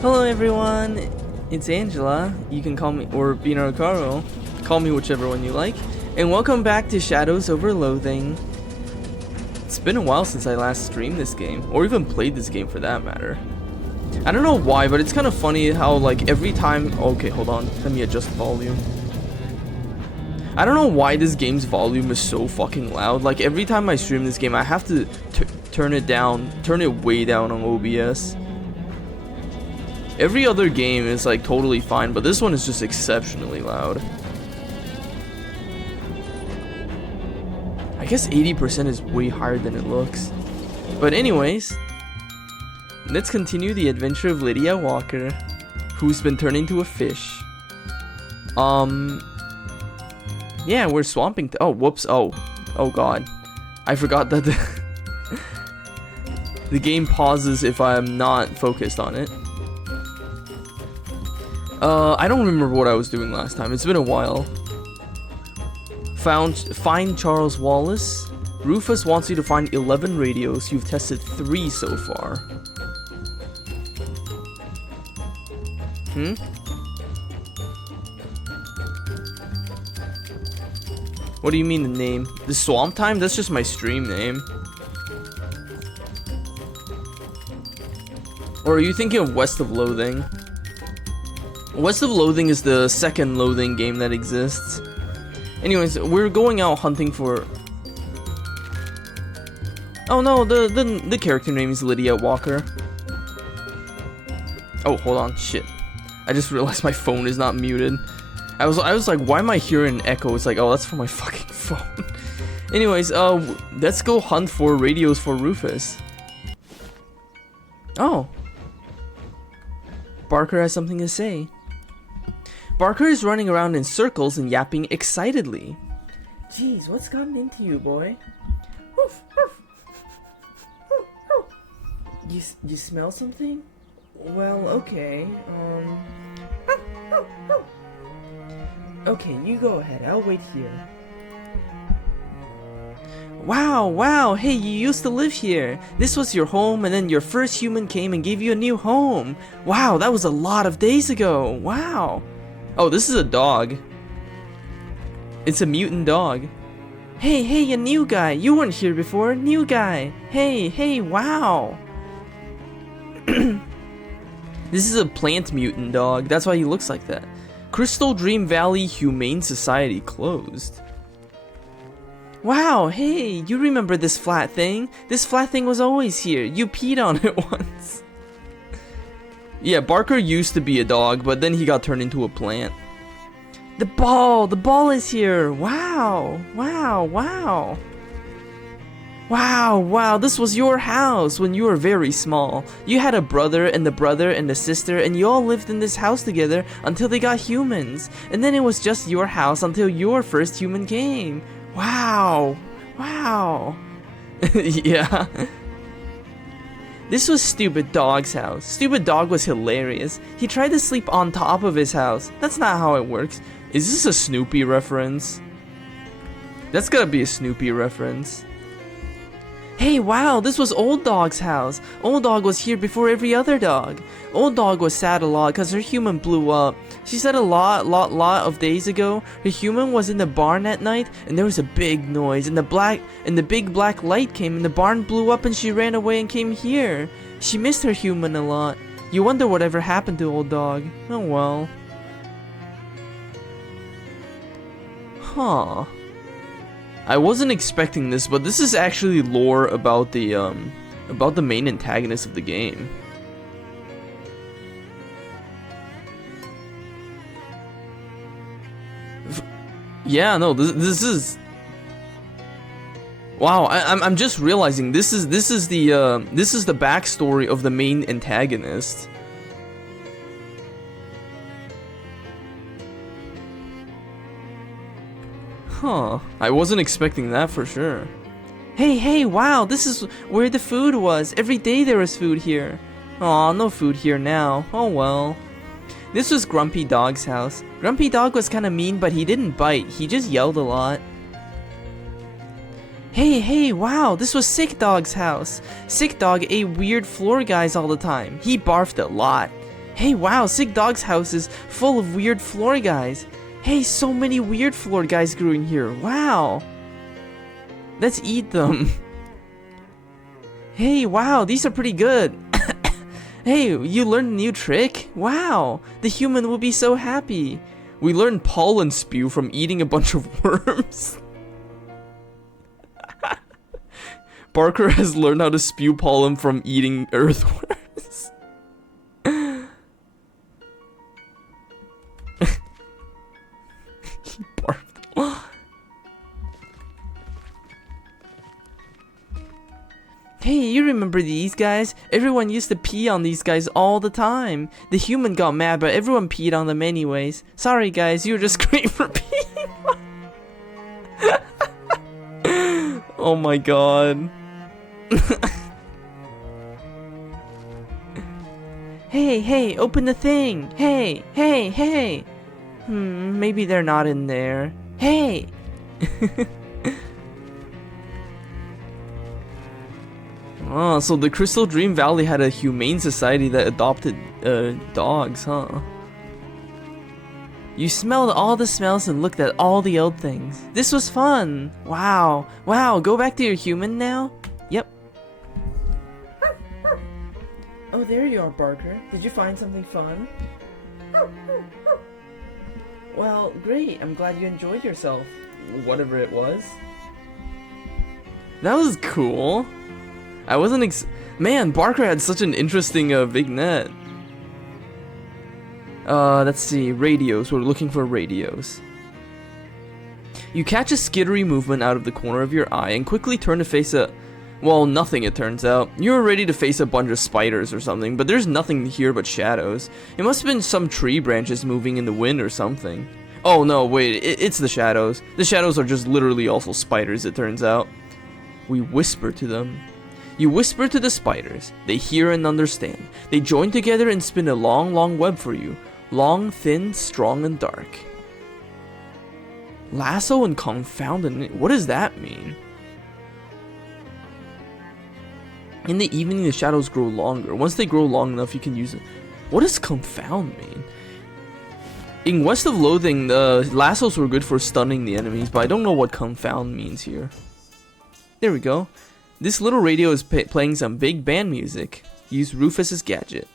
Hello everyone, it's Angela. You can call me, or Binarcaro. Call me whichever one you like. And welcome back to Shadows over Loathing. It's been a while since I last streamed this game, or even played this game for that matter. I don't know why, but it's kind of funny how like every time... Okay, hold on. Let me adjust volume. I don't know why this game's volume is so fucking loud. Like every time I stream this game, I have to turn it way down on OBS. Every other game is like totally fine, but this one is just exceptionally loud. I guess 80% is way higher than it looks. But anyways, let's continue the adventure of Lydia Walker, who's been turned into a fish. Yeah, we're swamping. Oh, whoops. Oh god. I forgot that the game pauses if I'm not focused on it. I don't remember what I was doing last time. It's been a while. Find Charles Wallace. Rufus wants you to find 11 radios. You've tested 3 so far. What do you mean the name? The Swamp Time? That's just my stream name. Or are you thinking of West of Loathing? West of Loathing is the second Loathing game that exists. Anyways, we're going out hunting for... Oh no, the character name is Lydia Walker. Oh, hold on, shit. I just realized my phone is not muted. I was like, why am I hearing an echo? It's like, oh, that's from my fucking phone. Anyways, let's go hunt for radios for Rufus. Oh. Barker has something to say. Barker is running around in circles and yapping excitedly. Jeez, what's gotten into you, boy? Woof, woof. You smell something? Well, okay. Okay, you go ahead. I'll wait here. Wow, hey, you used to live here. This was your home, and then your first human came and gave you a new home. Wow, that was a lot of days ago. Wow. Oh, this is a dog. It's a mutant dog. Hey, a new guy. You weren't here before. New guy. Hey, wow. This is a plant mutant dog. That's why he looks like that. Crystal Dream Valley Humane Society closed. Wow, hey, you remember this flat thing? This flat thing was always here. You peed on it once. Yeah, Barker used to be a dog, but then he got turned into a plant. The ball is here. Wow, this was your house when you were very small. You had a brother and a sister, and you all lived in this house together until they got humans. And then it was just your house until your first human came. Wow. Yeah. This was Stupid Dog's house. Stupid Dog was hilarious. He tried to sleep on top of his house. That's not how it works. Is this a Snoopy reference? That's gotta be a Snoopy reference. Hey, wow, this was Old Dog's house. Old Dog was here before every other dog. Old Dog was sad a lot because her human blew up. She said a lot of days ago, her human was in the barn at night and there was a big noise and the big black light came and the barn blew up and she ran away and came here. She missed her human a lot. You wonder whatever happened to Old Dog. Oh well. Huh. I wasn't expecting this, but this is actually lore about the main antagonist of the game. Yeah, no, this is... Wow, I'm just realizing this is the backstory of the main antagonist. Huh, I wasn't expecting that for sure. Hey, wow, this is where the food was. Every day there was food here. Aw, no food here now. Oh well. This was Grumpy Dog's house. Grumpy Dog was kinda mean, but he didn't bite. He just yelled a lot. Hey, wow, this was Sick Dog's house. Sick Dog ate weird floor guys all the time. He barfed a lot. Hey, wow, Sick Dog's house is full of weird floor guys. Hey, so many weird floor guys grew in here. Wow. Let's eat them. Hey, wow, these are pretty good. Hey, you learned a new trick? Wow, the human will be so happy. We learned pollen spew from eating a bunch of worms. Barker has learned how to spew pollen from eating earthworms. Hey, you remember these guys? Everyone used to pee on these guys all the time. The human got mad, but everyone peed on them anyways. Sorry guys, you were just great for peeing. Oh my god. Hey, open the thing. Hey. Maybe they're not in there. Hey. Oh, so the Crystal Dream Valley had a humane society that adopted dogs, huh? You smelled all the smells and looked at all the old things. This was fun. Wow, go back to your human now? Yep. Oh, there you are, Barker. Did you find something fun? Well, great. I'm glad you enjoyed yourself. Whatever it was. That was cool. I wasn't Man, Barker had such an interesting vignette. Let's see. Radios. We're looking for radios. You catch a skittery movement out of the corner of your eye and quickly turn to face a... Well, nothing it turns out. You were ready to face a bunch of spiders or something, but there's nothing here but shadows. It must have been some tree branches moving in the wind or something. Oh no, wait, it's the shadows. The shadows are just literally also spiders, it turns out. We whisper to them. You whisper to the spiders. They hear and understand. They join together and spin a long, long web for you. Long, thin, strong, and dark. Lasso and confound and... What does that mean? In the evening, the shadows grow longer. Once they grow long enough, you can use it. What does confound mean? In West of Loathing, the lassos were good for stunning the enemies, but I don't know what confound means here. There we go. This little radio is playing some big band music. Use Rufus's gadget.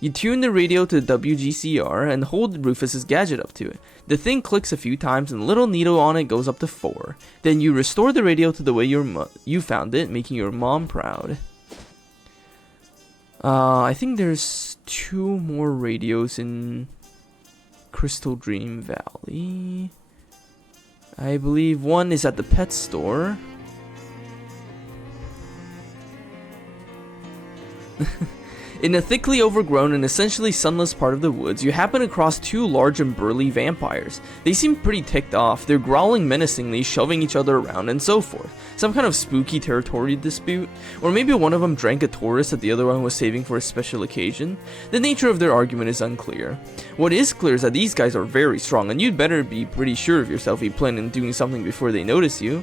You tune the radio to WGCR and hold Rufus's gadget up to it. The thing clicks a few times and the little needle on it goes up to 4. Then you restore the radio to the way you found it, making your mom proud. I think there's 2 more radios in Crystal Dream Valley. I believe one is at the pet store. In a thickly overgrown and essentially sunless part of the woods, you happen across 2 large and burly vampires. They seem pretty ticked off. They're growling menacingly, shoving each other around, and so forth. Some kind of spooky territory dispute? Or maybe one of them drank a Taurus that the other one was saving for a special occasion? The nature of their argument is unclear. What is clear is that these guys are very strong, and you'd better be pretty sure of yourself if you plan on doing something before they notice you.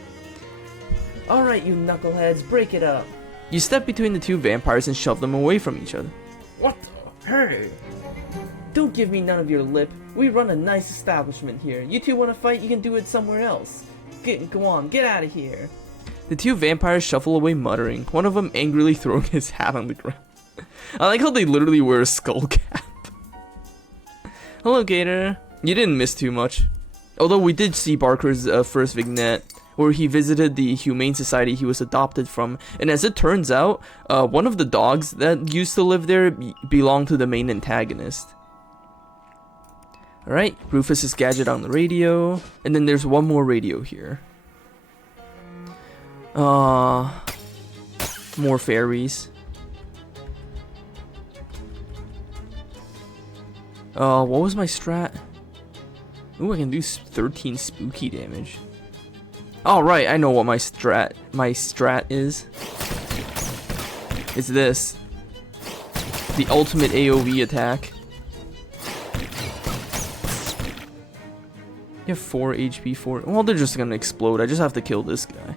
Alright, you knuckleheads, break it up. You step between the 2 vampires and shove them away from each other. What the? Hey! Don't give me none of your lip. We run a nice establishment here. You 2 want to fight, you can do it somewhere else. Go on, get out of here. The 2 vampires shuffle away muttering, one of them angrily throwing his hat on the ground. I like how they literally wear a skull cap. Hello, Gator. You didn't miss too much. Although we did see Barker's first vignette, where he visited the humane society he was adopted from, and as it turns out, one of the dogs that used to live there belonged to the main antagonist. Alright, Rufus's gadget on the radio, and then there's one more radio here. More fairies. What was my strat? Ooh, I can do 13 spooky damage. Alright, I know what my strat is. It's this. The ultimate AoE attack. You have 4 HP, 4... Well, they're just gonna explode. I just have to kill this guy.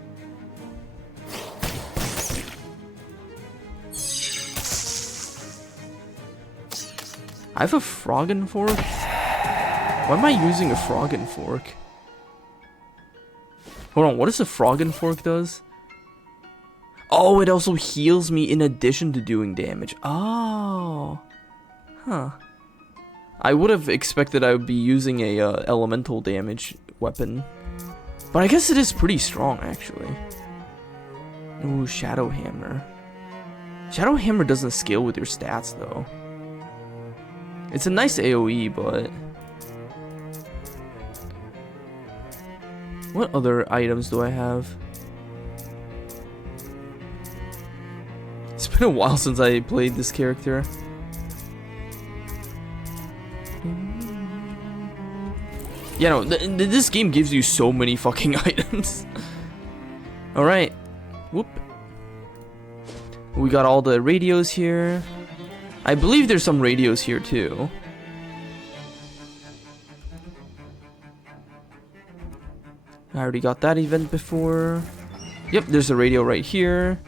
I have a frog and fork? Why am I using a frog and fork? Hold on, what does a frog and fork does? Oh, it also heals me in addition to doing damage. Oh. Huh. I would have expected I would be using a elemental damage weapon. But I guess it is pretty strong, actually. Ooh, Shadow Hammer. Shadow Hammer doesn't scale with your stats, though. It's a nice AoE, but... What other items do I have? It's been a while since I played this character. Yeah, no, this game gives you so many fucking items. Alright. Whoop. We got all the radios here. I believe there's some radios here too. I already got that event before. Yep, there's a radio right here.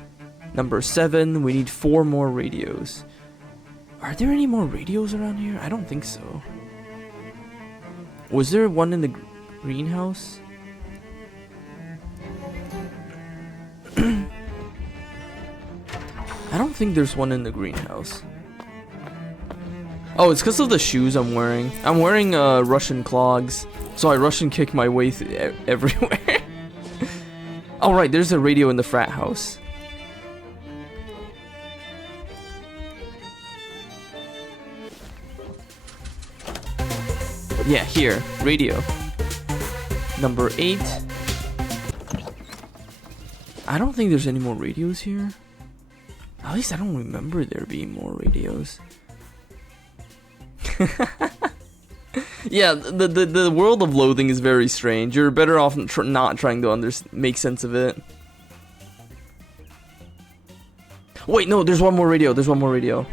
Number 7. We need 4 more radios. Are there any more radios around here? I don't think so. Was there one in the greenhouse? I don't think there's one in the greenhouse. Oh, it's because of the shoes I'm wearing. I'm wearing Russian clogs, so I Russian kick my way everywhere. Oh right, there's a radio in the frat house. Yeah, here, radio. Number 8. I don't think there's any more radios here. At least I don't remember there being more radios. Yeah, the world of Loathing is very strange. You're better off not trying to make sense of it. Wait, no, there's one more radio. There's one more radio.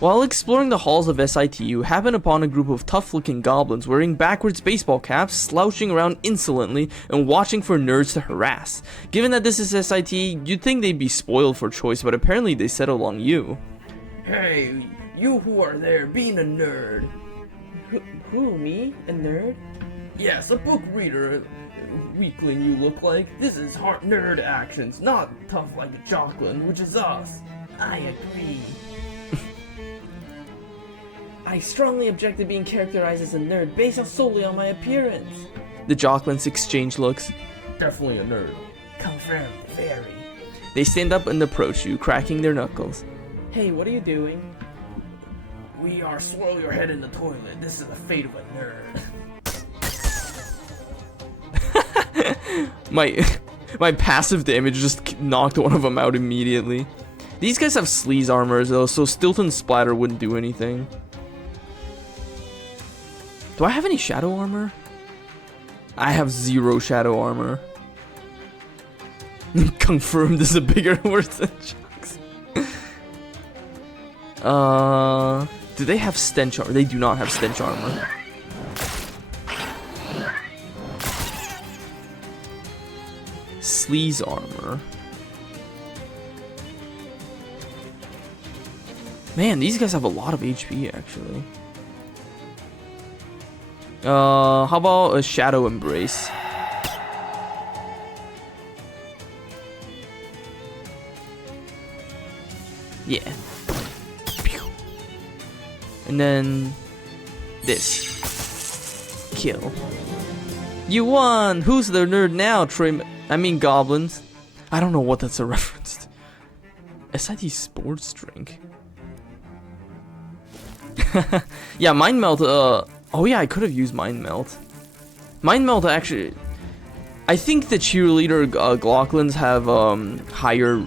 While exploring the halls of SITU, happened upon a group of tough-looking goblins wearing backwards baseball caps, slouching around insolently, and watching for nerds to harass. Given that this is SIT, you'd think they'd be spoiled for choice, but apparently they settled on you. Hey, you who are there being a nerd. Who, me? A nerd? Yes, a book reader, weakling you look like. This is hard nerd actions, not tough like a Jocelyn, which is us. I agree. I strongly object to being characterized as a nerd based solely on my appearance. The Jocklins exchange looks. Definitely a nerd. Confirmed, very. They stand up and approach you, cracking their knuckles. Hey, what are you doing? We are swirl your head in the toilet. This is the fate of a nerd. my passive damage just knocked one of them out immediately. These guys have sleaze armor though, so Stilton Splatter wouldn't do anything. Do I have any shadow armor? I have 0 shadow armor. Confirmed is a bigger word than Chucks. Do they have stench armor? They do not have stench armor. Sleaze armor. Man, these guys have a lot of HP actually. How about a shadow embrace? Yeah. And then this. Kill. You won! Who's the nerd now, I mean goblins. I don't know what that's a reference to. SIT sports drink. Yeah, Mind Melt, oh yeah, I could have used Mind Melt. Mind Melt actually... I think the cheerleader Glocklins have higher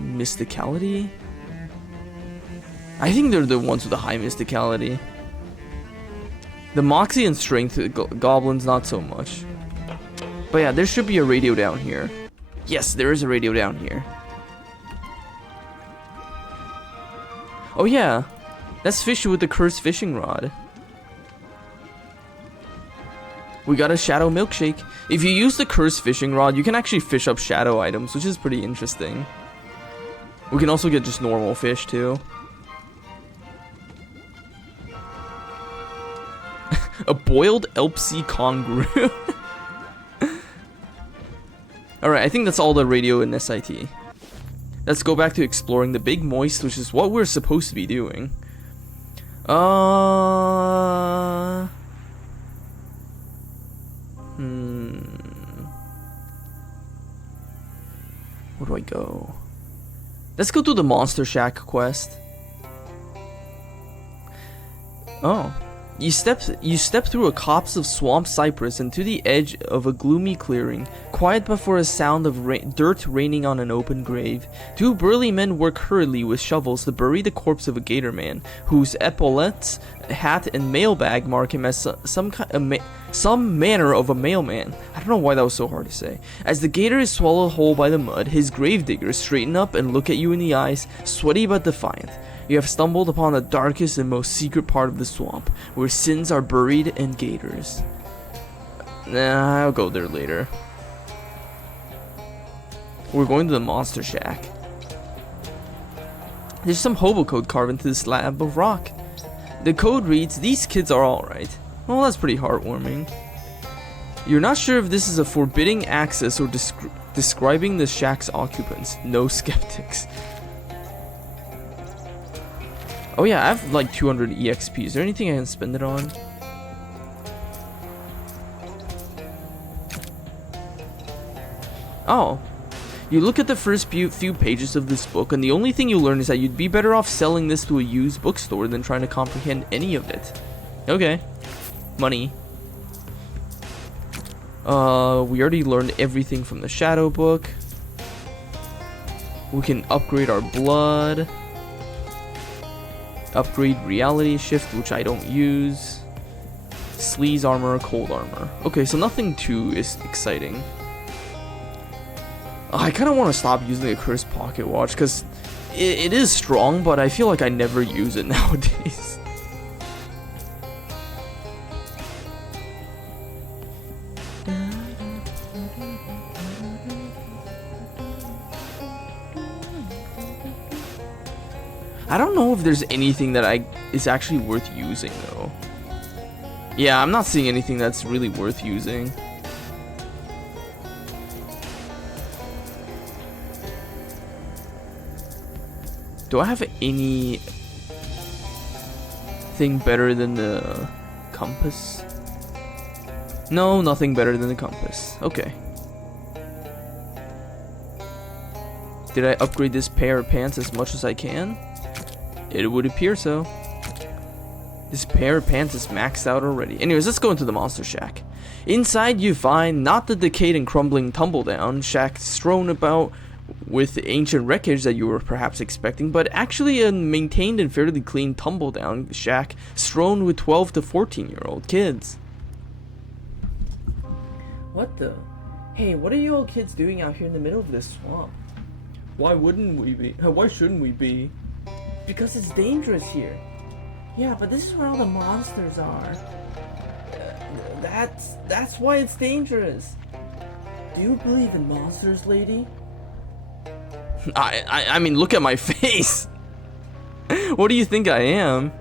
mysticality. I think they're the ones with the high mysticality. The Moxie and Strength Goblins not so much. But yeah, there should be a radio down here. Yes, there is a radio down here. Oh yeah, that's Fishy with the cursed fishing rod. We got a shadow milkshake. If you use the cursed fishing rod, you can actually fish up shadow items, which is pretty interesting. We can also get just normal fish too. A boiled Elp Sea Kangaroo. Alright, I think that's all the radio in SIT. Let's go back to exploring the Big Moist, which is what we're supposed to be doing. Where do I go? Let's go to the Monster Shack quest. Oh. You step through a copse of swamp cypress and to the edge of a gloomy clearing, quiet before a sound of dirt raining on an open grave. Two burly men work hurriedly with shovels to bury the corpse of a gator man, whose epaulettes, hat, and mailbag mark him as some manner of a mailman. I don't know why that was so hard to say. As the gator is swallowed whole by the mud, his gravediggers straighten up and look at you in the eyes, sweaty but defiant. You have stumbled upon the darkest and most secret part of the swamp, where sins are buried and gators. Nah, I'll go there later. We're going to the Monster Shack. There's some hobo code carved into this slab of rock. The code reads, "These kids are alright." Well, that's pretty heartwarming. You're not sure if this is a forbidding access or describing the shack's occupants. No skeptics. Oh yeah, I have like 200 EXP. Is there anything I can spend it on? Oh. You look at the first few pages of this book, and the only thing you learn is that you'd be better off selling this to a used bookstore than trying to comprehend any of it. Okay. Money. We already learned everything from the Shadow book. We can upgrade our blood. Upgrade reality shift, which I don't use. Sleaze armor, cold armor. Okay, so nothing too exciting. I kind of want to stop using a cursed pocket watch because it is strong, but I feel like I never use it nowadays. I don't know if there's anything that is actually worth using though. Yeah, I'm not seeing anything that's really worth using. Do I have anything better than the compass? No, nothing better than the compass. Okay. Did I upgrade this pair of pants as much as I can? It would appear so. This pair of pants is maxed out already. Anyways, let's go into the Monster Shack. Inside you find not the decayed and crumbling tumble-down shack strewn about with the ancient wreckage that you were perhaps expecting, but actually a maintained and fairly clean tumble-down shack strewn with 12 to 14-year-old kids. What the? Hey, what are you old kids doing out here in the middle of this swamp? Why wouldn't we be? Why shouldn't we be? Because it's dangerous here. Yeah, but this is where all the monsters are. That's why it's dangerous. Do you believe in monsters, lady? I mean, look at my face. What do you think I am?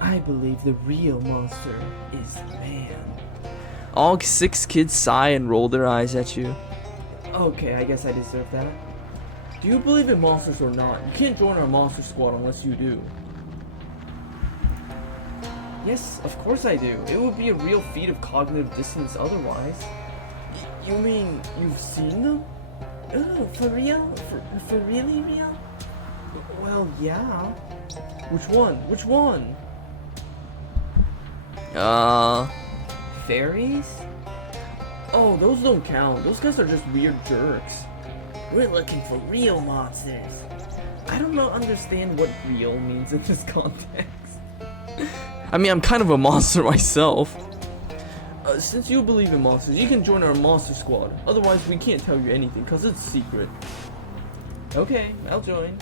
I believe the real monster is man. All 6 kids sigh and roll their eyes at you. Okay, I guess I deserve that. Do you believe in monsters or not? You can't join our monster squad unless you do. Yes, of course I do. It would be a real feat of cognitive dissonance otherwise. You mean you've seen them? Oh, for real? For really real? Well, yeah. Which one? Which one? Fairies? Oh, those don't count. Those guys are just weird jerks. We're looking for real monsters. I don't understand what real means in this context. I mean, I'm kind of a monster myself. Since you believe in monsters, you can join our monster squad. Otherwise, we can't tell you anything because it's secret. Okay, I'll join.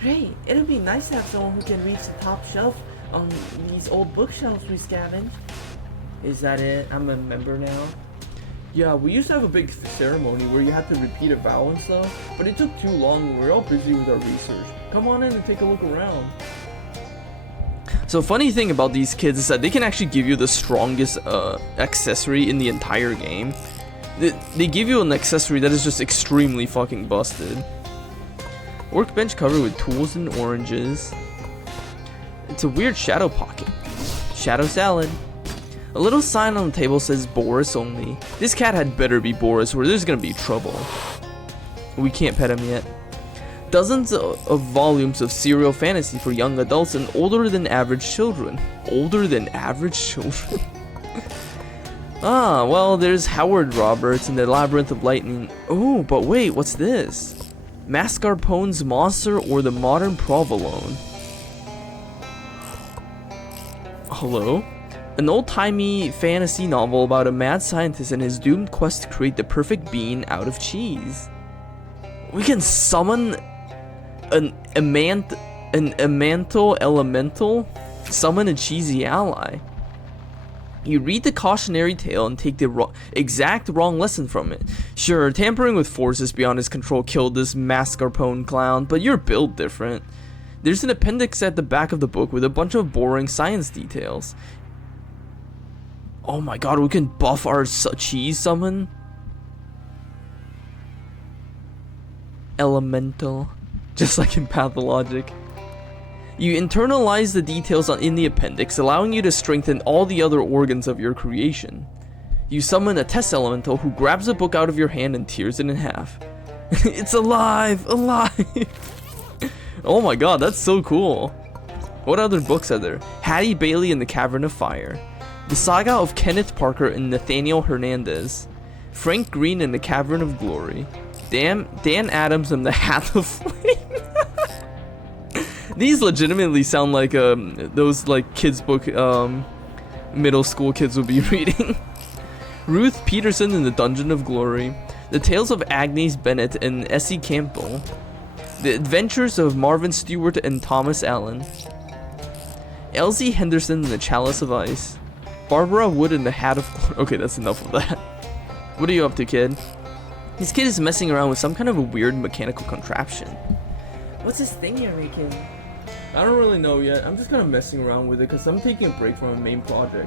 Great, it'll be nice to have someone who can reach the top shelf on these old bookshelves we scavenge. Is that it? I'm a member now? Yeah, we used to have a big ceremony where you had to repeat a vow and stuff, but it took too long and we were all busy with our research. Come on in and take a look around. So funny thing about these kids is that they can actually give you the strongest accessory in the entire game. They give you an accessory that is just extremely fucking busted. Workbench covered with tools and oranges. It's a weird shadow pocket. Shadow salad. A little sign on the table says Boris only. This cat had better be Boris or there's gonna be trouble. We can't pet him yet. Dozens of volumes of serial fantasy for young adults and older than average children. Older than average children? Ah, well, there's Howard Roberts in the Labyrinth of Lightning. Oh, but wait, what's this? Mascarpone's Monster or the Modern Provolone? Hello? An old-timey fantasy novel about a mad scientist and his doomed quest to create the perfect bean out of cheese. We can summon an Amanto Elemental? Summon a cheesy ally. You read the cautionary tale and take the exact wrong lesson from it. Sure, tampering with forces beyond his control killed this mascarpone clown, but you're built different. There's an appendix at the back of the book with a bunch of boring science details. Oh my god, we can buff our cheese summon? Elemental. Just like in Pathologic. You internalize the details in the appendix, allowing you to strengthen all the other organs of your creation. You summon a test elemental who grabs a book out of your hand and tears it in half. It's alive! Alive! Oh my god, that's so cool. What other books are there? Hattie Bailey in the Cavern of Fire. The Saga of Kenneth Parker and Nathaniel Hernandez. Frank Green in the Cavern of Glory. Dan Adams in the Hat of Flame. These legitimately sound like those like kids book middle school kids would be reading. Ruth Peterson in the Dungeon of Glory. The Tales of Agnes Bennett and Essie Campbell. The Adventures of Marvin Stewart and Thomas Allen. Elsie Henderson in the Chalice of Ice. Barbara Wood in the Hat of Glory. Okay, that's enough of that. What are you up to, kid? This kid is messing around with some kind of a weird mechanical contraption. What's this thing you're making? I don't really know yet. I'm just kind of messing around with it because I'm taking a break from my main project.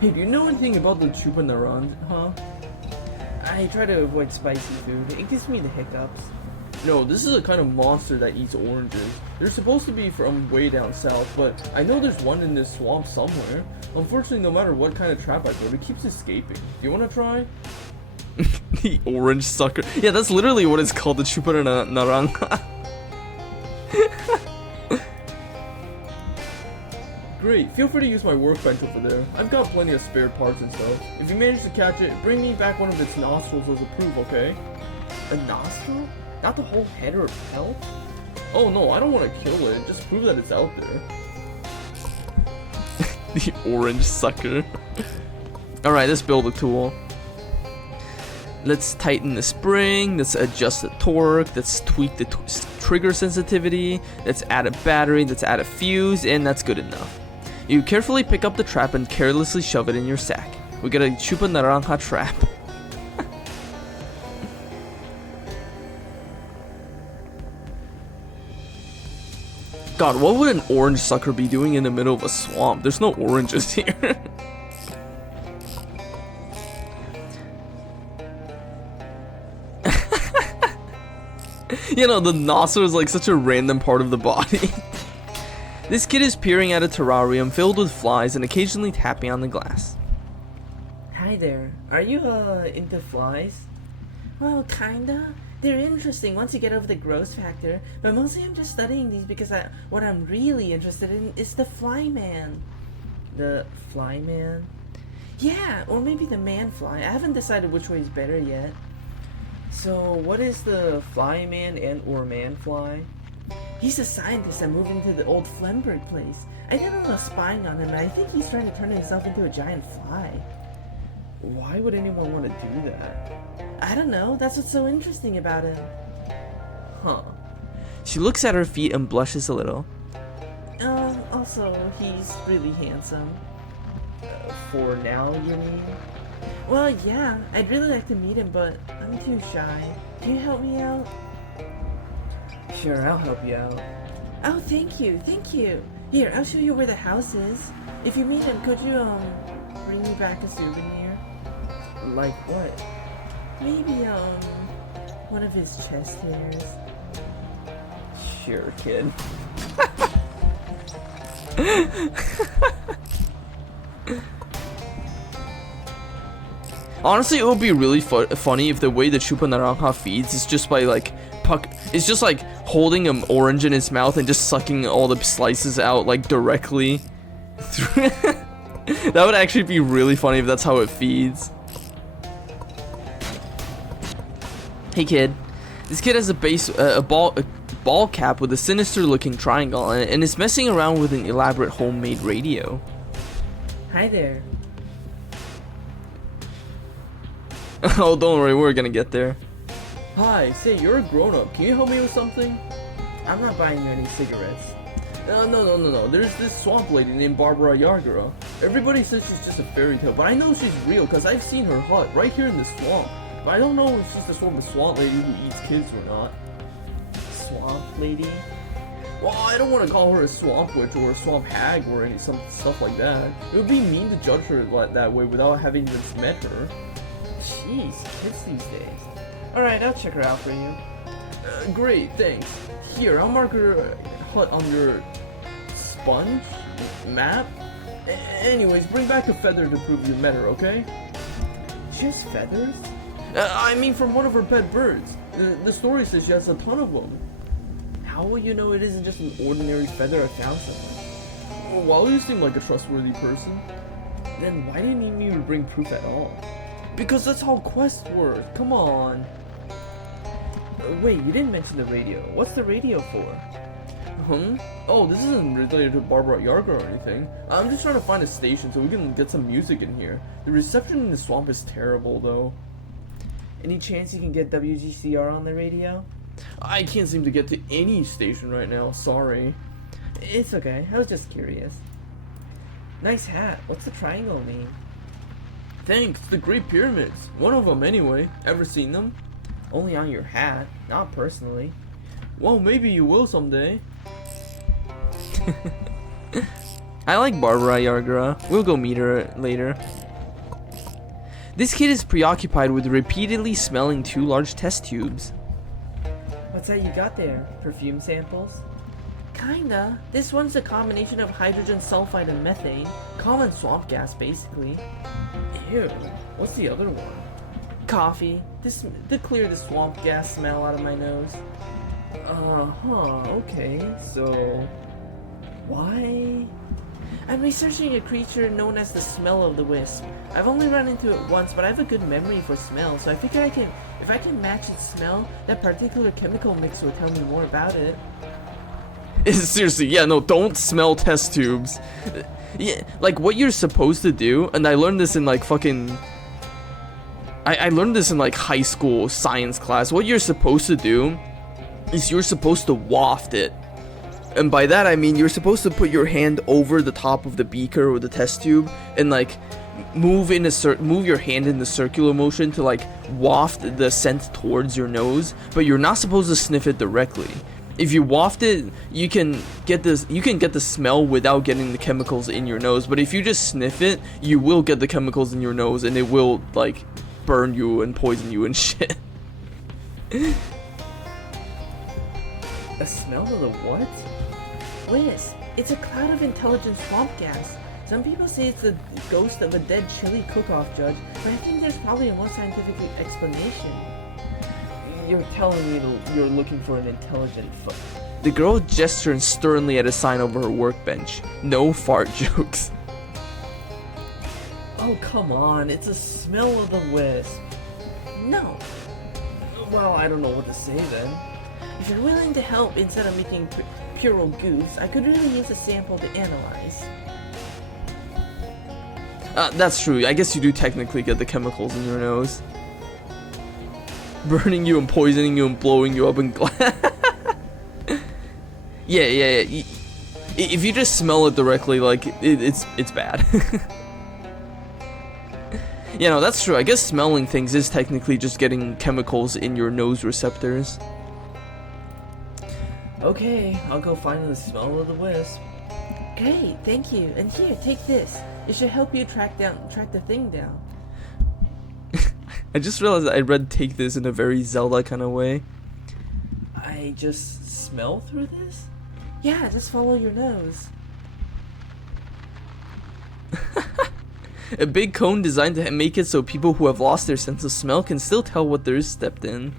Hey, do you know anything about the chupa naran, huh? I try to avoid spicy food. It gives me the hiccups. No, this is a kind of monster that eats oranges. They're supposed to be from way down south, but I know there's one in this swamp somewhere. Unfortunately, no matter what kind of trap I put, it keeps escaping. Do you want to try? The orange sucker. Yeah, that's literally what it's called, the chupa naranja. Great, feel free to use my workbench over there. I've got plenty of spare parts and stuff. If you manage to catch it, bring me back one of its nostrils as a proof, okay? A nostril? Not the whole head or tail? Oh no, I don't want to kill it, just prove that it's out there. The orange sucker. Alright, let's build a tool. Let's tighten the spring, let's adjust the torque, let's tweak the trigger sensitivity, let's add a battery, let's add a fuse, and that's good enough. You carefully pick up the trap and carelessly shove it in your sack. We got a chupa naranja trap. God, what would an orange sucker be doing in the middle of a swamp? There's no oranges here. You know, the nostril is like such a random part of the body. This kid is peering at a terrarium filled with flies and occasionally tapping on the glass. Hi there. Are you, into flies? Well, kinda. They're interesting once you get over the gross factor, but mostly I'm just studying these because what I'm really interested in is the flyman. The flyman? Yeah, or maybe the man-fly. I haven't decided which way is better yet. So, what is the flyman and or man-fly? He's a scientist that moved into the old Flemberg place. I did a little spying on him, and I think he's trying to turn himself into a giant fly. Why would anyone want to do that? I don't know, that's what's so interesting about him. Huh. She looks at her feet and blushes a little. Also, he's really handsome. For now, you mean? Well, yeah, I'd really like to meet him, but I'm too shy. Can you help me out? Sure, I'll help you out. Oh, thank you, thank you. Here, I'll show you where the house is. If you meet him, could you, bring me back a souvenir? Like what? Maybe, one of his chest hairs. Sure, kid. Honestly, it would be really funny if the way that Chupa Naranja feeds is just by like it's just like holding an orange in its mouth and just sucking all the slices out like directly. That would actually be really funny if that's how it feeds. Hey kid, this kid has a ball cap with a sinister looking triangle on it and is messing around with an elaborate homemade radio. Hi there. Oh, don't worry, we're gonna get there. Hi, say, you're a grown-up. Can you help me with something? I'm not buying you any cigarettes. No. There's this swamp lady named Barbara Yargara. Everybody says she's just a fairy tale, but I know she's real because I've seen her hut right here in the swamp. But I don't know if she's the sort of swamp lady who eats kids or not. Swamp lady? Well, I don't want to call her a swamp witch or a swamp hag or any some stuff like that. It would be mean to judge her that way without having even met her. Jeez, kids these days. Alright, I'll check her out for you. Great, thanks. Here, I'll mark her hut on your sponge map. Anyways, bring back a feather to prove you met her, okay? Just feathers? I mean from one of her pet birds. The story says she has a ton of them. How will you know it isn't just an ordinary feather I found somewhere? Well, you seem like a trustworthy person. Then why do you need me to bring proof at all? Because that's how quests work. Come on. Wait, you didn't mention the radio. What's the radio for? Oh, this isn't related to Barbara Yargara or anything. I'm just trying to find a station so we can get some music in here. The reception in the swamp is terrible, though. Any chance you can get WGCR on the radio? I can't seem to get to any station right now. Sorry. It's okay. I was just curious. Nice hat. What's the triangle mean? Thanks, the Great Pyramids. One of them, anyway. Ever seen them? Only on your hat, not personally. Well, maybe you will someday. I like Barbara Yargara. We'll go meet her later. This kid is preoccupied with repeatedly smelling 2 large test tubes. What's that you got there? Perfume samples? Kinda. This one's a combination of hydrogen sulfide and methane. Common swamp gas, basically. Ew. What's the other one? Coffee. To clear the swamp gas smell out of my nose. Okay. So, why? I'm researching a creature known as the smell of the wisp. I've only run into it once, but I have a good memory for smell, so I figure if I can match its smell, that particular chemical mix will tell me more about it. Seriously, yeah, no, don't smell test tubes. Yeah, like what you're supposed to do, and I learned this in like fucking... I learned this in like high school science class. What you're supposed to do is you're supposed to waft it. And by that I mean you're supposed to put your hand over the top of the beaker or the test tube and like move your hand in the circular motion to like waft the scent towards your nose, but you're not supposed to sniff it directly. If you waft it, you can get the smell without getting the chemicals in your nose, but if you just sniff it, you will get the chemicals in your nose and it will like burn you and poison you and shit. A smell of the what? Wisp. It's a cloud of intelligent swamp gas. Some people say it's the ghost of a dead chili cook-off judge, but I think there's probably a more scientific explanation. You're telling me you're looking for an intelligent foot. The girl gestures sternly at a sign over her workbench. No fart jokes. Oh, come on. It's a smell of the wisp. No. Well, I don't know what to say then. If you're willing to help instead of making pure goose, I could really use a sample to analyze. That's true. I guess you do technically get the chemicals in your nose. Burning you and poisoning you and blowing you up in glass. Yeah. If you just smell it directly, like, it's bad. Yeah, no, that's true. I guess smelling things is technically just getting chemicals in your nose receptors. Okay, I'll go find the smell of the wisp. Great, thank you. And here, take this. It should help you track the thing down. I just realized that I read "take this" in a very Zelda kind of way. I just smell through this? Yeah, just follow your nose. A big cone designed to make it so people who have lost their sense of smell can still tell what theirs stepped in.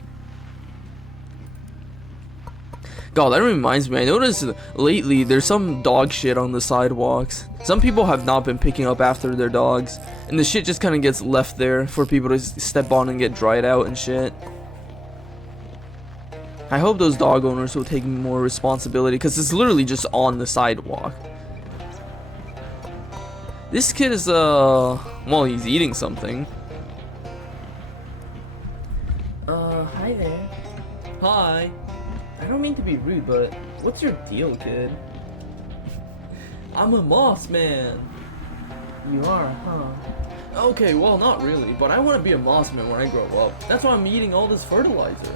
God, that reminds me, I noticed lately there's some dog shit on the sidewalks. Some people have not been picking up after their dogs, and the shit just kind of gets left there for people to step on and get dried out and shit. I hope those dog owners will take more responsibility, because it's literally just on the sidewalk. This kid is, well, he's eating something. Hi there. Hi. I don't mean to be rude, but what's your deal, kid? I'm a moss man. You are, huh? Okay, well, not really, but I want to be a moss man when I grow up. That's why I'm eating all this fertilizer.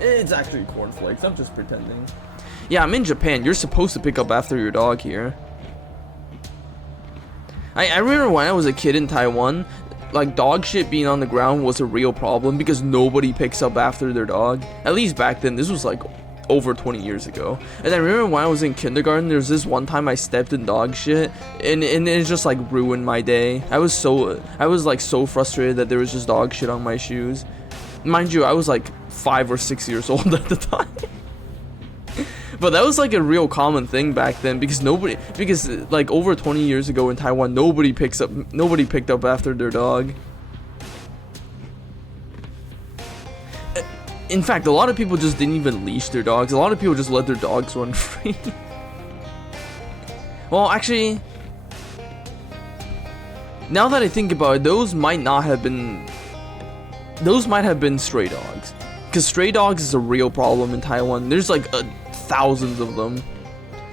It's actually cornflakes. I'm just pretending. Yeah, I'm in Japan. You're supposed to pick up after your dog here. I remember when I was a kid in Taiwan, like, dog shit being on the ground was a real problem because nobody picks up after their dog. At least back then. This was like over 20 years ago. And I remember when I was in kindergarten, there was this one time I stepped in dog shit and it just like ruined my day. I was like so frustrated that there was just dog shit on my shoes. Mind you, I was like 5 or 6 years old at the time. But that was like a real common thing back then because like over 20 years ago in Taiwan, nobody picked up after their dog. In fact, a lot of people just didn't even leash their dogs. A lot of people just let their dogs run free. Well, actually, now that I think about it, those might have been stray dogs. Because stray dogs is a real problem in Taiwan. There's like thousands of them.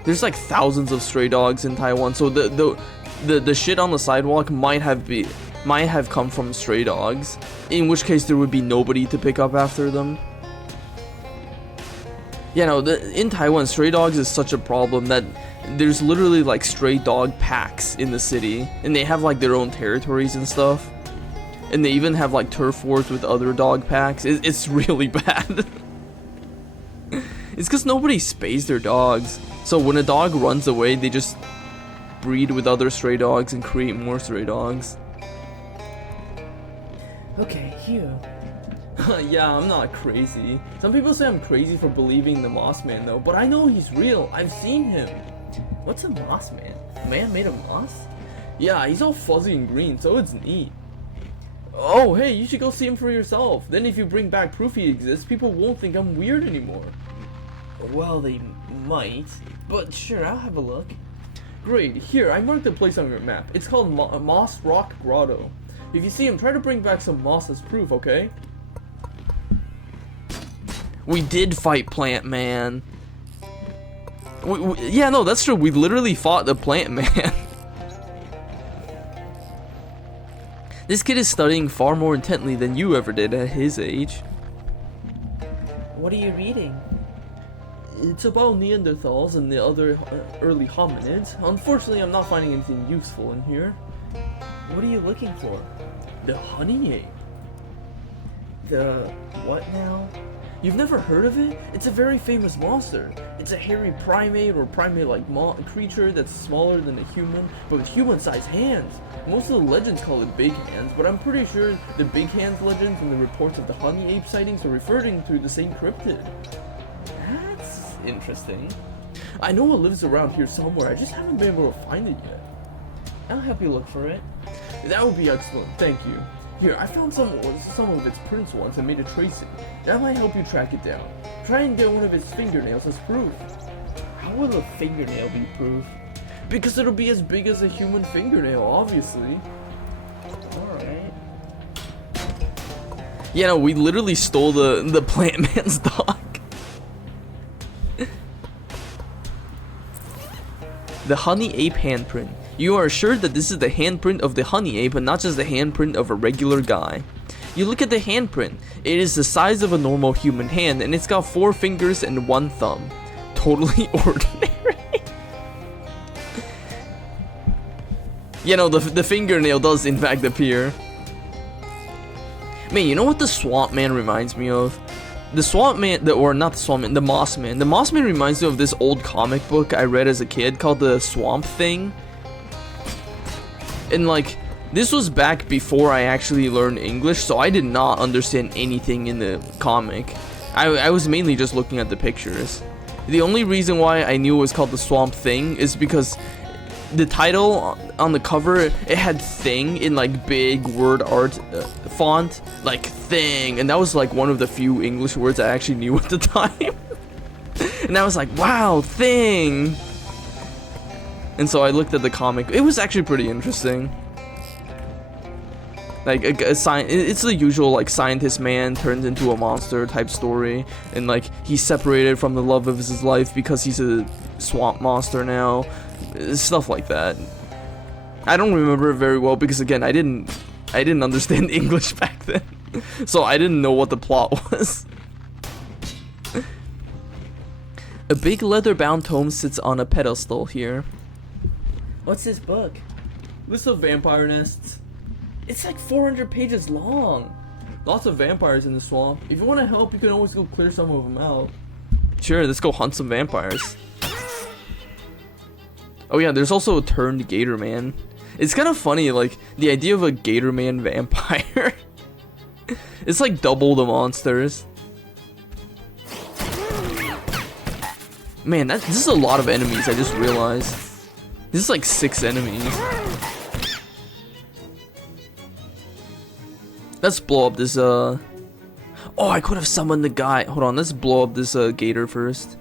There's like thousands of stray dogs in Taiwan. So the shit on the sidewalk might have come from stray dogs. In which case there would be nobody to pick up after them. Yeah, no, in Taiwan, stray dogs is such a problem that there's literally like stray dog packs in the city. And they have like their own territories and stuff. And they even have like turf wars with other dog packs. It's really bad. It's because nobody spays their dogs. So when a dog runs away, they just breed with other stray dogs and create more stray dogs. Okay, Hugh. Yeah, I'm not crazy. Some people say I'm crazy for believing the Moss Man though, but I know he's real. I've seen him. What's a Moss Man? A man made of moss? Yeah, he's all fuzzy and green, so it's neat. Oh, hey, you should go see him for yourself. Then if you bring back proof he exists, people won't think I'm weird anymore. Well, they might, but sure, I'll have a look. Great, here, I marked the place on your map. It's called Moss Rock Grotto. If you see him, try to bring back some moss as proof, okay? We did fight Plant Man. Yeah, no, that's true. We literally fought the Plant Man. This kid is studying far more intently than you ever did at his age. What are you reading? It's about Neanderthals and the other early hominids. Unfortunately, I'm not finding anything useful in here. What are you looking for? The honey ape. The what now? You've never heard of it? It's a very famous monster. It's a hairy primate or primate-like creature that's smaller than a human, but with human-sized hands. Most of the legends call it big hands, but I'm pretty sure the big hands legends and the reports of the honey ape sightings are referring to the same cryptid. That's interesting. I know it lives around here somewhere, I just haven't been able to find it yet. I'll help you look for it. That would be excellent, thank you. Here, I found some of its prints once and made a tracing. That might help you track it down. Try and get one of its fingernails as proof. How will a fingernail be proof? Because it'll be as big as a human fingernail, obviously. Alright. Yeah, no, we literally stole the Plant Man's dog. The honey ape handprint. You are assured that this is the handprint of the honey ape, but not just the handprint of a regular guy. You look at the handprint. It is the size of a normal human hand, and it's got 4 fingers and 1 thumb. Totally ordinary. You know, the fingernail does in fact appear. Man, you know what the Swamp Man reminds me of? The Swamp Man, or not the Swamp Man, the Moss Man. The Moss Man reminds me of this old comic book I read as a kid called The Swamp Thing. And like, this was back before I actually learned English, so I did not understand anything in the comic. I was mainly just looking at the pictures. The only reason why I knew it was called The Swamp Thing is because the title on the cover, it had thing in like big word art font, like thing, and that was like one of the few English words I actually knew at the time. And I was like, wow, thing. And so I looked at the comic. It was actually pretty interesting. Like it's the usual like scientist man turns into a monster type story, and like he's separated from the love of his life because he's a swamp monster now, stuff like that. I don't remember it very well because again I didn't understand English back then, so I didn't know what the plot was. A big leather-bound tome sits on a pedestal here. What's this book? List of vampire nests. It's like 400 pages long. Lots of vampires in the swamp. If you want to help, you can always go clear some of them out. Sure, let's go hunt some vampires. Oh yeah, there's also a turned gator man. It's kind of funny, like, the idea of a gator man vampire. It's like double the monsters. Man, this is a lot of enemies, I just realized. This is like 6 enemies. Let's blow up this, Oh, I could have summoned the guy. Hold on, let's blow up this, gator first.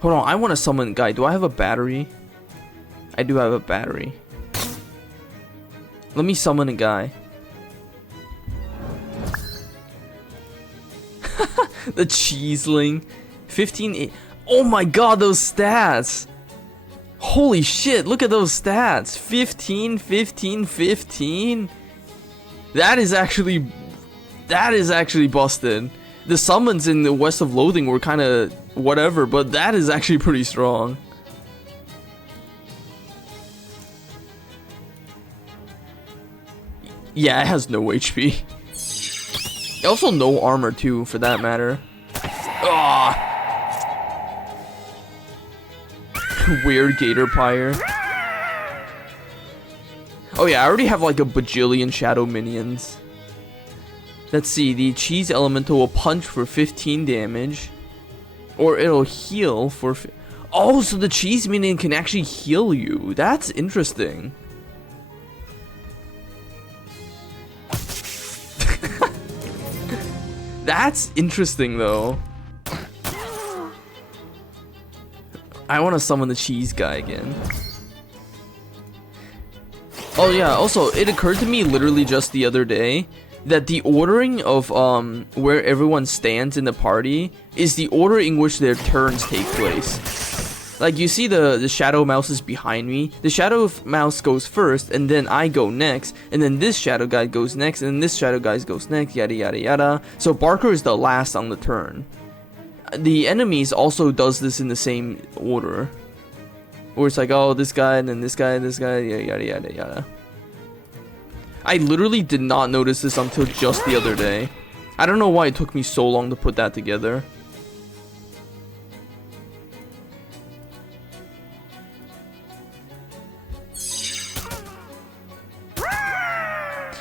Hold on, I want to summon the guy. Do I have a battery? I do have a battery. Let me summon a guy. The cheeseling. 15... Oh my god, those stats! Holy shit, look at those stats. 15, 15, 15. That is actually busted. The summons in the West of Loathing were kind of whatever, but that is actually pretty strong. Yeah, it has no HP. Also no armor too, for that matter. Ah. Weird gator pyre. Oh yeah, I already have like a bajillion shadow minions. Let's see, the cheese elemental will punch for 15 damage. Or it'll heal for... Oh, so the cheese minion can actually heal you. That's interesting. That's interesting though. I want to summon the cheese guy again. Oh yeah, also, it occurred to me literally just the other day that the ordering of where everyone stands in the party is the order in which their turns take place. Like, you see the shadow mouse is behind me. The shadow mouse goes first, and then I go next, and then this shadow guy goes next, and then this shadow guy goes next, yada yada yada. So Barker is the last on the turn. The enemies also does this in the same order, where it's like, oh, this guy, and then this guy, and this guy, yada yada yada. I literally did not notice this until just the other day. I don't know why it took me so long to put that together.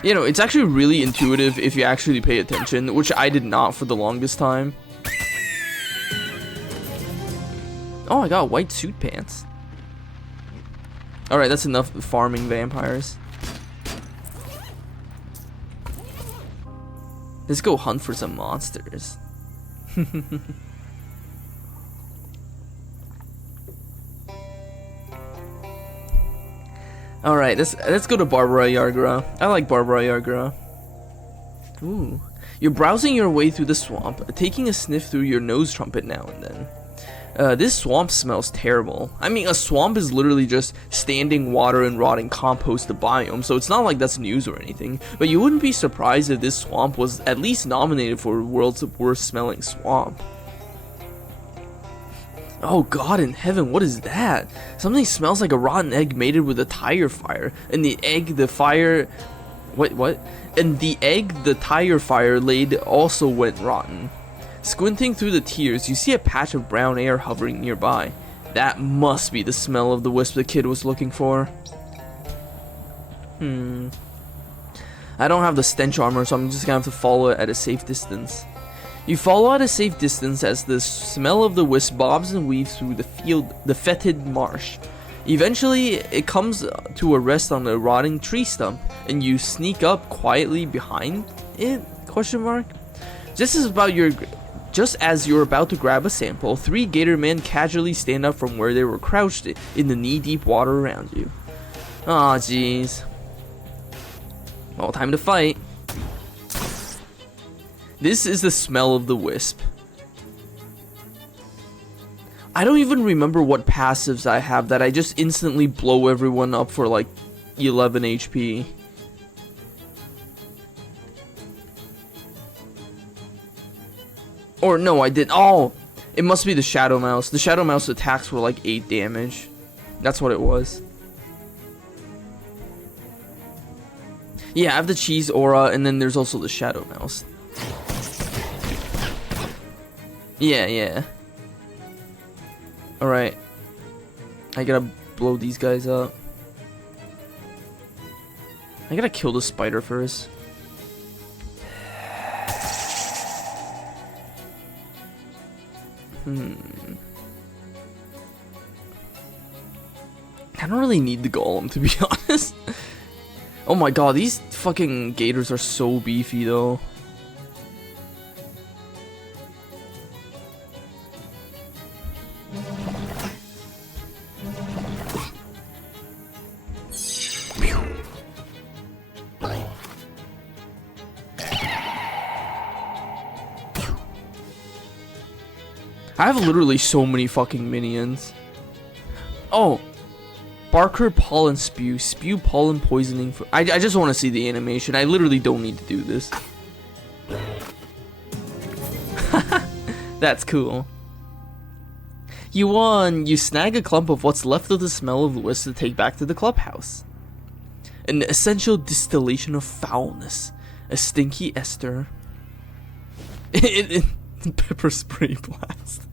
You know, it's actually really intuitive if you actually pay attention, which I did not for the longest time. Oh, I got white suit pants. Alright, that's enough farming vampires. Let's go hunt for some monsters. Alright, let's go to Barbara Yargara. I like Barbara Yargara. Ooh. You're browsing your way through the swamp, taking a sniff through your nose trumpet now and then. This swamp smells terrible. I mean, a swamp is literally just standing water and rotting compost biome, so it's not like that's news or anything. But you wouldn't be surprised if this swamp was at least nominated for World's Worst Smelling Swamp. Oh god in heaven, what is that? Something smells like a rotten egg mated with a tire fire. And the egg the fire... What? And the egg the tire fire laid also went rotten. Squinting through the tears, you see a patch of brown air hovering nearby. That must be the smell of the wisp the kid was looking for. I don't have the stench armor, so I'm just gonna have to follow it at a safe distance. You follow at a safe distance as the smell of the wisp bobs and weaves through the fetid marsh. Eventually, it comes to a rest on a rotting tree stump, and you sneak up quietly behind it? Just as you're about to grab a sample, 3 gator men casually stand up from where they were crouched in the knee-deep water around you. Aw, jeez. Well, time to fight. This is the smell of the wisp. I don't even remember what passives I have that I just instantly blow everyone up for like 11 HP. Or no, I did. Oh, it must be the Shadow Mouse. The Shadow Mouse attacks were like 8 damage. That's what it was. Yeah, I have the Cheese Aura, and then there's also the Shadow Mouse. Yeah. Alright. I gotta blow these guys up. I gotta kill the spider first. I don't really need the golem, to be honest. Oh my god, these fucking gators are so beefy though. I have literally so many fucking minions. Oh, Barker pollen spew. Spew pollen poisoning for... I just want to see the animation. I literally don't need to do this. That's cool. You won! You snag a clump of what's left of the smell of the wisp to take back to the clubhouse. An essential distillation of foulness. A stinky ester. Pepper spray blast.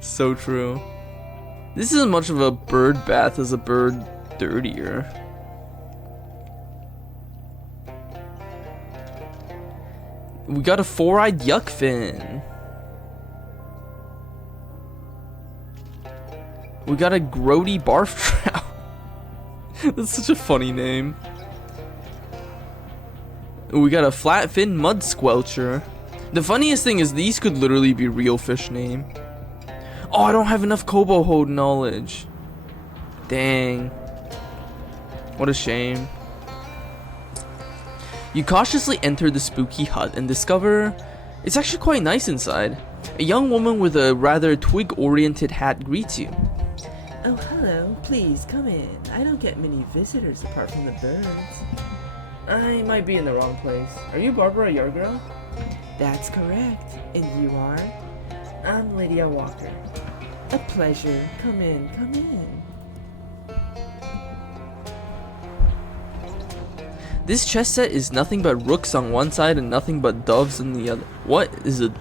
So true. This is as much of a bird bath as a bird dirtier. We got a 4-eyed yuckfin. We got a grody barf trout. That's such a funny name. We got a flatfin mud squelcher. The funniest thing is these could literally be real fish name. Oh, I don't have enough Kobo Hode knowledge. Dang. What a shame. You cautiously enter the spooky hut and discover it's actually quite nice inside. A young woman with a rather twig-oriented hat greets you. Oh, hello. Please, come in. I don't get many visitors apart from the birds. I might be in the wrong place. Are you Barbara Yargara? That's correct. And you are? I'm Lydia Walker. A pleasure. Come in, come in. This chess set is nothing but rooks on one side and nothing but doves on the other. What is it?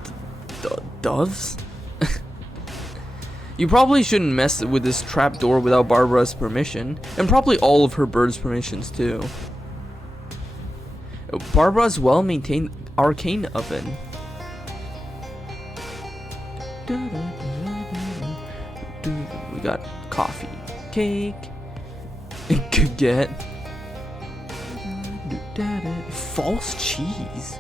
Doves? You probably shouldn't mess with this trapdoor without Barbara's permission, and probably all of her birds' permissions too. Barbara's well-maintained arcane oven. We got coffee, cake, baguette, false cheese.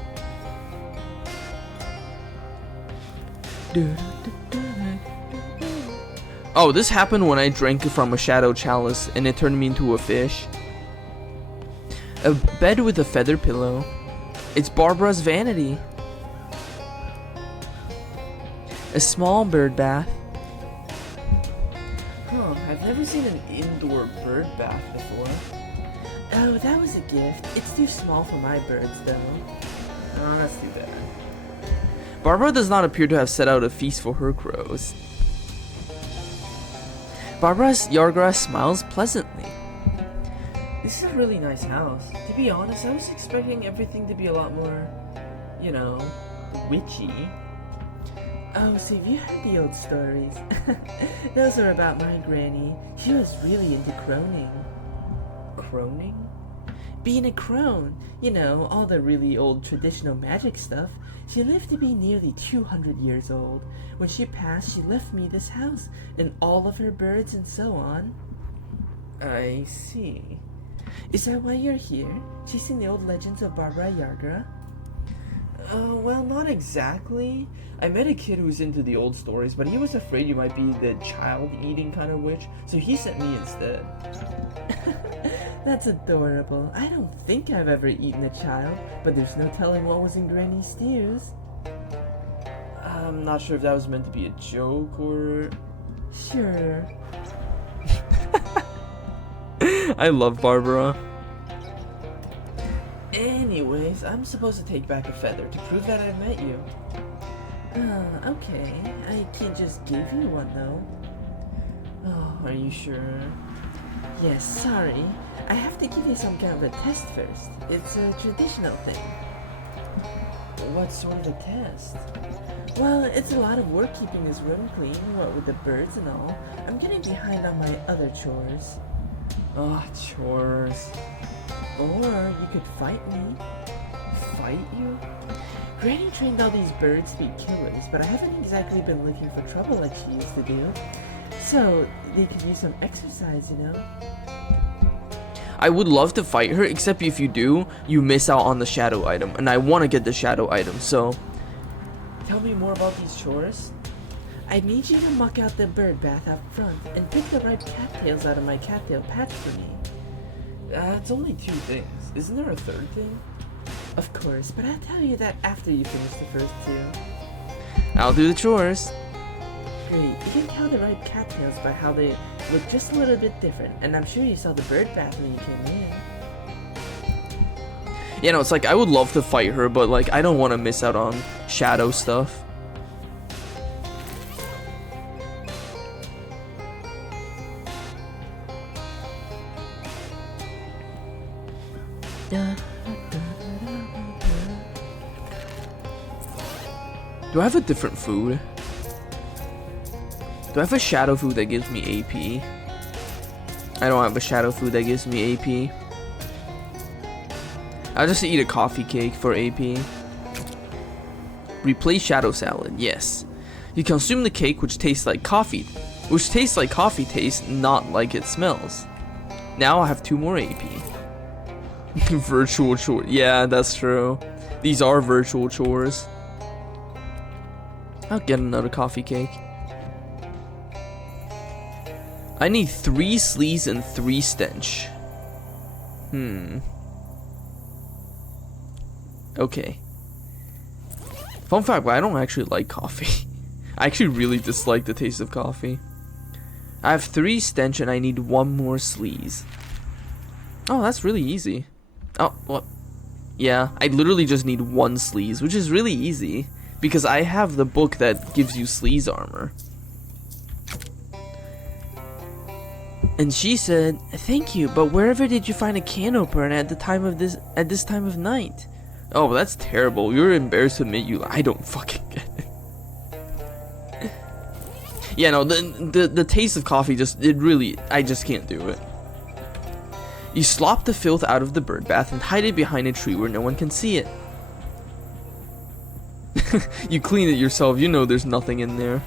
Oh, this happened when I drank from a shadow chalice and it turned me into a fish. A bed with a feather pillow. It's Barbara's vanity. A small bird bath. I've never seen an indoor bird bath before. Oh, that was a gift. It's too small for my birds, though. Oh, that's too bad. Barbara does not appear to have set out a feast for her crows. Barbara Yargara smiles pleasantly. This is a really nice house. To be honest, I was expecting everything to be a lot more, you know, witchy. Oh, so have you heard the old stories? Those are about my granny. She was really into croning. Croning? Being a crone. You know, all the really old traditional magic stuff. She lived to be nearly 200 years old. When she passed, she left me this house and all of her birds and so on. I see. Is that why you're here? Chasing the old legends of Barbara Yargara? Well, not exactly. I met a kid who's into the old stories, but he was afraid you might be the child-eating kind of witch, so he sent me instead. That's adorable. I don't think I've ever eaten a child, but there's no telling what was in Granny's stews. I'm not sure if that was meant to be a joke or... Sure. I love Barbara. Anyways, I'm supposed to take back a feather to prove that I met you. Okay. I can't just give you one, though. Oh, are you sure? Yes, sorry. I have to give you some kind of a test first. It's a traditional thing. What sort of a test? Well, it's a lot of work keeping this room clean, what with the birds and all. I'm getting behind on my other chores. Oh, chores. Or you could fight me. Fight you? Granny trained all these birds to be killers, but I haven't exactly been looking for trouble like she used to do. So, they could use some exercise, you know? I would love to fight her, except if you do, you miss out on the shadow item, and I want to get the shadow item, so... Tell me more about these chores. I need you to muck out the bird bath up front, and pick the right cattails out of my cattail patch for me. It's only 2 things. Isn't there a 3rd thing? Of course, but I'll tell you that after you finish the first 2. I'll do the chores. Great. You can tell the right cattails by how they look just a little bit different, and I'm sure you saw the bird bath when you came in. You know, it's like, I would love to fight her, but like, I don't want to miss out on shadow stuff. Do I have a different food? Do I have a shadow food that gives me AP? I don't have a shadow food that gives me AP. I'll just eat a coffee cake for AP. Replace shadow salad, yes. You consume the cake which tastes like coffee. Which tastes like coffee tastes, not like it smells. Now I have 2 more AP. Virtual chore. Yeah, that's true. These are virtual chores. I'll get another coffee cake. I need 3 sleaze and 3 stench. Okay. Fun fact, but I don't actually like coffee. I actually really dislike the taste of coffee. I have 3 stench and I need 1 more sleaze. Oh, that's really easy. Oh, what? Yeah, I literally just need 1 sleaze, which is really easy. Because I have the book that gives you sleaze armor. And she said, "Thank you, but wherever did you find a can opener at this time of night?" Oh, well, that's terrible. You're embarrassed to admit you. I don't fucking get it. Yeah, no, the taste of coffee I just can't do it. You slop the filth out of the bird bath and hide it behind a tree where no one can see it. You clean it yourself, you know there's nothing in there.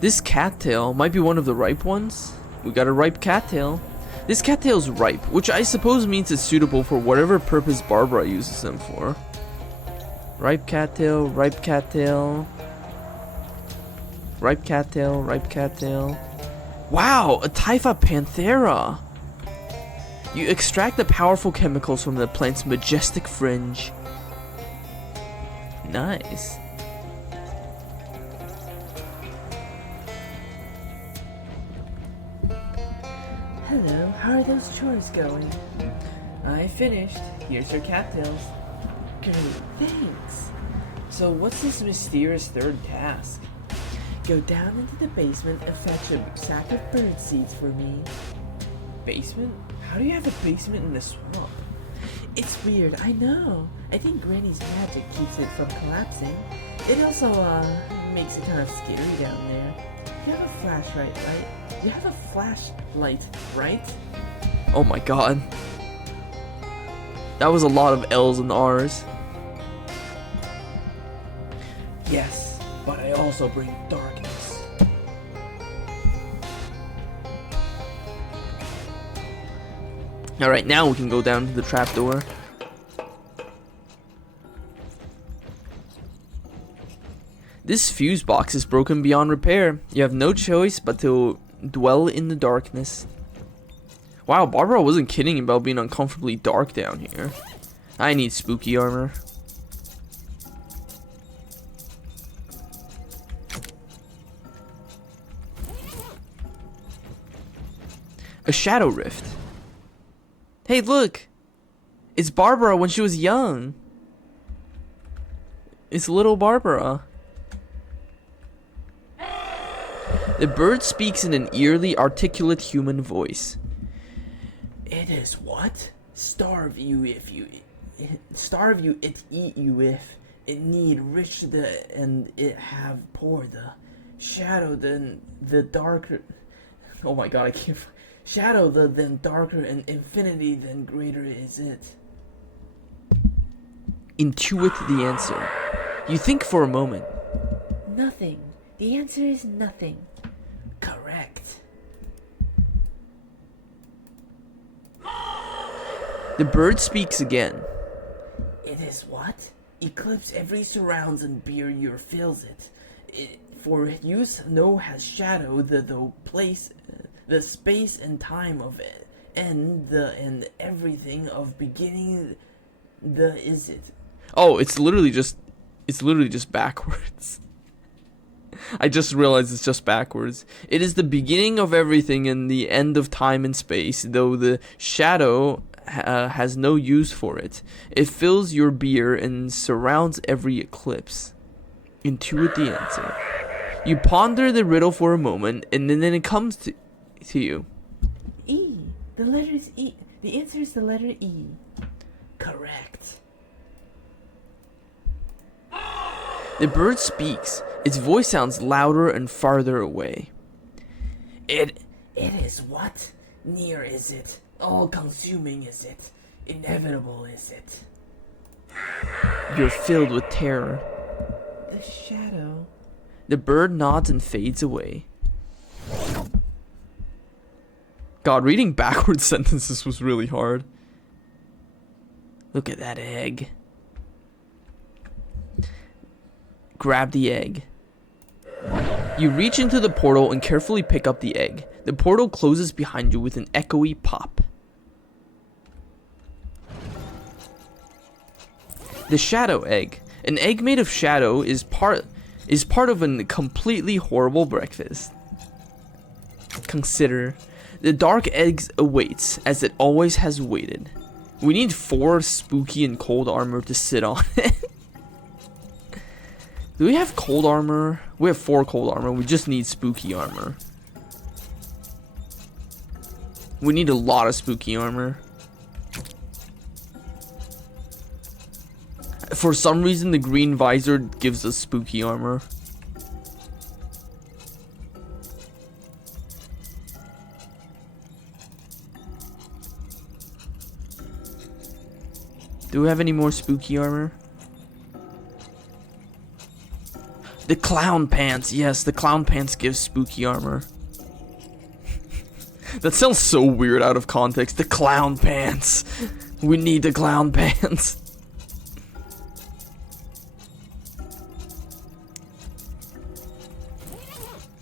This cattail might be one of the ripe ones. We got a ripe cattail. This cattail's ripe, which I suppose means it's suitable for whatever purpose Barbara uses them for. Ripe cattail, ripe cattail. Ripe cattail, ripe cattail. Wow, a Typha panthera. You extract the powerful chemicals from the plant's majestic fringe. Nice. Hello, how are those chores going? I finished. Here's your cattails. Great, thanks. So what's this mysterious third task? Go down into the basement and fetch a sack of bird seeds for me. Basement? How do you have a basement in the swamp? It's weird, I know. I think Granny's magic keeps it from collapsing. It also, makes it kind of scary down there. You have a flashlight, right? You have a flashlight, right? Oh my god. That was a lot of L's and R's. Yes, but I also bring darkness. Alright, now we can go down to the trapdoor. This fuse box is broken beyond repair. You have no choice but to dwell in the darkness. Wow, Barbara wasn't kidding about being uncomfortably dark down here. I need spooky armor. A shadow rift. Hey, look! It's Barbara when she was young. It's little Barbara. The bird speaks in an eerily articulate human voice. It is what? Starve you, it eat you if it need rich the and it have poor the shadow then the darker. Oh my god, I can't. Shadow the then darker and infinity then greater is it. Intuit the answer. You think for a moment. Nothing. The answer is nothing. Correct. The bird speaks again. It is what? Eclipse every surrounds and beer your fills it. For use no has shadow the place, the space and time of it, and everything of beginning the is it. Oh, it's literally just backwards. I just realized it's just backwards. It is the beginning of everything and the end of time and space, though the shadow has no use for it. It fills your beer and surrounds every eclipse. Intuit the answer. You ponder the riddle for a moment, and then it comes to you. E. The letter is E. The answer is the letter E. Correct. The bird speaks. Its voice sounds louder and farther away. It is what? Near is it? All-consuming is it? Inevitable is it? You're filled with terror. The shadow. The bird nods and fades away. God, reading backwards sentences was really hard. Look at that egg. Grab the egg. You reach into the portal and carefully pick up the egg. The portal closes behind you with an echoey pop. The shadow egg. An egg made of shadow is part of a completely horrible breakfast. Consider. The dark egg awaits, as it always has waited. We need 4 spooky and cold armor to sit on it. Do we have cold armor? We have 4 cold armor. We just need spooky armor. We need a lot of spooky armor. For some reason, the green visor gives us spooky armor. Do we have any more spooky armor? The clown pants. Yes, the clown pants give spooky armor. That sounds so weird out of context. The clown pants. We need the clown pants.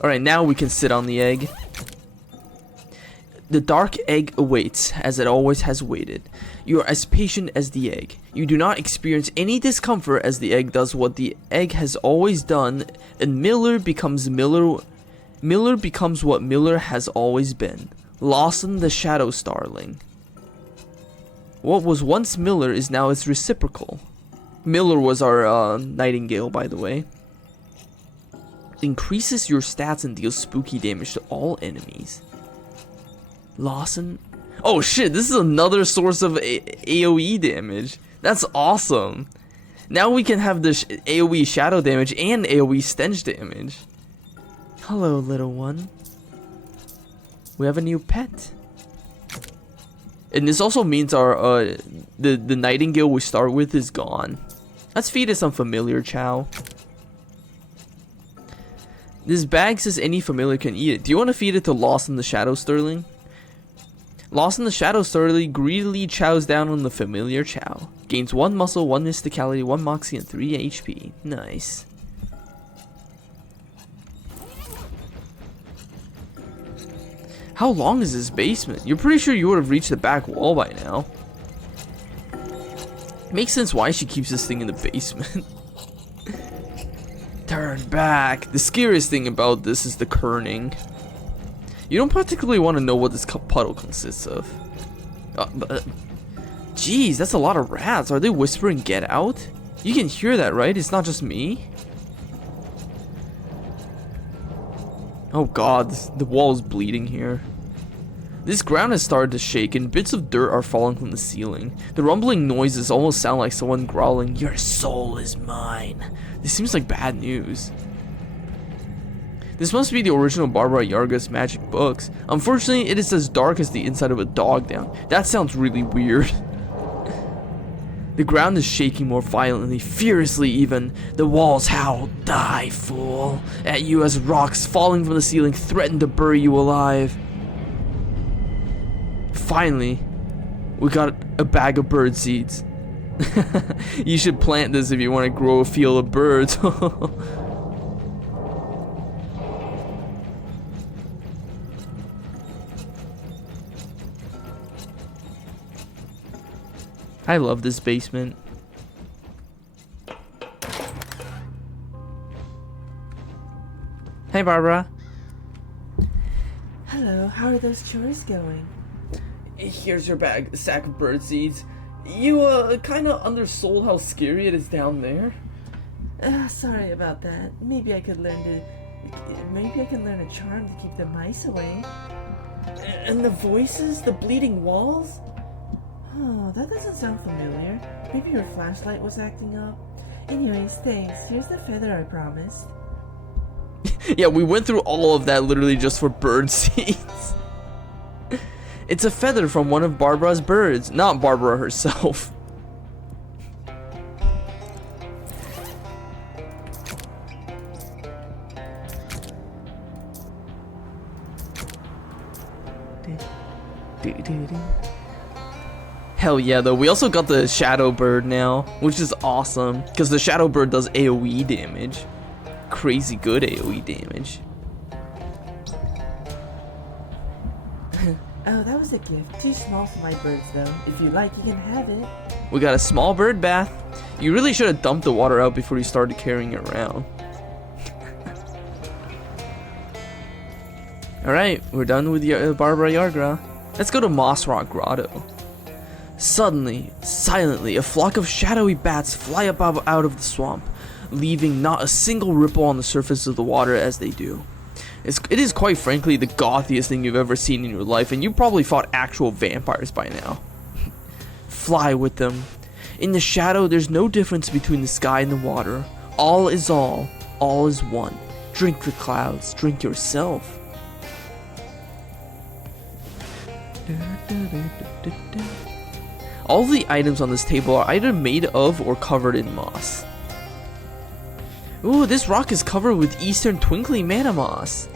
Alright, now we can sit on the egg. The dark egg awaits, as it always has waited. You are as patient as the egg. You do not experience any discomfort as the egg does what the egg has always done, and Miller becomes what Miller has always been. Lawson the Shadow Starling. What was once Miller is now its reciprocal. Miller was our Nightingale, by the way. Increases your stats and deals spooky damage to all enemies. Lawson. Oh shit, this is another source of AoE damage. That's awesome. Now we can have the AoE shadow damage and AoE stench damage. Hello, little one. We have a new pet. And this also means our the Nightingale we start with is gone. Let's feed it some familiar chow. This bag says any familiar can eat it. Do you want to feed it to Lawson the Shadow Sterling? Lawson the Shadow Sterling greedily chows down on the familiar chow. Gains 1 muscle, 1 mysticality, 1 moxie, and 3 HP. Nice. How long is this basement? You're pretty sure you would have reached the back wall by now. Makes sense why she keeps this thing in the basement. Turn back. The scariest thing about this is the kerning. You don't particularly want to know what this puddle consists of. Jeez, that's a lot of rats. Are they whispering get out? You can hear that, right? It's not just me? Oh god, the wall is bleeding here. This ground has started to shake and bits of dirt are falling from the ceiling. The rumbling noises almost sound like someone growling, "Your soul is mine." This seems like bad news. This must be the original Barbara Yargara's magic books. Unfortunately, it is as dark as the inside of a dog down. That sounds really weird. The ground is shaking more violently, furiously even. The walls howl, "Die, fool," at you as rocks falling from the ceiling threaten to bury you alive. Finally, we got a bag of bird seeds. You should plant this if you want to grow a field of birds. I love this basement. Hey, Barbara. Hello, how are those chores going? Here's your sack of bird seeds. You, kinda undersold how scary it is down there. Sorry about that. Maybe I can learn a charm to keep the mice away. And the voices? The bleeding walls? Oh, that doesn't sound familiar. Maybe your flashlight was acting up. Anyways, thanks. Here's the feather I promised. Yeah, we went through all of that literally just for bird seeds. It's a feather from one of Barbara's birds, not Barbara herself. Hell yeah, though. We also got the Shadow Bird now, which is awesome, because the Shadow Bird does AoE damage. Crazy good AoE damage. Oh, that was a gift. Too small for my birds, though. If you like, you can have it. We got a small bird bath. You really should have dumped the water out before you started carrying it around. Alright, we're done with Barbara Yargara. Let's go to Moss Rock Grotto. Suddenly, silently, a flock of shadowy bats fly up out of the swamp, leaving not a single ripple on the surface of the water as they do. It is quite frankly the gothiest thing you've ever seen in your life, and you probably fought actual vampires by now. Fly with them. In the shadow, there's no difference between the sky and the water. All is one. Drink the clouds, drink yourself. All the items on this table are either made of or covered in moss. Ooh, this rock is covered with Eastern Twinkly Mana Moss.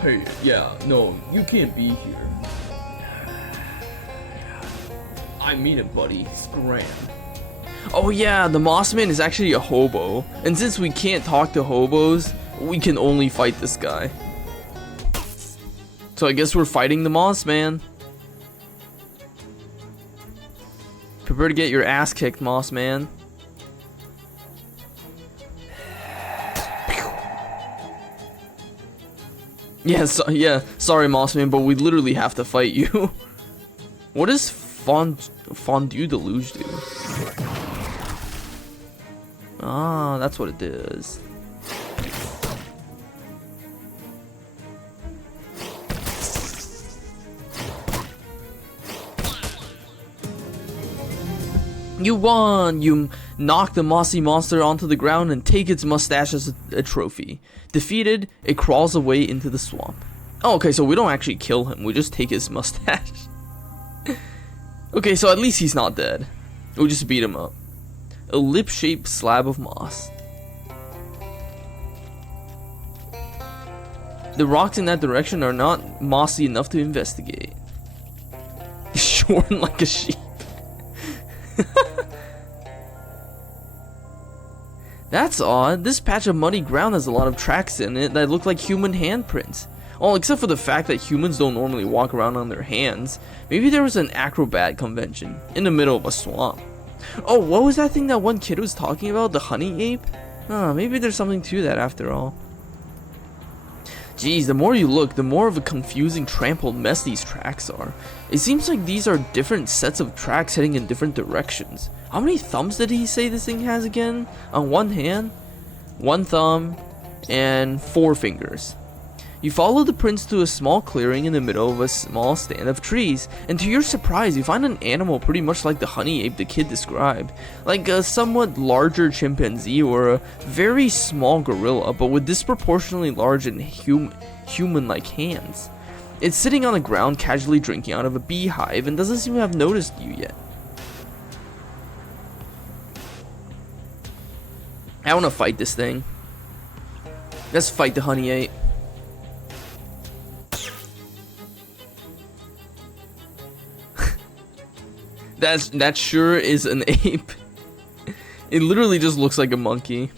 Hey, yeah, no, you can't be here. I mean it, buddy. Scram. Oh yeah, the Mossman is actually a hobo. And since we can't talk to hobos, we can only fight this guy. So I guess we're fighting the Mossman. Prepare to get your ass kicked, Mossman. Yeah, yeah, sorry Mossman, but we literally have to fight you. What does fondue deluge do? Ah, that's what it does. You won! You knock the mossy monster onto the ground and take its mustache as a trophy. Defeated, it crawls away into the swamp. Oh, okay, so we don't actually kill him, we just take his mustache. Okay, so at least he's not dead. We just beat him up. A lip-shaped slab of moss. The rocks in that direction are not mossy enough to investigate. Shorn like a sheep. That's odd. This patch of muddy ground has a lot of tracks in it that look like human handprints. Well, except for the fact that humans don't normally walk around on their hands. Maybe there was an acrobat convention in the middle of a swamp. Oh, what was that thing that one kid was talking about? The honey ape? Maybe there's something to that after all. Geez, the more you look, the more of a confusing, trampled mess these tracks are. It seems like these are different sets of tracks heading in different directions. How many thumbs did he say this thing has again? On one hand, one thumb, and 4 fingers. You follow the prints to a small clearing in the middle of a small stand of trees, and to your surprise, you find an animal pretty much like the honey ape the kid described. Like a somewhat larger chimpanzee or a very small gorilla, but with disproportionately large and human-like hands. It's sitting on the ground casually drinking out of a beehive and doesn't seem to have noticed you yet. I want to fight this thing. Let's fight the honey ape. That sure is an ape. It literally just looks like a monkey.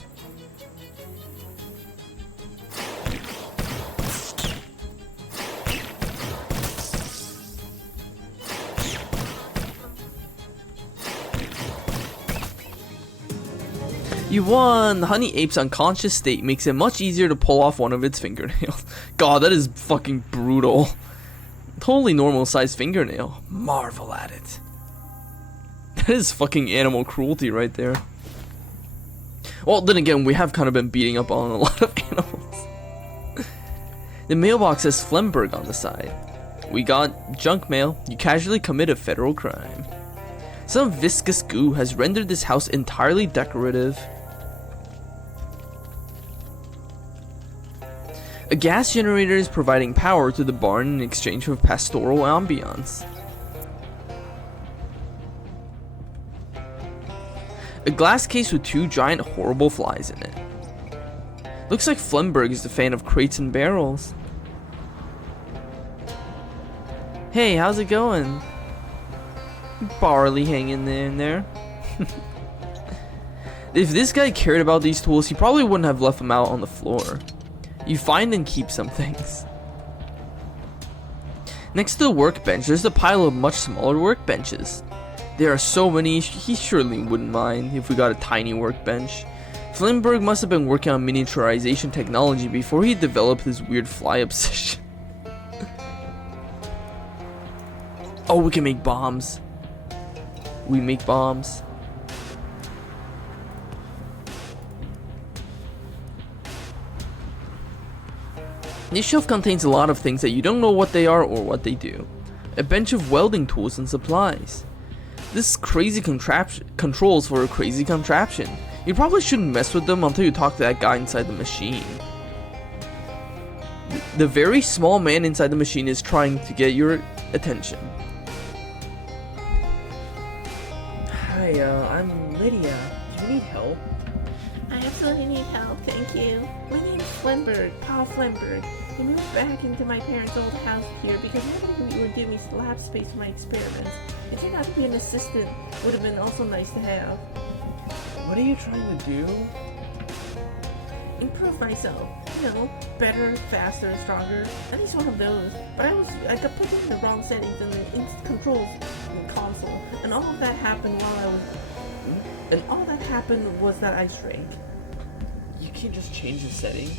You won! The honey ape's unconscious state makes it much easier to pull off one of its fingernails. God, that is fucking brutal. Totally normal sized fingernail. Marvel at it. That is fucking animal cruelty right there. Well, then again, we have kind of been beating up on a lot of animals. The mailbox says Flemberg on the side. We got junk mail. You casually commit a federal crime. Some viscous goo has rendered this house entirely decorative. A gas generator is providing power to the barn in exchange for pastoral ambiance. A glass case with 2 giant horrible flies in it. Looks like Flemberg is a fan of crates and barrels. Hey, how's it going? Barley hanging in there. If this guy cared about these tools, he probably wouldn't have left them out on the floor. You find and keep some things. Next to the workbench, there's a pile of much smaller workbenches. There are so many, he surely wouldn't mind if we got a tiny workbench. Flemberg must have been working on miniaturization technology before he developed his weird fly obsession. Oh, we can make bombs. We make bombs. This shelf contains a lot of things that you don't know what they are or what they do. A bench of welding tools and supplies. This crazy controls for a crazy contraption. You probably shouldn't mess with them until you talk to that guy inside the machine. The very small man inside the machine is trying to get your attention. Hi, I'm Lydia. Do you need help? I absolutely need help, thank you. My name's Flemberg, Paul Flemberg. I moved back into my parents' old house here because nobody would give me lab space for my experiments. It turned out to be an assistant. Would have been also nice to have. What are you trying to do? Improve myself. You know, better, faster, stronger. At least one of those. But I got put in the wrong settings in the controls console, and all of that happened while I was. And all that happened was that I shrank. You can't just change the settings?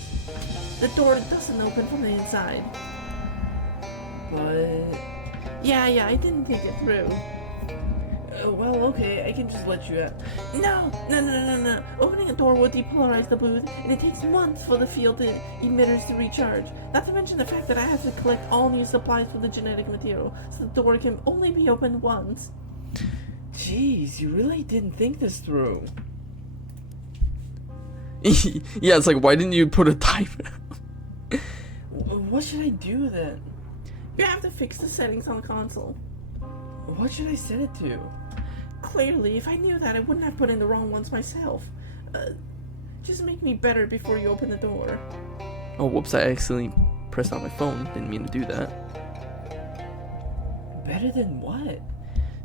The door doesn't open from the inside. But... Yeah, I didn't think it through. well, okay, I can just let you out. No. Opening a door will depolarize the booth, and it takes months for the field emitters to recharge. Not to mention the fact that I have to collect all new supplies for the genetic material, so the door can only be opened once. Jeez, you really didn't think this through. Yeah, it's like, why didn't you put a timer? What should I do then? You have to fix the settings on the console. What should I set it to? Clearly, if I knew that, I wouldn't have put in the wrong ones myself. Just make me better before you open the door. Oh, whoops, I accidentally pressed on my phone. Didn't mean to do that. Better than what?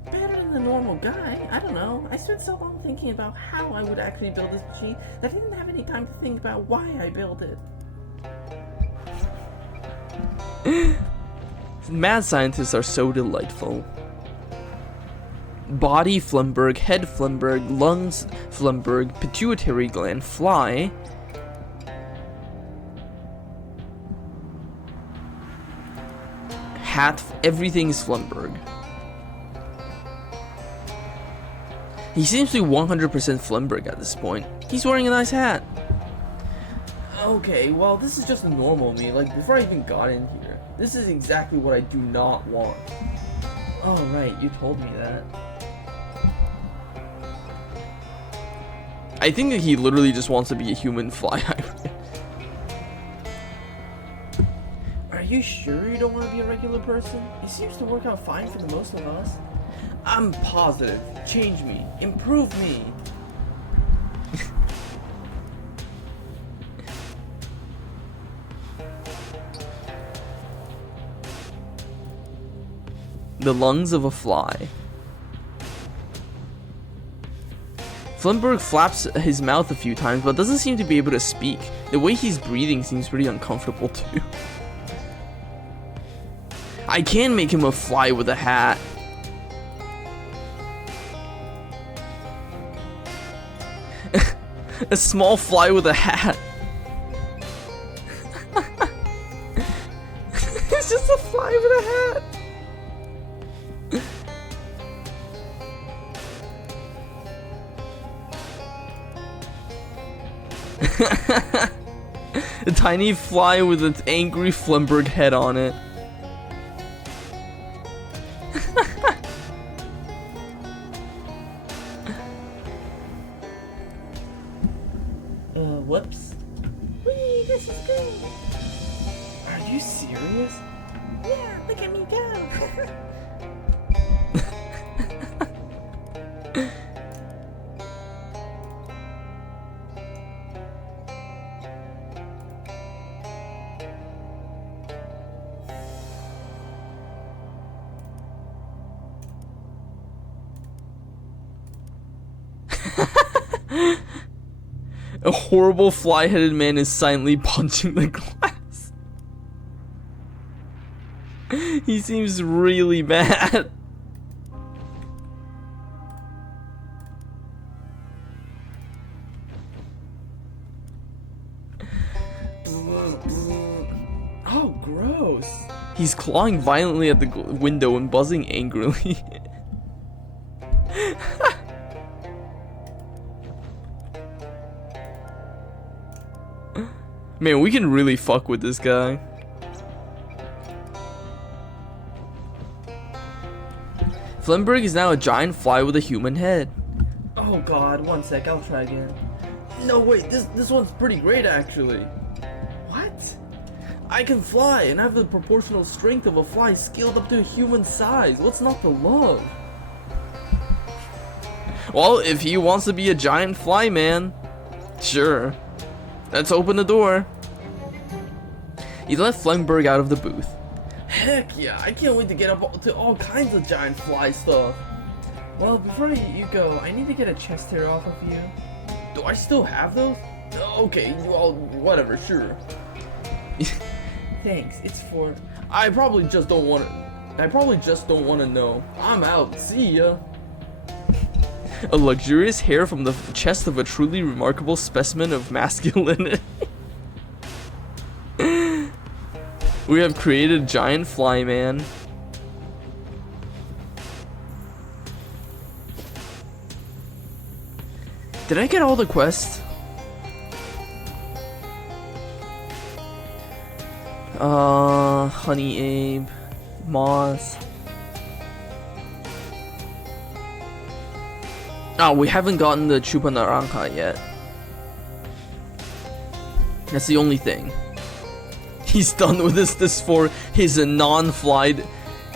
Better than the normal guy. I don't know. I spent so long thinking about how I would actually build this machine that I didn't have any time to think about why I built it. Mad scientists are so delightful. Body Flumberg, head Flumberg, lungs Flumberg, pituitary gland fly. Hat, everything's Flumberg. He seems to be 100% Flumberg at this point. He's wearing a nice hat. Okay, well, this is just a normal me, like, before I even got in here. This is exactly what I do not want. Oh, right, you told me that. I think that he literally just wants to be a human fly hybrid. Are you sure you don't want to be a regular person? It seems to work out fine for the most of us. I'm positive. Change me. Improve me. The lungs of a fly. Flumberg flaps his mouth a few times, but doesn't seem to be able to speak. The way he's breathing seems pretty uncomfortable too. I can make him a fly with a hat. A small fly with a hat. It's just a fly with a hat. A tiny fly with an angry Flumberg head on it. Whoops. Whee, this is great. Are you serious? Yeah, look at me go. A horrible fly-headed man is silently punching the glass. He seems really mad. Oh, gross. He's clawing violently at the window and buzzing angrily. Man, we can really fuck with this guy. Flumberg is now a giant fly with a human head. Oh god, one sec, I'll try again. No, wait, this one's pretty great actually. What? I can fly and have the proportional strength of a fly scaled up to a human size. What's not to love? Well, if he wants to be a giant fly man, sure. Let's open the door. He let Flumberg out of the booth. Heck yeah, I can't wait to get up to all kinds of giant fly stuff. Well, before you go, I need to get a chest hair off of you. Do I still have those? Okay, well, whatever, sure. Thanks, it's for... I probably just don't want to know. I'm out, see ya. A luxurious hair from the chest of a truly remarkable specimen of masculinity. We have created a giant fly man. Did I get all the quests? Honey Abe, Moss. Oh, we haven't gotten the Chupa Naranja yet. That's the only thing. He's done with his dysphoria. He's a non-fly.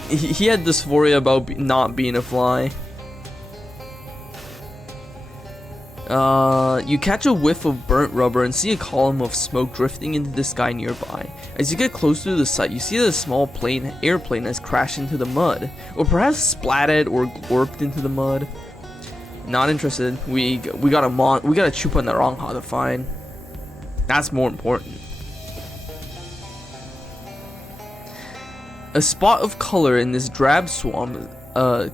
He had dysphoria about not being a fly. You catch a whiff of burnt rubber and see a column of smoke drifting into the sky nearby. As you get closer to the site, you see that a small airplane has crashed into the mud, or perhaps splatted or glorped into the mud. Not interested. We got a Chupa Naranja to find. That's more important. A spot of color in this drab swamp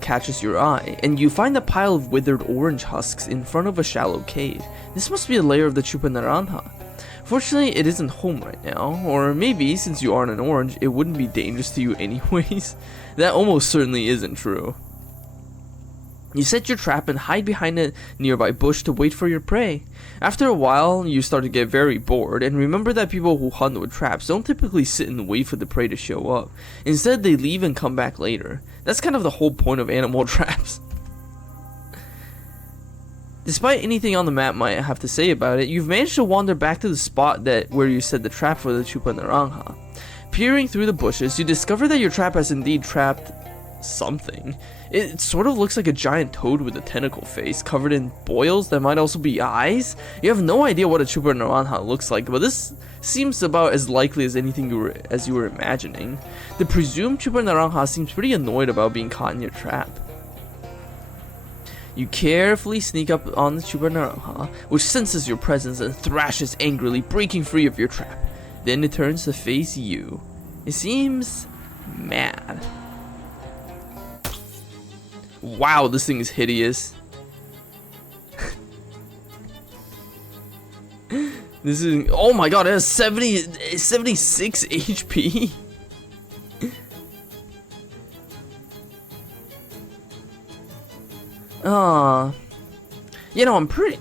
catches your eye, and you find a pile of withered orange husks in front of a shallow cave. This must be a lair of the Chupa Naranja. Fortunately, it isn't home right now, or maybe, since you aren't an orange, it wouldn't be dangerous to you anyways. That almost certainly isn't true. You set your trap and hide behind a nearby bush to wait for your prey. After a while, you start to get very bored, and remember that people who hunt with traps don't typically sit and wait for the prey to show up. Instead, they leave and come back later. That's kind of the whole point of animal traps. Despite anything on the map might have to say about it, you've managed to wander back to the spot where you set the trap for the Chupa Naranja. Peering through the bushes, you discover that your trap has indeed trapped something. It sort of looks like a giant toad with a tentacle face covered in boils that might also be eyes. You have no idea what a Chupa Naranja looks like, but this seems about as likely as anything you were imagining. The presumed Chupa Naranja seems pretty annoyed about being caught in your trap. You carefully sneak up on the Chupa Naranja, which senses your presence and thrashes angrily, breaking free of your trap. Then it turns to face you. It seems mad. Wow, this thing is hideous. This is, oh my god, it has 76 HP. You know, I'm pretty,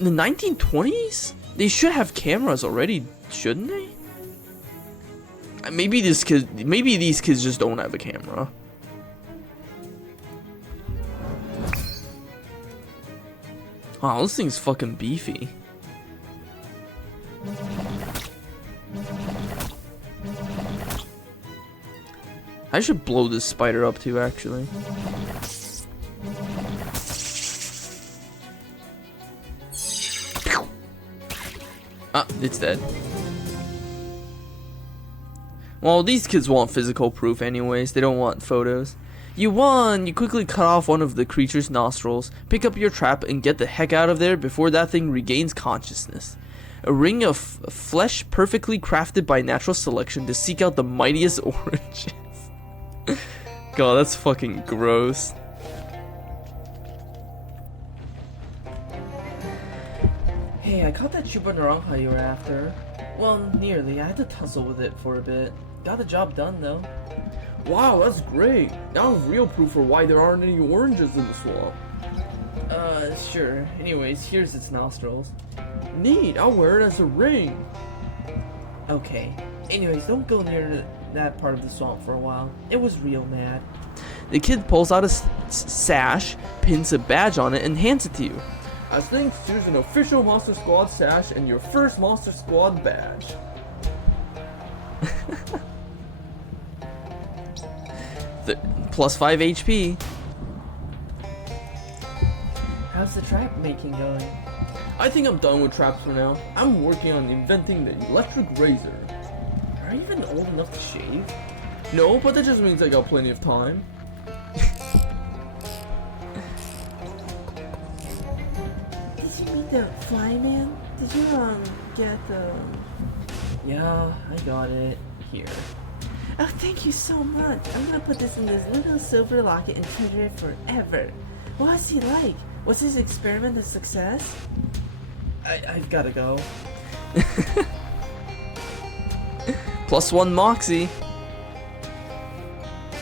in the 1920s? They should have cameras already, shouldn't they? Maybe these kids just don't have a camera. Oh, this thing's fucking beefy. I should blow this spider up too, actually. Ah, it's dead. Well, these kids want physical proof anyways, they don't want photos. You won! You quickly cut off one of the creature's nostrils, pick up your trap, and get the heck out of there before that thing regains consciousness. A ring of flesh perfectly crafted by natural selection to seek out the mightiest oranges. God, that's fucking gross. Hey, I caught that Chupa Naranja you were after. Well, nearly. I had to tussle with it for a bit. Got the job done, though. Wow, that's great. Now real proof for why there aren't any oranges in the swamp. Sure. Anyways, here's its nostrils. Neat, I'll wear it as a ring. Okay. Anyways, don't go near that part of the swamp for a while. It was real mad. The kid pulls out a sash, pins a badge on it, and hands it to you. I think here's an official Monster Squad sash and your first Monster Squad badge. Plus 5 HP. How's the trap making going? I think I'm done with traps for now. I'm working on inventing the electric razor. Are you even old enough to shave? No, but that just means I got plenty of time. Did you meet the fly man? Did you get the? Yeah, I got it. Here. Oh, thank you so much. I'm gonna put this in this little silver locket and treasure it forever. What's he like? Was his experiment a success? I've gotta go. +1 Moxie.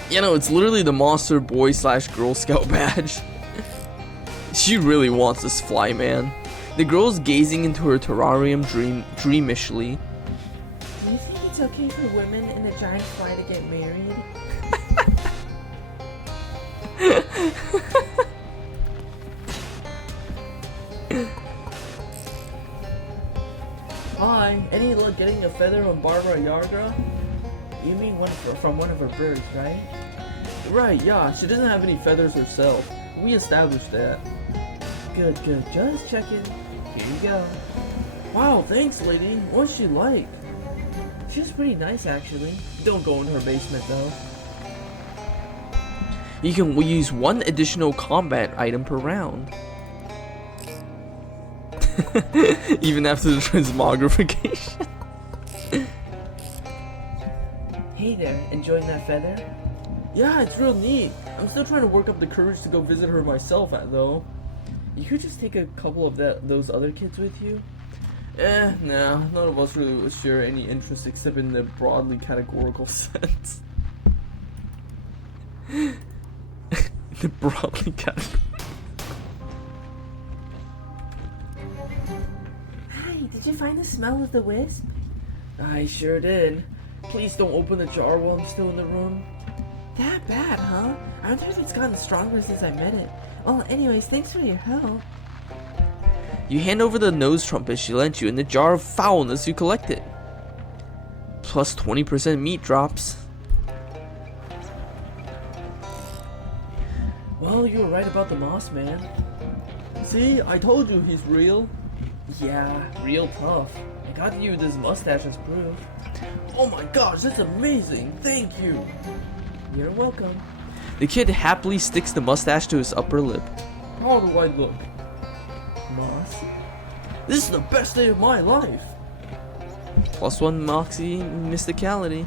You know, it's literally the monster boy / Girl Scout badge. She really wants this fly, man. The girl's gazing into her terrarium dreamishly. Do you think it's okay for women in a giant fly to get married? Hi, any luck getting a feather on Barbara Yargara? You mean from one of her birds, right? Right, yeah, she doesn't have any feathers herself. We established that. Good, just checking. Here you go. Wow, thanks, lady. What's she like? She's pretty nice, actually. Don't go in her basement, though. You can use 1 additional combat item per round. Even after the transmogrification. Hey there, enjoying that feather? Yeah, it's real neat. I'm still trying to work up the courage to go visit her myself, though. You could just take a couple of those other kids with you? Nah, none of us really share any interest except in the broadly categorical sense. The broadly categorical. Hi, did you find the smell of the wisp? I sure did. Please don't open the jar while I'm still in the room. That bad, huh? I wonder if it's gotten stronger since I met it. Well, anyways, thanks for your help. You hand over the nose trumpet she lent you and the jar of foulness you collected. Plus 20% meat drops. Well, you were right about the moss man. See, I told you he's real. Yeah, real tough. I got you this mustache as proof. Oh my gosh, that's amazing! Thank you! You're welcome. The kid happily sticks the mustache to his upper lip. How do I look? Moss? This is the best day of my life! +1 Moxie mysticality.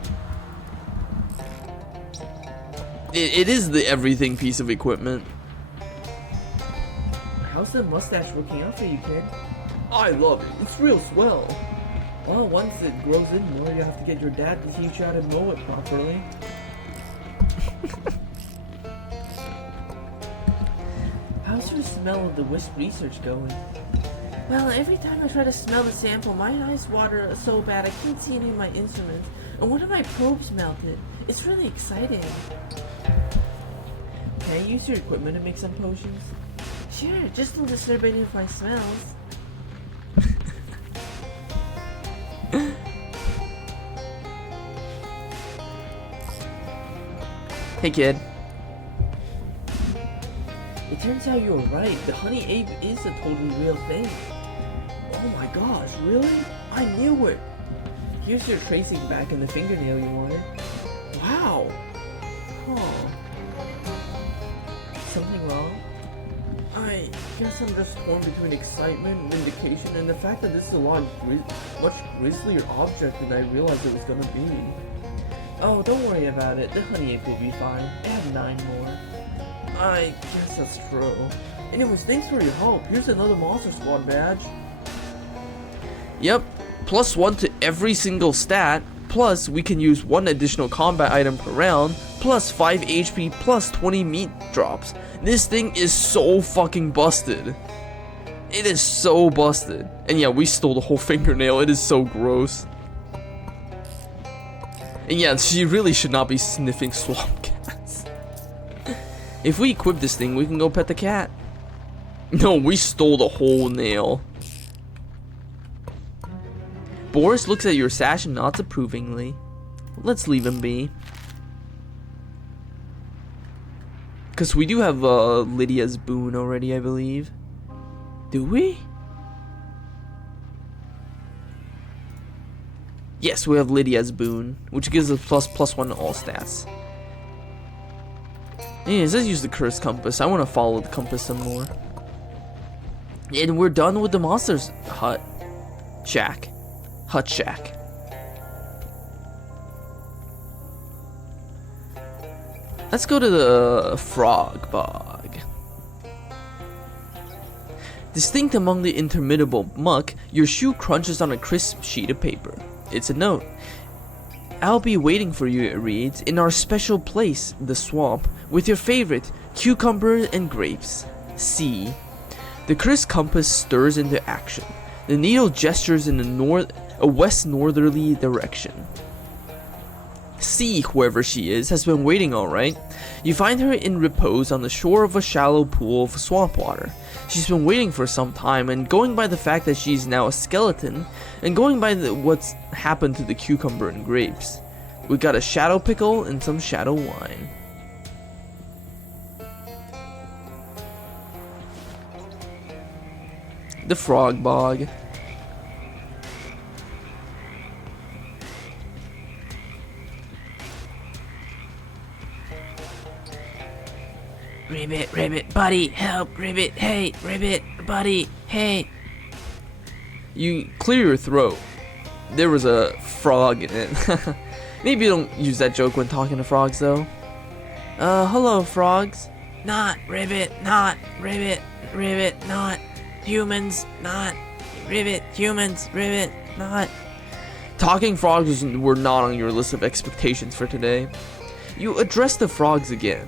It is the everything piece of equipment. How's the mustache working out for you, kid? I love it. It's real swell. Well, once it grows in more, you have to get your dad to teach you how to mow it properly. How's your smell of the wisp research going? Well, every time I try to smell the sample, my eyes water so bad I can't see any of my instruments, and one of my probes melted. It's really exciting. Can I use your equipment to make some potions? Sure, just don't disturb any of my smells. Hey kid. It turns out you were right. The honey ape is a totally real thing. Oh my gosh, really? I knew it. Here's your tracing back and the fingernail you wanted. Wow. Huh. Something wrong? I guess I'm just torn between excitement, vindication, and the fact that this is a much grislier object than I realized it was gonna be. Oh, don't worry about it. The honey ape will be fine. I have 9 more. I guess that's true. Anyways, thanks for your help. Here's another Monster Squad badge. Yep, +1 to every single stat. Plus, we can use 1 additional combat item per round. Plus 5 HP, plus 20 meat drops. This thing is so fucking busted. It is so busted. And yeah, we stole the whole fingernail. It is so gross. And yeah, she really should not be sniffing swamp cats. If we equip this thing, we can go pet the cat. No, we stole the whole nail. Boris looks at your sash and nods approvingly. Let's leave him be. Because we do have Lydia's boon already, I believe. Do we? Yes, we have Lydia's boon, which gives us +1 to all stats. Anyways, let's use the cursed compass. I want to follow the compass some more. And we're done with the monster's hut. Shack. Hut shack. Let's go to the frog bog. Distinct among the interminable muck, your shoe crunches on a crisp sheet of paper. It's a note. I'll be waiting for you, it reads, in our special place, the swamp, with your favorite cucumber and grapes. C. The crisp compass stirs into action. The needle gestures in a west northerly direction. C, whoever she is, has been waiting alright. You find her in repose on the shore of a shallow pool of swamp water. She's been waiting for some time, and going by the fact that she's now a skeleton, and going by what's happened to the cucumber and grapes, we got a shadow pickle and some shadow wine. The Frog Bog. Ribbit, ribbit, buddy, help, ribbit, hey, ribbit, buddy, hey. You clear your throat. There was a frog in it. Maybe you don't use that joke when talking to frogs, though. Hello, frogs. Not ribbit, not ribbit, ribbit, not humans, not ribbit, humans, ribbit, not. Talking frogs were not on your list of expectations for today. You address the frogs again.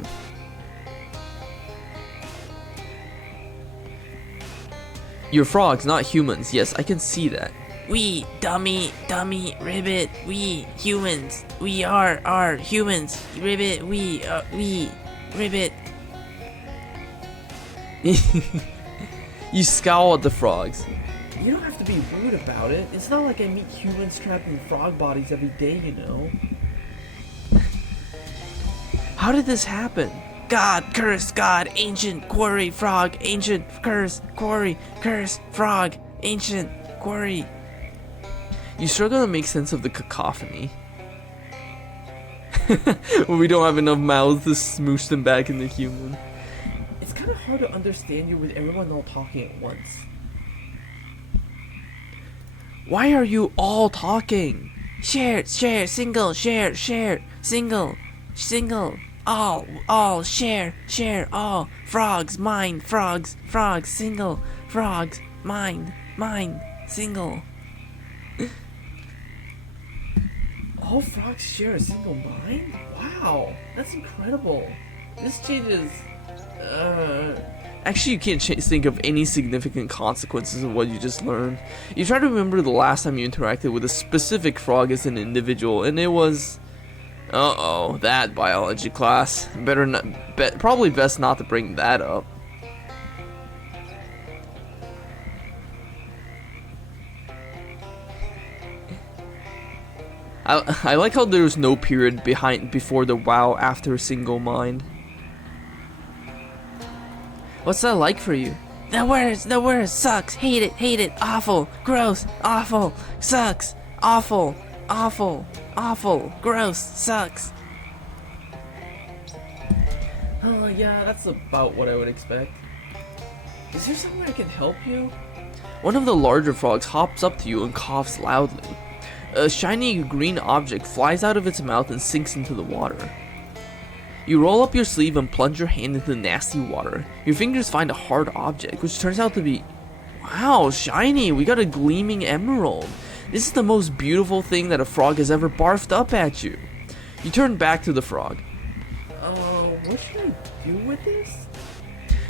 You're frogs, not humans. Yes, I can see that. We, dummy, ribbit, we, humans, we are humans, ribbit, we, ribbit. You scowl at the frogs. You don't have to be rude about it. It's not like I meet humans trapped in frog bodies every day, you know. How did this happen? God, curse, God, ancient, quarry, frog, ancient, curse, quarry, curse, frog, ancient, quarry. You struggle to make sense of the cacophony. When we don't have enough mouths to smoosh them back into human. It's kind of hard to understand you with everyone all talking at once. Why are you all talking? Share, single, share, single, all, share, all, frogs, mine, frogs, single, frogs, mine, single. All frogs share a single mind? Wow, that's incredible. This changes. Actually, you can't think of any significant consequences of what you just learned. You try to remember the last time you interacted with a specific frog as an individual, and it was... Uh-oh, that biology class. Better not... probably best not to bring that up. I like how there's no period before the wow after single mind. What's that like for you? The worst, sucks, hate it, awful, gross, awful, sucks, awful, gross, sucks. Oh, yeah, that's about what I would expect. Is there somewhere I can help you? One of the larger frogs hops up to you and coughs loudly. A shiny green object flies out of its mouth and sinks into the water. You roll up your sleeve and plunge your hand into the nasty water. Your fingers find a hard object, which turns out to be... Wow, shiny! We got a gleaming emerald! This is the most beautiful thing that a frog has ever barfed up at you. You turn back to the frog. What should I do with this?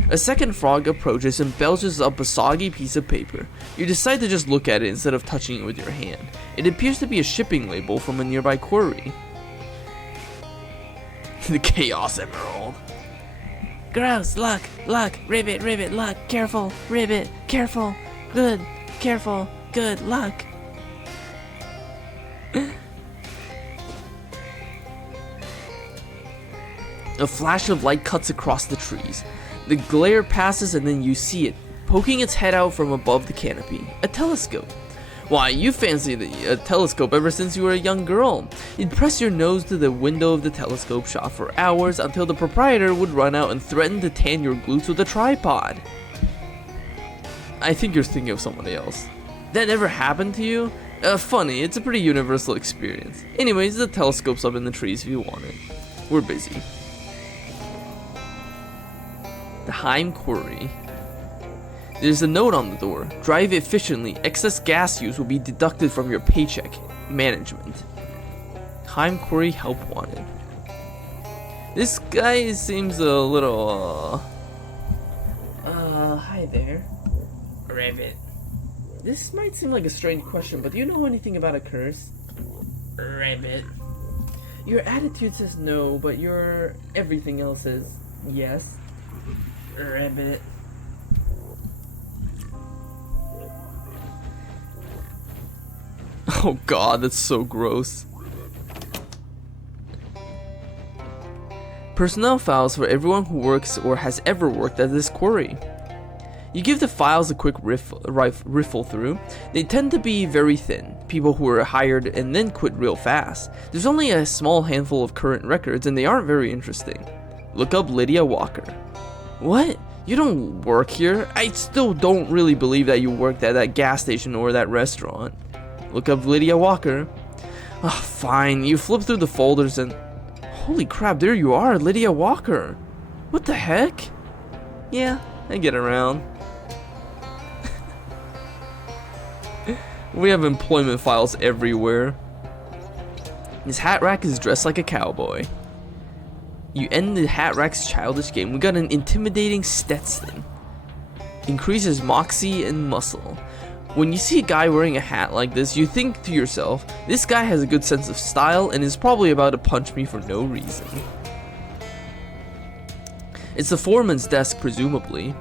A second frog approaches and belches up a soggy piece of paper. You decide to just look at it instead of touching it with your hand. It appears to be a shipping label from a nearby quarry. The Chaos Emerald. Gross, luck, ribbit, luck, careful, ribbit, careful, good, luck. A flash of light cuts across the trees. The glare passes and then you see it, poking its head out from above the canopy. A telescope. Why, you fancied a telescope ever since you were a young girl. You'd press your nose to the window of the telescope shop for hours until the proprietor would run out and threaten to tan your glutes with a tripod. I think you're thinking of somebody else. That never happened to you? Funny, it's a pretty universal experience. Anyways, the telescope's up in the trees if you want it. We're busy. The Heim Quarry. There's a note on the door. Drive efficiently. Excess gas use will be deducted from your paycheck. Management. Time query help wanted. This guy seems a little, Hi there. Rabbit. This might seem like a strange question, but do you know anything about a curse? Rabbit. Your attitude says no, but your everything else says yes. Rabbit. oh god, that's so gross. Personnel files for everyone who works or has ever worked at this quarry. You give the files a quick riffle through. They tend to be very thin, people who were hired and then quit real fast. There's only a small handful of current records and they aren't very interesting. Look up Lydia Walker. What? You don't work here? I still don't really believe that you worked at that gas station or that restaurant. Look up Lydia Walker. Oh, fine, you flip through the folders and... Holy crap, there you are, Lydia Walker. What the heck? Yeah, I get around. We have employment files everywhere. His hat rack is dressed like a cowboy. You end the hat rack's childish game. We got an intimidating Stetson. Increases moxie and muscle. When you see a guy wearing a hat like this, you think to yourself, this guy has a good sense of style and is probably about to punch me for no reason. It's the foreman's desk, presumably.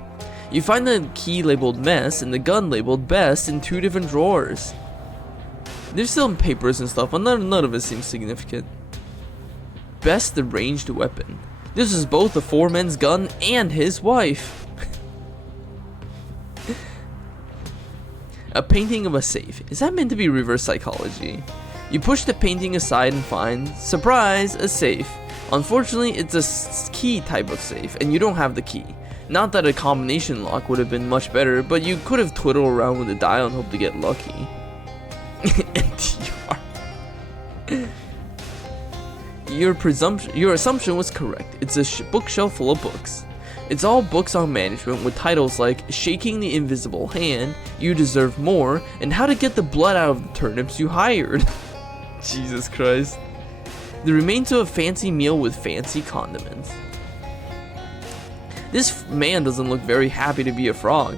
You find the key labeled mess and the gun labeled best in 2 different drawers. There's still papers and stuff, but none of it seems significant. Best the ranged weapon. This is both the foreman's gun and his wife. A painting of a safe. Is that meant to be reverse psychology? You push the painting aside and find, surprise, a safe. Unfortunately, it's a key type of safe, and you don't have the key. Not that a combination lock would have been much better, but you could have twiddled around with the dial and hoped to get lucky. NTR. Your assumption was correct. It's a bookshelf full of books. It's all books on management with titles like Shaking the Invisible Hand, You Deserve More, and How to Get the Blood Out of the Turnips You Hired. Jesus Christ. The remains of a fancy meal with fancy condiments. This man doesn't look very happy to be a frog.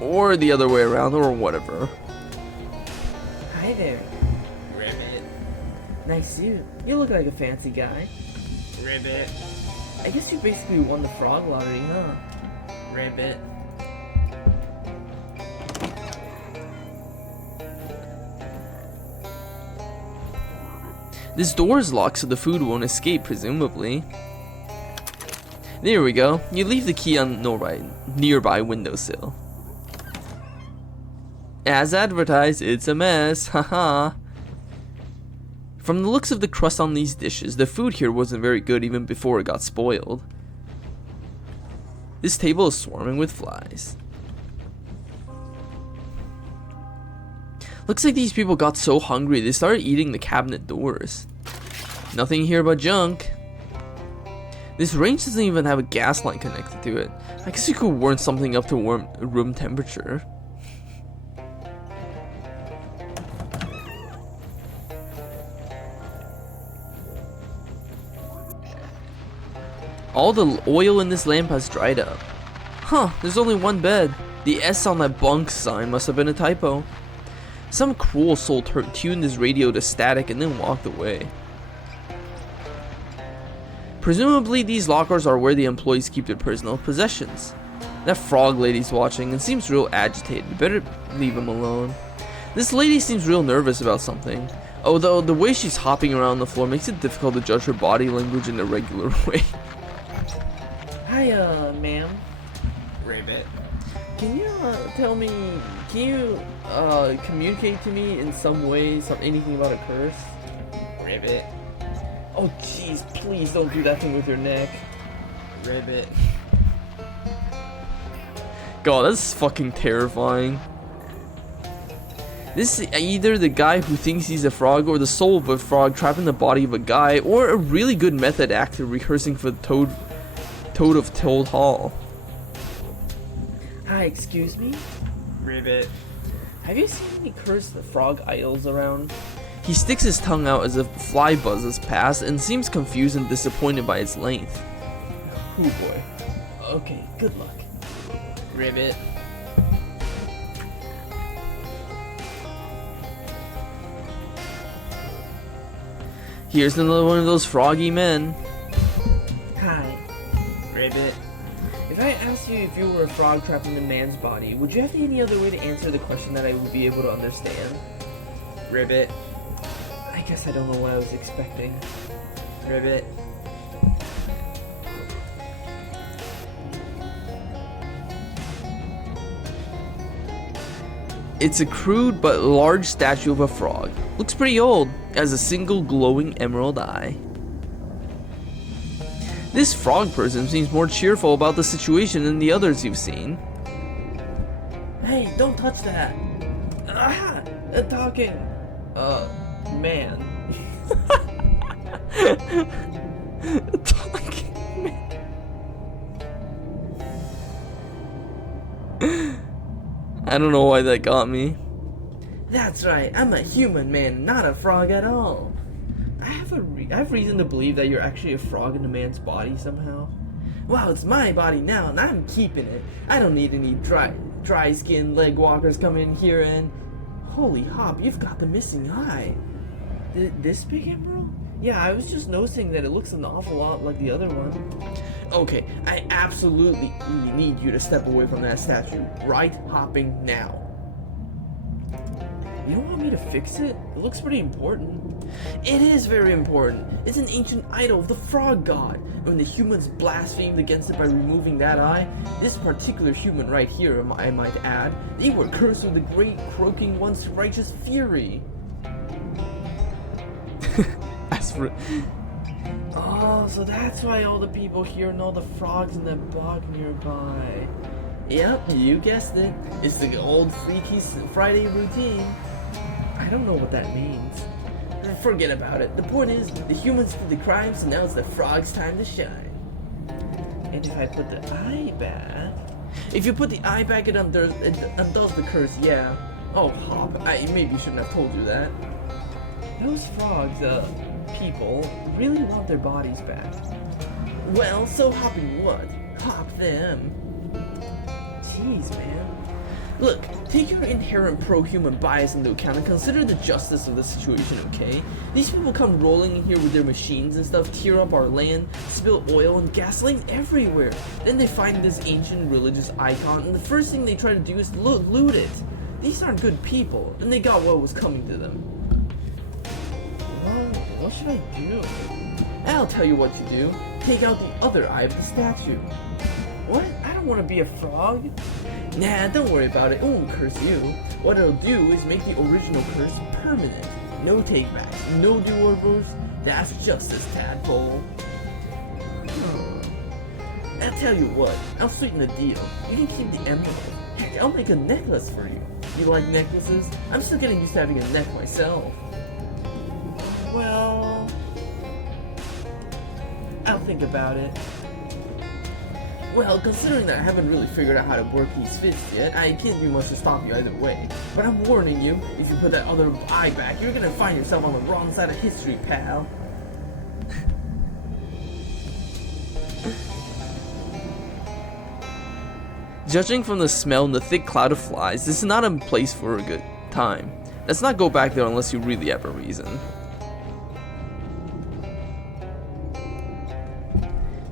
Or the other way around, or whatever. Hi there. Ribbit. Nice suit. You look like a fancy guy. Ribbit. I guess you basically won the frog lottery, huh? Ribbit. This door is locked so the food won't escape, presumably. There we go. You leave the key on nearby windowsill. As advertised, it's a mess, haha. From the looks of the crust on these dishes, the food here wasn't very good even before it got spoiled. This table is swarming with flies. Looks like these people got so hungry they started eating the cabinet doors. Nothing here but junk. This range doesn't even have a gas line connected to it. I guess you could warm something up to room temperature. All the oil in this lamp has dried up. Huh, there's only one bed. The S on that bunk sign must have been a typo. Some cruel soul tuned his radio to static and then walked away. Presumably these lockers are where the employees keep their personal possessions. That frog lady's watching and seems real agitated. Better leave him alone. This lady seems real nervous about something. Although the way she's hopping around the floor makes it difficult to judge her body language in a regular way. Hi, ma'am. Ribbit. Can you, can you, communicate to me in some way, anything about a curse? Ribbit. Oh, jeez, please don't do that thing with your neck. Ribbit. God, that's fucking terrifying. This is either the guy who thinks he's a frog or the soul of a frog trapped in the body of a guy, or a really good method actor rehearsing for the Toad of Toad Hall. Hi, Excuse me? Ribbit. Have you seen any cursed frog idols around? He sticks his tongue out as a fly buzzes past and seems confused and disappointed by its length. Oh boy. Okay, good luck. Ribbit. Here's another one of those froggy men. Hi. Ribbit. If I asked you if you were a frog trapped in a man's body, would you have any other way to answer the question that I would be able to understand? Ribbit. I guess I don't know what I was expecting. Ribbit. It's a crude but large statue of a frog. Looks pretty old, has a single glowing emerald eye. This frog person seems more cheerful about the situation than the others you've seen. Hey, don't touch that! Ah! A talking... man. Talking man. I don't know why that got me. That's right, I'm a human man, not a frog at all. I have reason to believe that you're actually a frog in a man's body somehow. Well, it's my body now, and I'm keeping it. I don't need any dry skin leg walkers coming in here and... Holy hop, you've got the missing eye. This big emerald? Yeah, I was just noticing that it looks an awful lot like the other one. Okay, I absolutely need you to step away from that statue. Right hopping now. You don't want me to fix it? It looks pretty important. It is very important. It's an ancient idol of the frog god. And when the humans blasphemed against it by removing that eye, this particular human right here, I might add, they were cursed with the great croaking one's righteous fury. As for... Oh, so that's why all the people here know the frogs in the bog nearby. Yep, you guessed it. It's the old freaky Friday routine. I don't know what that means. Forget about it. The point is, the humans did the crime, so now it's the frog's time to shine. And if I put the eye back... If you put the eye back, it undoes the curse, yeah. Oh, Hop, I maybe shouldn't have told you that. Those frogs, people, really want their bodies back. Well, so hopping what? Hop them. Jeez, man. Look, take your inherent pro-human bias into account and consider the justice of the situation, okay? These people come rolling in here with their machines and stuff, tear up our land, spill oil and gasoline everywhere. Then they find this ancient religious icon, and the first thing they try to do is loot it. These aren't good people, and they got what was coming to them. Well, what should I do? I'll tell you what to do. Take out the other eye of the statue. What? I don't want to be a frog. Nah, don't worry about it. It won't curse you. What it'll do is make the original curse permanent. No takebacks, no do-overs. That's justice, tadpole. I'll tell you what. I'll sweeten the deal. You can keep the emerald. Heck, I'll make a necklace for you. You like necklaces? I'm still getting used to having a neck myself. Well... I'll think about it. Well, considering that I haven't really figured out how to work these fists yet, I can't do much to stop you either way. But I'm warning you, if you put that other eye back, you're gonna find yourself on the wrong side of history, pal. Judging from the smell and the thick cloud of flies, this is not a place for a good time. Let's not go back there unless you really have a reason.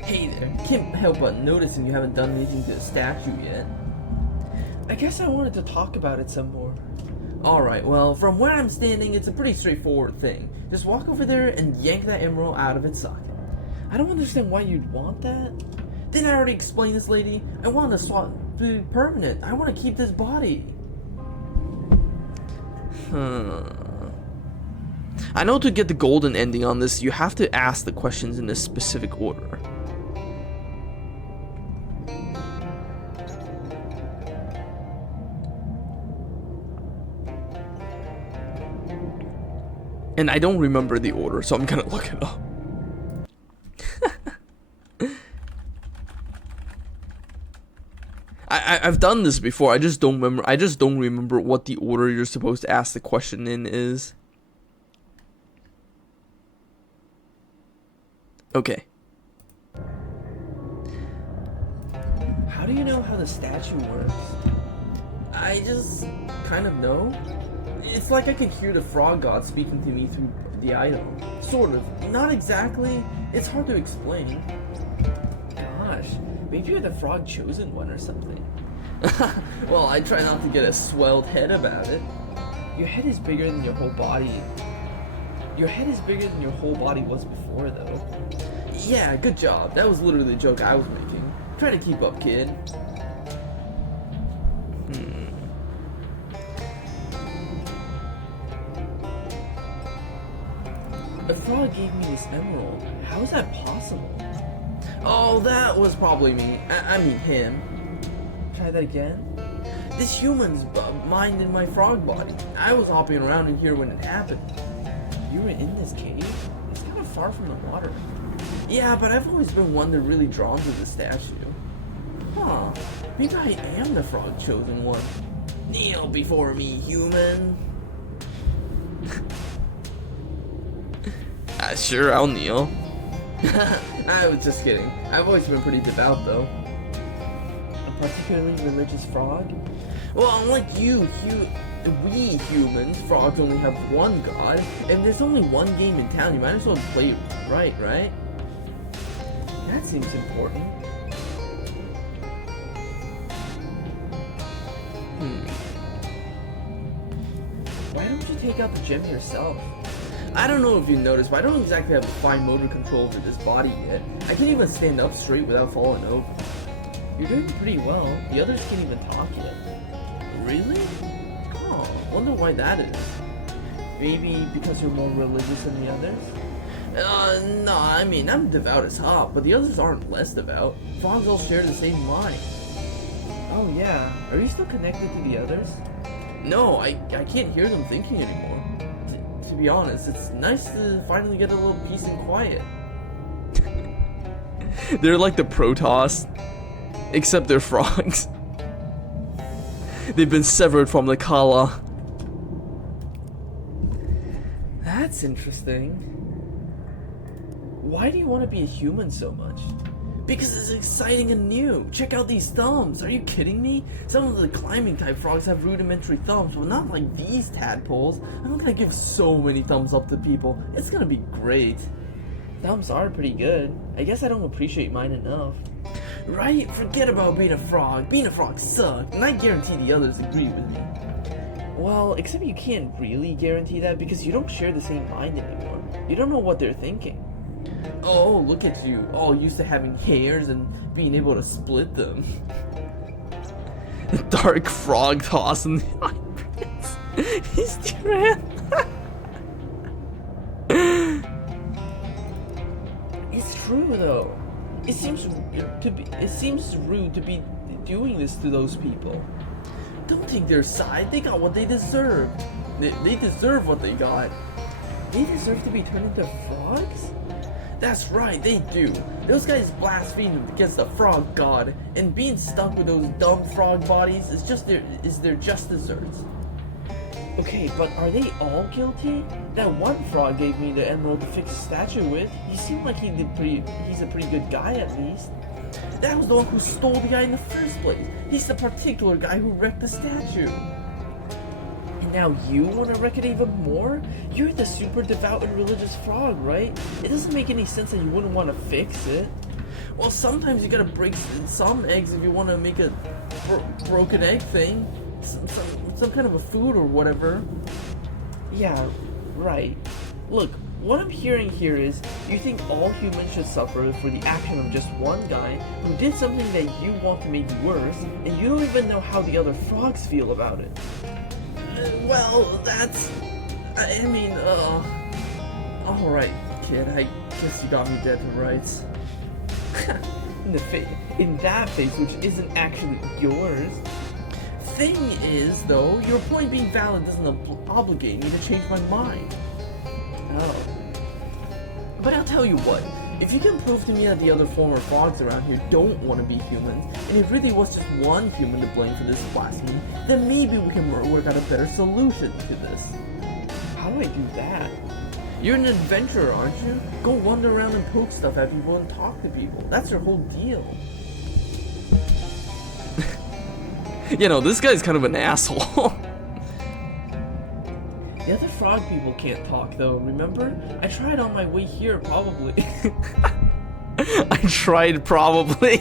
Hey there, can't help but noticing you haven't done anything to the statue yet. I guess I wanted to talk about it some more. Alright, well, from where I'm standing, it's a pretty straightforward thing. Just walk over there and yank that emerald out of its socket. I don't understand why you'd want that. Didn't I already explain this, lady? I want the swap to be permanent. I want to keep this body. I know to get the golden ending on this, you have to ask the questions in a specific order. And I don't remember the order, so I'm gonna look it up. I've done this before. I just don't remember. I just don't remember what the order you're supposed to ask the question in is. Okay. How do you know how the statue works? I just kind of know. It's like I can hear the frog god speaking to me through the idol. Sort of. Not exactly. It's hard to explain. Gosh, maybe you're the frog chosen one or something. Well, I try not to get a swelled head about it. Your head is bigger than your whole body. Your head is bigger than your whole body was before, though. Yeah, good job. That was literally the joke I was making. Try to keep up, kid. The frog gave me this emerald. How is that possible? Oh, that was probably me. I mean him. Try that again. This human's mind in my frog body. I was hopping around in here when it happened. You were in this cave? It's kind of far from the water. Yeah, but I've always been one that really drawn to the statue. Huh. Maybe I am the frog chosen one. Kneel before me, human. Sure, I'll kneel. I was just kidding. I've always been pretty devout, though. A particularly religious frog? Well, unlike you, we humans, frogs only have one god, and there's only one game in town. You might as well play it right? That seems important. Why don't you take out the gem yourself? I don't know if you noticed, but I don't exactly have a fine motor control over this body yet. I can't even stand up straight without falling over. You're doing pretty well. The others can't even talk yet. Really? Oh, wonder why that is. Maybe because you're more religious than the others? No, I mean, I'm devout as hop, but the others aren't less devout. Frogs all share the same mind. Oh yeah, are you still connected to the others? No, I can't hear them thinking anymore. To be honest, it's nice to finally get a little peace and quiet. They're like the Protoss, except they're frogs. They've been severed from the Kala. That's interesting. Why do you want to be a human so much? Because it's exciting and new. Check out these thumbs. Are you kidding me? Some of the climbing type frogs have rudimentary thumbs, but not like these tadpoles. I'm gonna give so many thumbs up to people. It's gonna be great. Thumbs are pretty good. I guess I don't appreciate mine enough. Right? Forget about being a frog. Being a frog sucked, and I guarantee the others agree with me. Well, except you can't really guarantee that because you don't share the same mind anymore. You don't know what they're thinking. Oh, look at you, all used to having hairs and being able to split them. Dark frog tossing the eyebrows. He's Duran. It's true though. It seems rude to be doing this to those people. Don't take their side. They got what they deserve. They deserve what they got. They deserve to be turned into frogs? That's right, they do. Those guys blasphemed against the frog god, and being stuck with those dumb frog bodies is their just desserts. Okay, but are they all guilty? That one frog gave me the emerald to fix a statue with. He seemed like he's a pretty good guy at least. That was the one who stole the guy in the first place. He's the particular guy who wrecked the statue. And now you want to wreck it even more? You're the super devout and religious frog, right? It doesn't make any sense that you wouldn't want to fix it. Well, sometimes you gotta break some eggs if you want to make a broken egg thing. Some kind of a food or whatever. Yeah, right. Look, what I'm hearing here is you think all humans should suffer for the action of just one guy who did something that you want to make worse, and you don't even know how the other frogs feel about it. Well, that's... I mean, alright, kid, I guess you got me dead to rights. In that face, which isn't actually yours. Thing is, though, your point being valid doesn't obligate me to change my mind. Oh. But I'll tell you what, If you can prove to me that the other former frogs around here don't want to be humans, and it really was just one human to blame for this blasphemy, then maybe we can work out a better solution to this. How do I do that? You're an adventurer, aren't you? Go wander around and poke stuff at people and talk to people. That's your whole deal. You know, this guy's kind of an asshole. The other frog people can't talk though, remember? I tried on my way here, probably. I tried, probably.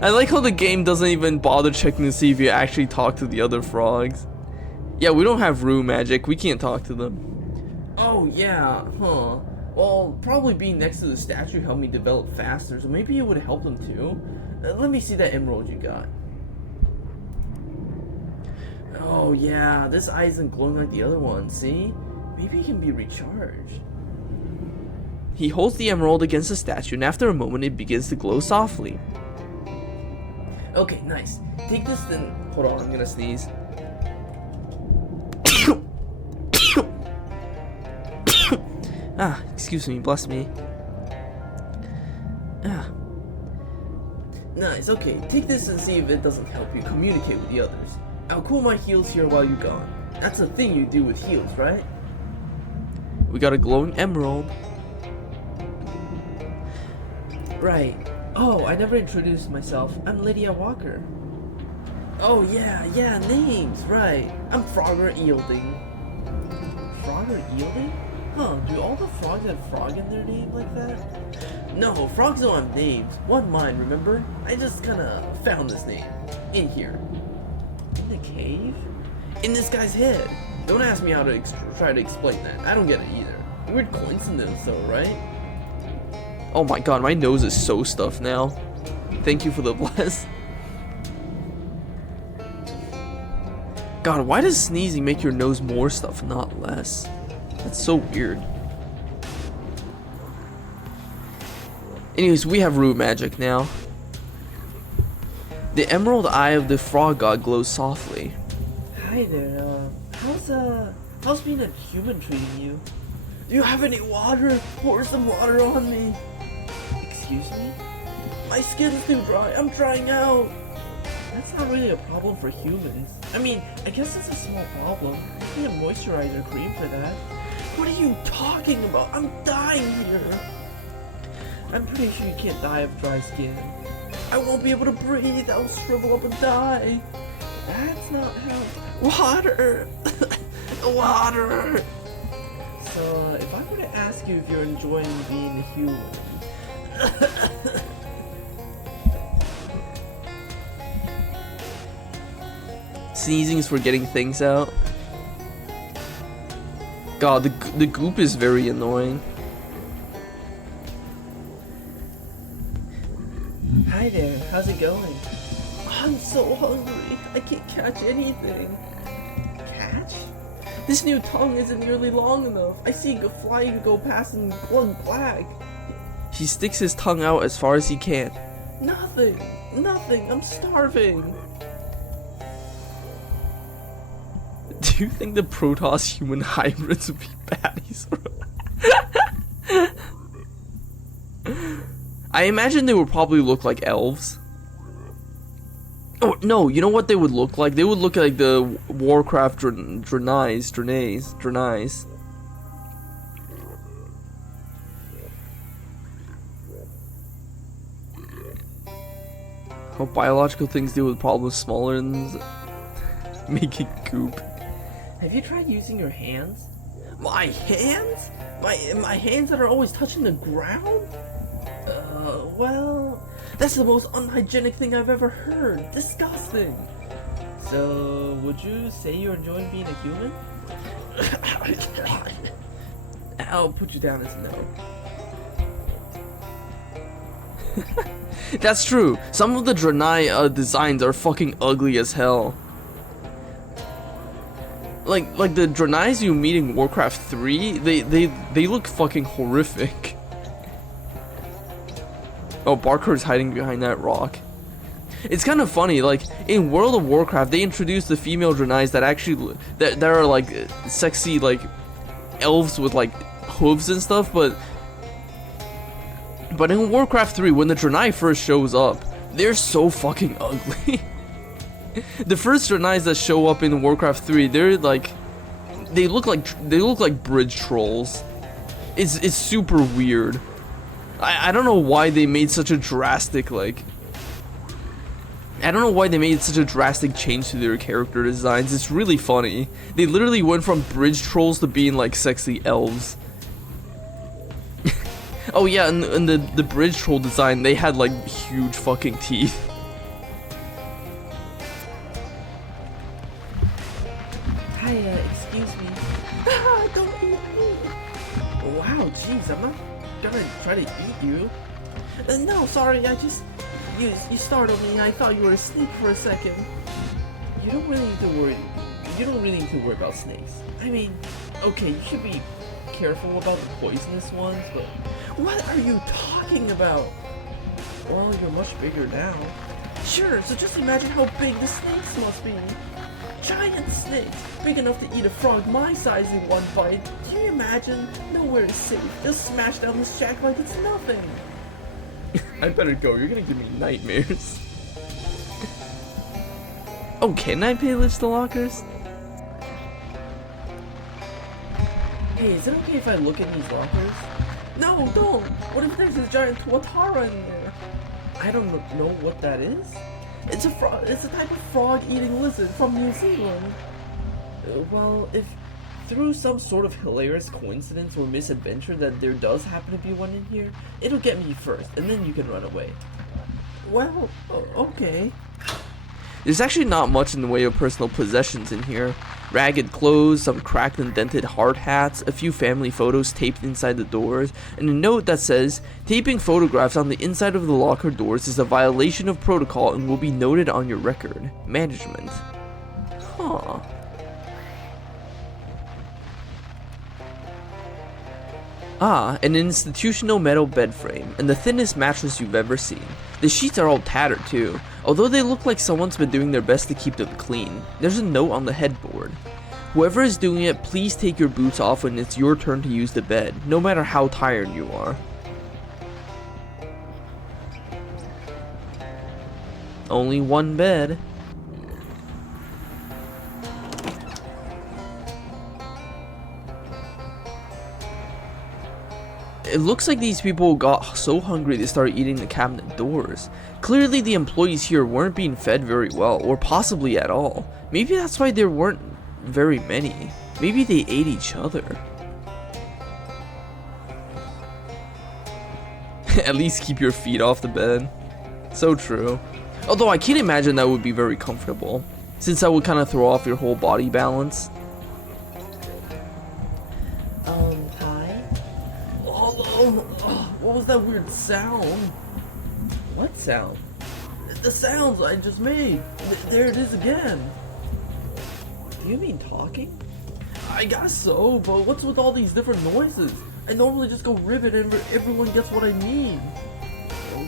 I like how the game doesn't even bother checking to see if you actually talk to the other frogs. Yeah, we don't have room magic. We can't talk to them. Oh, yeah, huh. Well, probably being next to the statue helped me develop faster, so maybe it would help them too. Let me see that emerald you got. Oh, yeah, this eye isn't glowing like the other one, see? Maybe it can be recharged. He holds the emerald against the statue, and after a moment, it begins to glow softly. Okay, nice. Take this then. Hold on, I'm gonna sneeze. Ah, excuse me, bless me. Ah. Nice, okay. Take this and see if it doesn't help you communicate with the others. I'll cool my heels here while you're gone. That's the thing you do with heels, right? We got a glowing emerald. Right. Oh, I never introduced myself. I'm Lydia Walker. Oh, yeah, names, right. I'm Frogger Yielding. Frogger Yielding? Huh, do all the frogs have frog in their name like that? No, frogs don't have names. One mine, remember? I just kinda found this name. In here. In the cave? In this guy's head. Don't ask me how to try to explain that. I don't get it either. Weird coincidence though, right? Oh my god, my nose is so stuffed now. Thank you for the bless. God, why does sneezing make your nose more stuffed, not less? That's so weird. Anyways, we have root magic now. The emerald eye of the frog god glows softly. Hi there, how's being a human treating you? Do you have any water? Pour some water on me. Excuse me? My skin's too dry, I'm drying out. That's not really a problem for humans. I mean, I guess it's a small problem. I need a moisturizer cream for that. What are you talking about? I'm dying here. I'm pretty sure you can't die of dry skin. I won't be able to breathe. I'll shrivel up and die. That's not how. Water! Water! So, if I were to ask you if you're enjoying being a human. Sneezing is for getting things out. God, the goop is very annoying. Hi there, how's it going? I'm so hungry. I can't catch anything. Catch? This new tongue isn't nearly long enough. I see a fly go past and plug black. He sticks his tongue out as far as he can. Nothing. I'm starving. Do you think the Protoss human hybrids would be baddies? I imagine they would probably look like elves. Oh no, you know what they would look like? They would look like the Warcraft Draenei's. How biological things deal with problems smaller than making goop. Have you tried using your hands? My hands? My hands that are always touching the ground? Well, that's the most unhygienic thing I've ever heard. Disgusting. So, would you say you're enjoying being a human? I'll put you down as no. That's true. Some of the Draenei designs are fucking ugly as hell. Like the Draenei's you meet in Warcraft 3, they look fucking horrific. Oh, Barker's hiding behind that rock. It's kind of funny, like in World of Warcraft, they introduced the female Draenei's that actually that are like sexy like elves with like hooves and stuff, but But in Warcraft 3, when the Draenei first shows up, they're so fucking ugly. The first Draenei that show up in Warcraft 3, they're like, they look like bridge trolls. It's super weird. I don't know why they made such a drastic change to their character designs. It's really funny. They literally went from bridge trolls to being like sexy elves. Oh yeah, and the bridge troll design, they had like huge fucking teeth. Hi, excuse me. Don't eat me. Wow, jeez, I'm not gonna try to eat you. No, sorry, I just... You startled me. I thought you were a snake for a second. You don't really need to worry. You don't really need to worry about snakes. I mean, okay, you should be careful about the poisonous ones, but What are you talking about? well, you're much bigger now. Sure, so just imagine how big the snakes must be. Giant snakes, big enough to eat a frog my size in one bite. Can you imagine? Nowhere is safe. Just smash down this shack like it's nothing. I better go, you're gonna give me nightmares. Oh, can I pillage the lockers? Hey, is it okay if I look in these lockers? No, don't! What if there's a giant Tuatara in there? I don't know what that is. It's a type of frog-eating lizard from New Zealand. Well, if through some sort of hilarious coincidence or misadventure that there does happen to be one in here, it'll get me first, and then you can run away. Well, okay. There's actually not much in the way of personal possessions in here. Ragged clothes, some cracked and dented hard hats, a few family photos taped inside the doors, and a note that says, "Taping photographs on the inside of the locker doors is a violation of protocol and will be noted on your record. Management." Huh. Ah, an institutional metal bed frame, and the thinnest mattress you've ever seen. The sheets are all tattered too, although they look like someone's been doing their best to keep them clean. There's a note on the headboard. Whoever is doing it, please take your boots off when it's your turn to use the bed, no matter how tired you are. Only one bed. It looks like these people got so hungry they started eating the cabinet doors. Clearly the employees here weren't being fed very well, or possibly at all. Maybe that's why there weren't very many. Maybe they ate each other. At least keep your feet off the bed. So true. Although I can't imagine that would be very comfortable, since that would kind of throw off your whole body balance. Hi? What was that weird sound? What sound? The sounds I just made. There it is again. Do you mean talking? I guess so, but what's with all these different noises? I normally just go ribbit and everyone gets what I mean.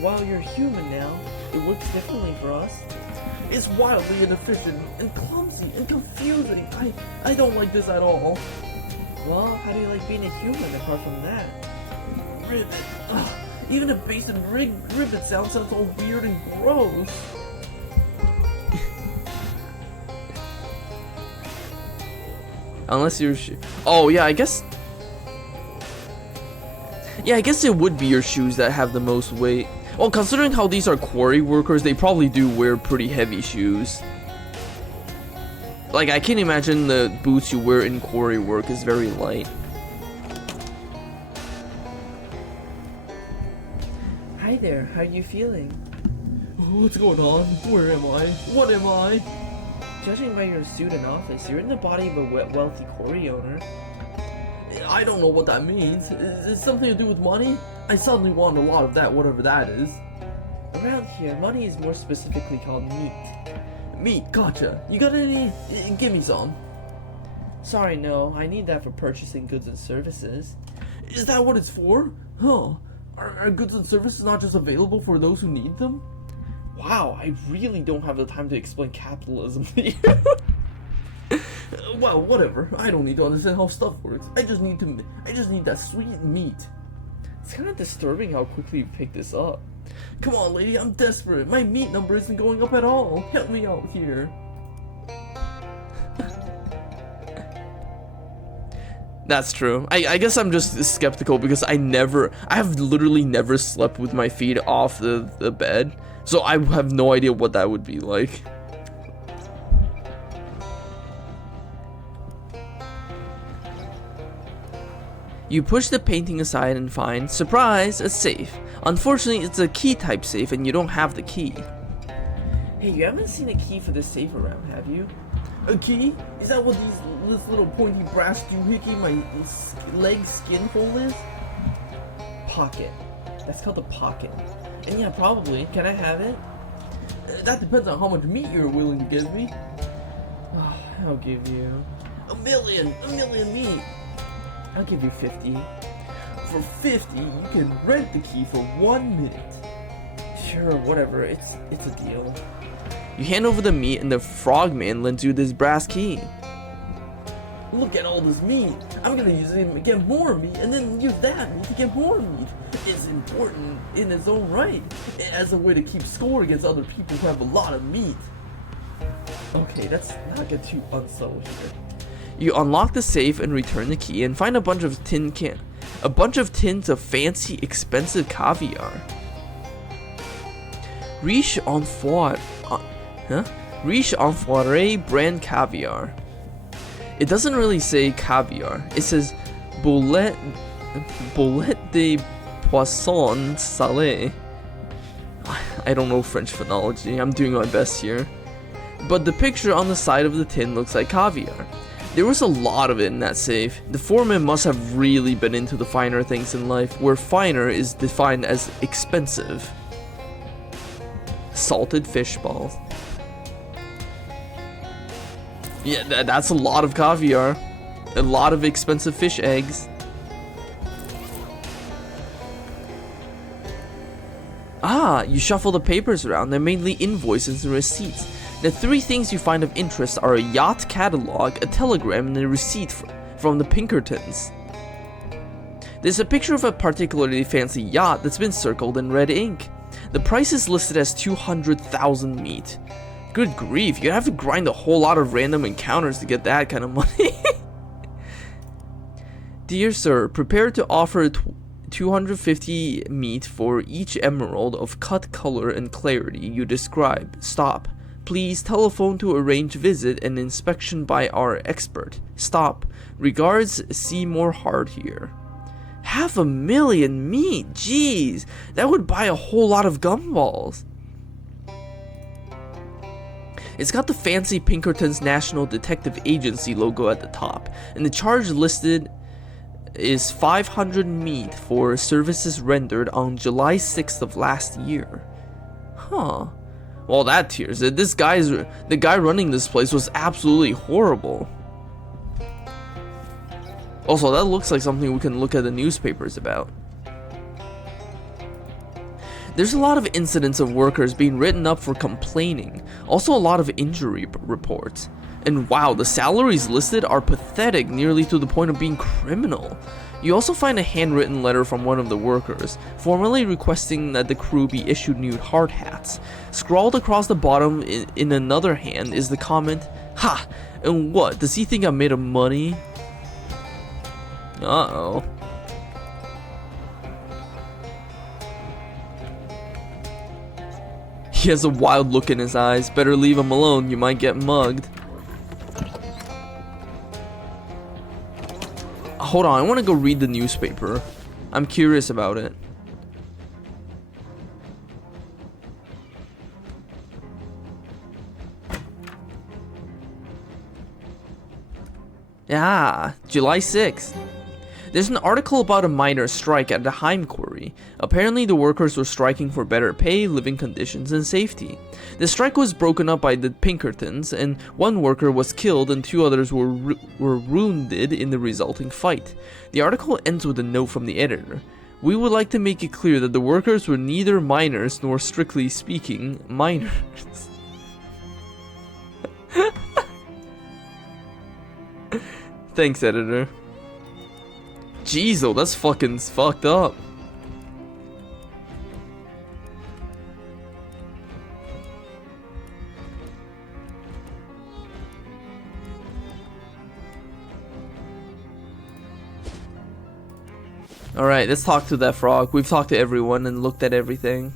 While you're human now, it works differently for us. It's wildly inefficient and clumsy and confusing. I don't like this at all. Well, how do you like being a human apart from that? Ribbit. Ugh. Even a basic ribbit sounds all weird and gross. Unless you're oh yeah, I guess. Yeah, I guess it would be your shoes that have the most weight. Well, considering how these are quarry workers, they probably do wear pretty heavy shoes. Like, I can't imagine the boots you wear in quarry work is very light. Hi there, how are you feeling? What's going on? Where am I? What am I? Judging by your suit and office, you're in the body of a wealthy quarry owner. I don't know what that means. Is it something to do with money? I suddenly want a lot of that, whatever that is. Around here, money is more specifically called meat. Meat, gotcha. You got any? Give me some. Sorry, no, I need that for purchasing goods and services. Is that what it's for? Huh. Are goods and services not just available for those who need them? Wow, I really don't have the time to explain capitalism to you. Well, whatever. I don't need to understand how stuff works. I just need that sweet meat. It's kind of disturbing how quickly you picked this up. Come on, lady, I'm desperate. My meat number isn't going up at all. Help me out here. That's true. I guess I'm just skeptical because I have literally never slept with my feet off the bed. So I have no idea what that would be like. You push the painting aside and find, surprise, a safe. Unfortunately, it's a key type safe and you don't have the key. Hey, you haven't seen a key for this safe around, have you? A key? Is that what this little pointy brass doohickey my leg skin hole is? Pocket. That's called a pocket. And yeah, probably. Can I have it? That depends on how much meat you're willing to give me. I'll give you a million meat. I'll give you 50. For 50, you can rent the key for 1 minute. Sure, whatever. It's a deal. You hand over the meat and the frogman lends you this brass key. Look at all this meat. I'm gonna use it to get more meat and then use that meat to get more meat. It's important in its own right, as a way to keep score against other people who have a lot of meat. Okay, let's not get too unsubtle here. You unlock the safe and return the key and find a bunch of tins of fancy, expensive caviar. Riche en foire brand caviar. It doesn't really say caviar. It says boulette de poisson salé. I don't know French phonology. I'm doing my best here. But the picture on the side of the tin looks like caviar. There was a lot of it in that safe. The foreman must have really been into the finer things in life, where finer is defined as expensive. Salted fish balls. Yeah, that's a lot of caviar. A lot of expensive fish eggs. Ah, you shuffle the papers around. They're mainly invoices and receipts. The three things you find of interest are a yacht catalog, a telegram, and a receipt from the Pinkertons. There's a picture of a particularly fancy yacht that's been circled in red ink. The price is listed as 200,000 meat. Good grief, you'd have to grind a whole lot of random encounters to get that kind of money. Dear sir, prepare to offer 250 meat for each emerald of cut, color, and clarity you describe. Stop. Please telephone to arrange visit and inspection by our expert. Stop. Regards, Seymour Hart here. 500,000 meat? Jeez, that would buy a whole lot of gumballs. It's got the fancy Pinkerton's National Detective Agency logo at the top, and the charge listed is 500 meat for services rendered on July 6th of last year. Huh. Well, that tears it. The guy running this place was absolutely horrible. Also, that looks like something we can look at the newspapers about. There's a lot of incidents of workers being written up for complaining. Also a lot of injury reports. And wow, the salaries listed are pathetic, nearly to the point of being criminal. You also find a handwritten letter from one of the workers, formally requesting that the crew be issued new hard hats. Scrawled across the bottom in another hand is the comment, "Ha! And what, does he think I'm made of money?" Uh-oh. He has a wild look in his eyes. Better leave him alone, you might get mugged. Hold on, I want to go read the newspaper. I'm curious about it. Yeah, July 6th. There's an article about a miners' strike at the Heim quarry. Apparently the workers were striking for better pay, living conditions, and safety. The strike was broken up by the Pinkertons, and one worker was killed and two others were wounded in the resulting fight. The article ends with a note from the editor. We would like to make it clear that the workers were neither miners nor, strictly speaking, miners. Thanks, editor. Jeez, though, that's fucking fucked up. Alright, let's talk to that frog. We've talked to everyone and looked at everything.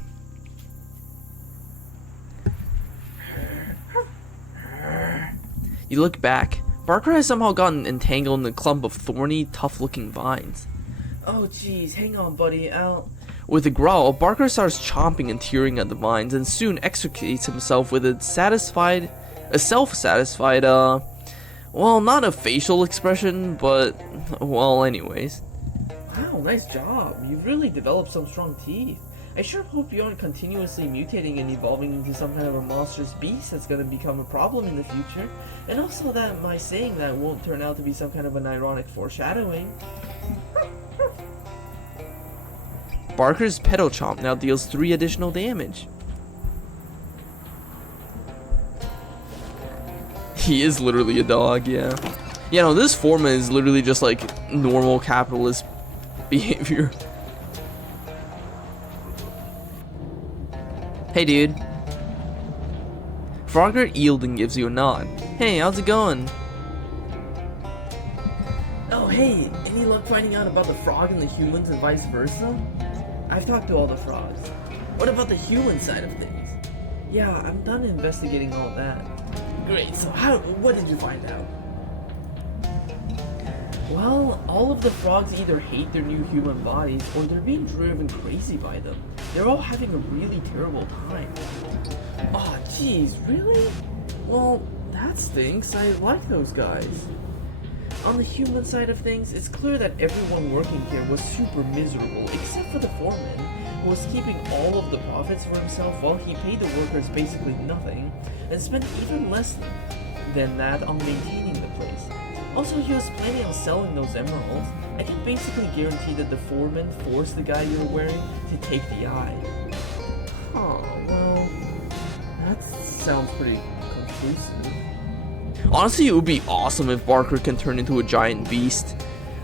You look back. Barker has somehow gotten entangled in a clump of thorny, tough-looking vines. Oh jeez, hang on buddy, With a growl, Barker starts chomping and tearing at the vines and soon extricates himself with a self-satisfied, well, not a facial expression, but, well, anyways. Wow, nice job. You've really developed some strong teeth. I sure hope you aren't continuously mutating and evolving into some kind of a monstrous beast that's gonna become a problem in the future. And also that my saying that won't turn out to be some kind of an ironic foreshadowing. Barker's pedal chomp now deals 3 additional damage. He is literally a dog, yeah. Yeah, no, this foreman is literally just like normal capitalist behavior. Hey, dude. Frogger Eildon gives you a nod. Hey, how's it going? Oh hey, any luck finding out about the frog and the humans and vice versa? I've talked to all the frogs. What about the human side of things? Yeah, I'm done investigating all that. Great, so what did you find out? Well, all of the frogs either hate their new human bodies or they're being driven crazy by them. They're all having a really terrible time. Aw, jeez, really? Well, that stinks. I like those guys. On the human side of things, it's clear that everyone working here was super miserable, except for the foreman, who was keeping all of the profits for himself while he paid the workers basically nothing, and spent even less than that on maintaining the place. Also, he was planning on selling those emeralds. I can basically guarantee that the foreman forced the guy you were wearing to take the eye. Huh, well, that sounds pretty conclusive. Honestly, it would be awesome if Barker can turn into a giant beast.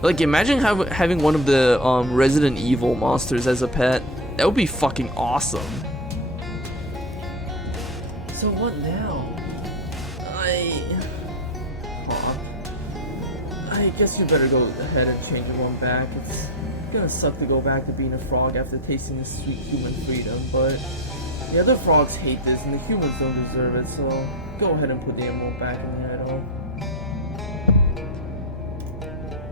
Like, imagine having one of the Resident Evil monsters as a pet. That would be fucking awesome. So what now? I guess you better go ahead and change one back. It's gonna suck to go back to being a frog after tasting the sweet human freedom, but the other frogs hate this and the humans don't deserve it, so go ahead and put the emerald back in the idol.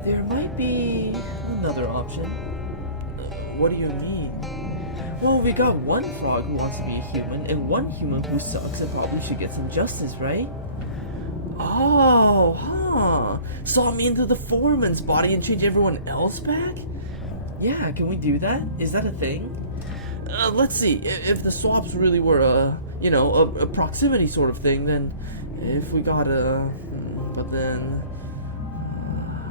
There might be another option. What do you mean? Well, we got one frog who wants to be a human and one human who sucks and probably should get some justice, right? Oh, huh. Swap me into the foreman's body and change everyone else back? Yeah, can we do that? Is that a thing? Let's see. If the swaps really were a proximity sort of thing, then if we got but then...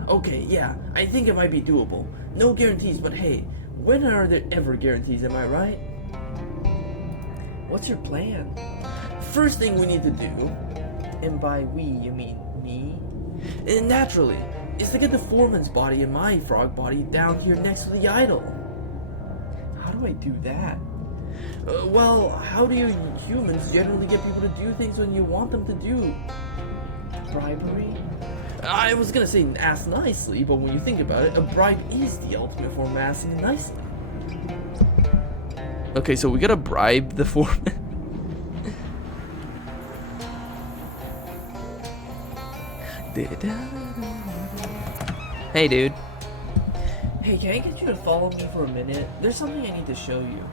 Okay, yeah, I think it might be doable. No guarantees, but hey, when are there ever guarantees, am I right? What's your plan? First thing we need to do, and by we, you mean me? And naturally, is to get the foreman's body and my frog body down here next to the idol. How do I do that? Well, how do you humans generally get people to do things when you want them to do? Bribery? I was gonna say ask nicely, but when you think about it, a bribe is the ultimate form of asking nicely. Okay, so we gotta bribe the foreman. Hey, dude. Hey, can I get you to follow me for a minute? There's something I need to show you.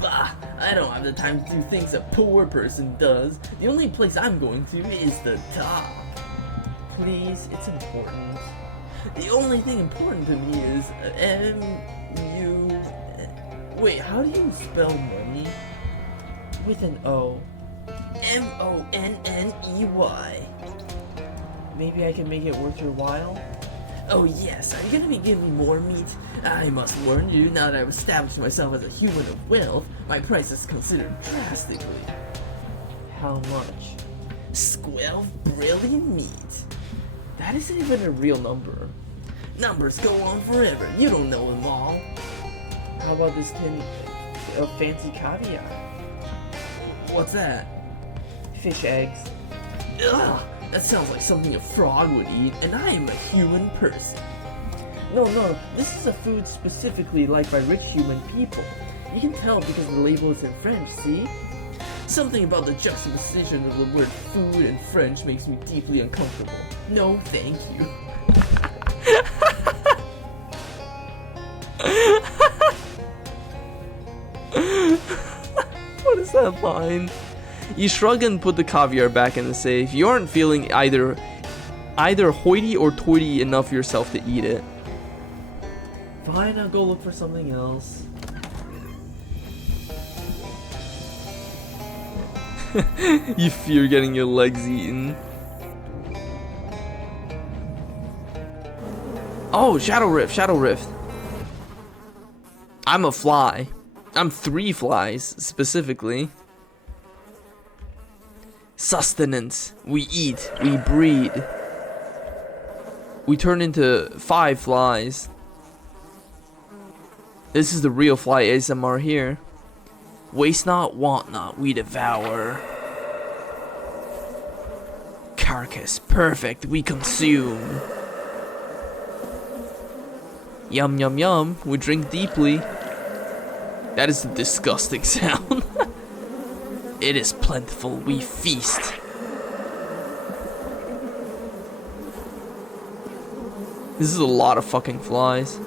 Bah! I don't have the time to do things a poor person does. The only place I'm going to is the top. Please, it's important. The only thing important to me is Wait, how do you spell money? With an O. M-O-N-N-E-Y. Maybe I can make it worth your while? Oh yes, are you gonna be giving me more meat? I must warn you, now that I've established myself as a human of wealth, my price is considered drastically. How much? 12 brilliant meat. That isn't even a real number. Numbers go on forever, you don't know them all. How about this tin of fancy caviar? What's that? Fish eggs. Ugh! That sounds like something a frog would eat, and I am a human person. No, this is a food specifically liked by rich human people. You can tell because the label is in French, see? Something about the juxtaposition of the word food and French makes me deeply uncomfortable. No, thank you. What is that line? You shrug and put the caviar back in the safe. You aren't feeling either hoity or toity enough yourself to eat it. Fine, I'll go look for something else. You fear getting your legs eaten. Oh, Shadow Rift. I'm a fly. I'm 3 flies, specifically. Sustenance. We eat. We breed. We turn into 5 flies. This is the real fly ASMR here. Waste not, want not, we devour. Carcass, perfect, we consume. Yum yum yum, we drink deeply. That is a disgusting sound. It is plentiful, we feast. This is a lot of fucking flies.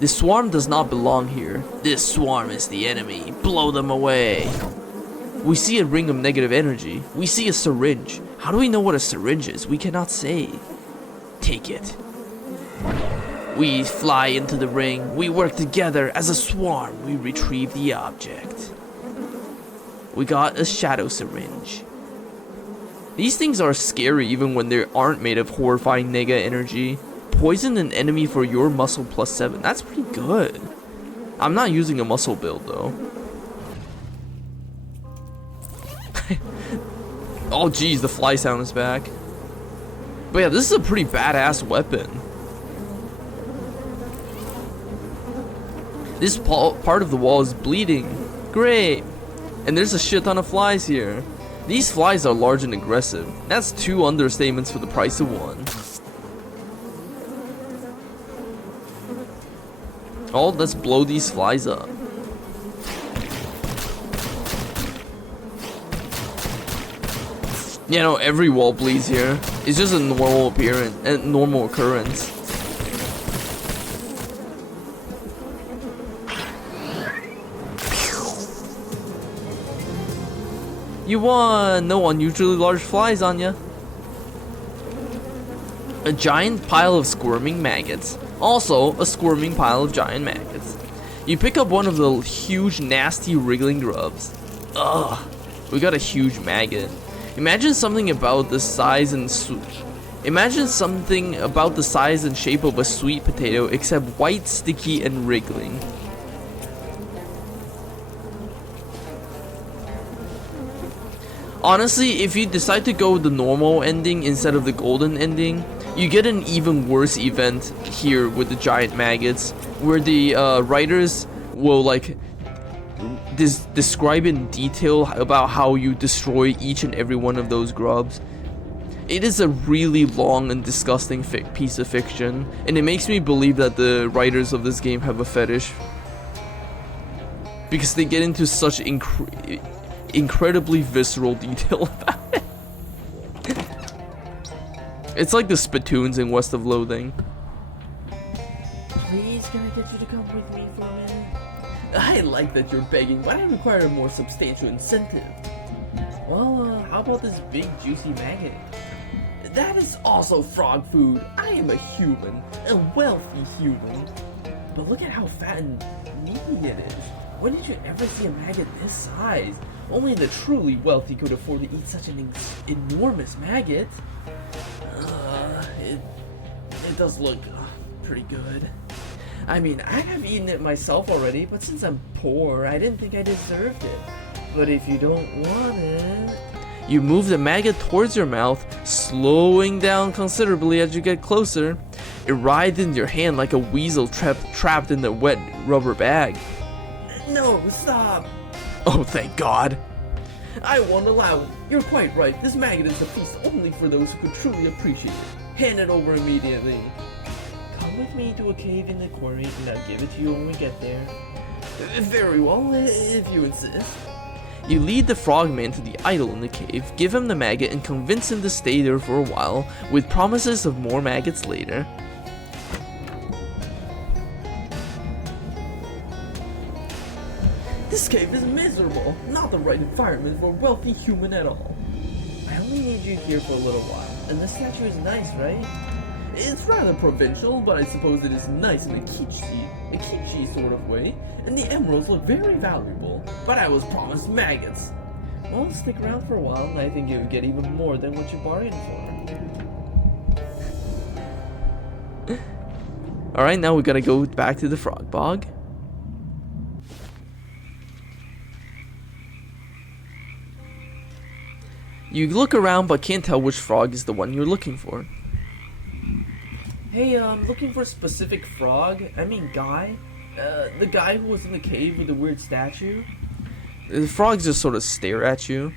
This swarm does not belong here. This swarm is the enemy. Blow them away. We see a ring of negative energy. We see a syringe. How do we know what a syringe is? We cannot say. Take it. We fly into the ring. We work together as a swarm. We retrieve the object. We got a shadow syringe. These things are scary even when they aren't made of horrifying nega energy. Poison an enemy for your muscle plus 7. That's pretty good. I'm not using a muscle build though. Oh geez, the fly sound is back. But yeah, this is a pretty badass weapon. This part of the wall is bleeding. Great. And there's a shit ton of flies here. These flies are large and aggressive. That's 2 understatements for the price of 1. Oh, let's blow these flies up. You know, every wall bleeds here. It's just a normal appearance, a normal occurrence. You won! No unusually large flies on ya. A giant pile of squirming maggots. Also, a squirming pile of giant maggots. You pick up one of the huge, nasty, wriggling grubs. Ugh. We got a huge maggot. Imagine something about the size and shape of a sweet potato, except white, sticky, and wriggling. Honestly, if you decide to go with the normal ending instead of the golden ending, you get an even worse event here with the giant maggots, where the writers will like describe in detail about how you destroy each and every one of those grubs. It is a really long and disgusting piece of fiction, and it makes me believe that the writers of this game have a fetish, because they get into such incredibly visceral detail about it. It's like the spittoons in West of Loathing. Please, can I get you to come with me for a minute? I like that you're begging, but I require a more substantial incentive. Well, how about this big juicy maggot? That is also frog food. I am a human, a wealthy human. But look at how fat and meaty it is. When did you ever see a maggot this size? Only the truly wealthy could afford to eat such an enormous maggot. It does look pretty good. I mean, I have eaten it myself already, but since I'm poor, I didn't think I deserved it. But if you don't want it... You move the maggot towards your mouth, slowing down considerably as you get closer. It writhed in your hand like a weasel trapped in the wet rubber bag. No, stop! Oh, thank God. I won't allow it. You're quite right. This maggot is a feast only for those who could truly appreciate it. Hand it over immediately. Come with me to a cave in the quarry, and I'll give it to you when we get there. Very well, if you insist. You lead the frogman to the idol in the cave, give him the maggot, and convince him to stay there for a while, with promises of more maggots later. This cave is miserable. Not the right environment for a wealthy human at all. I only need you here for a little while, and the statue is nice, right? It's rather provincial, but I suppose it is nice in a kitschy sort of way, and the emeralds look very valuable, but I was promised maggots. Well, stick around for a while, and I think you'll get even more than what you bargained for. Alright, now we gotta go back to the frog bog. You look around but can't tell which frog is the one you're looking for. Hey, I'm looking for a specific frog. I mean guy. The guy who was in the cave with the weird statue. The frogs just sort of stare at you.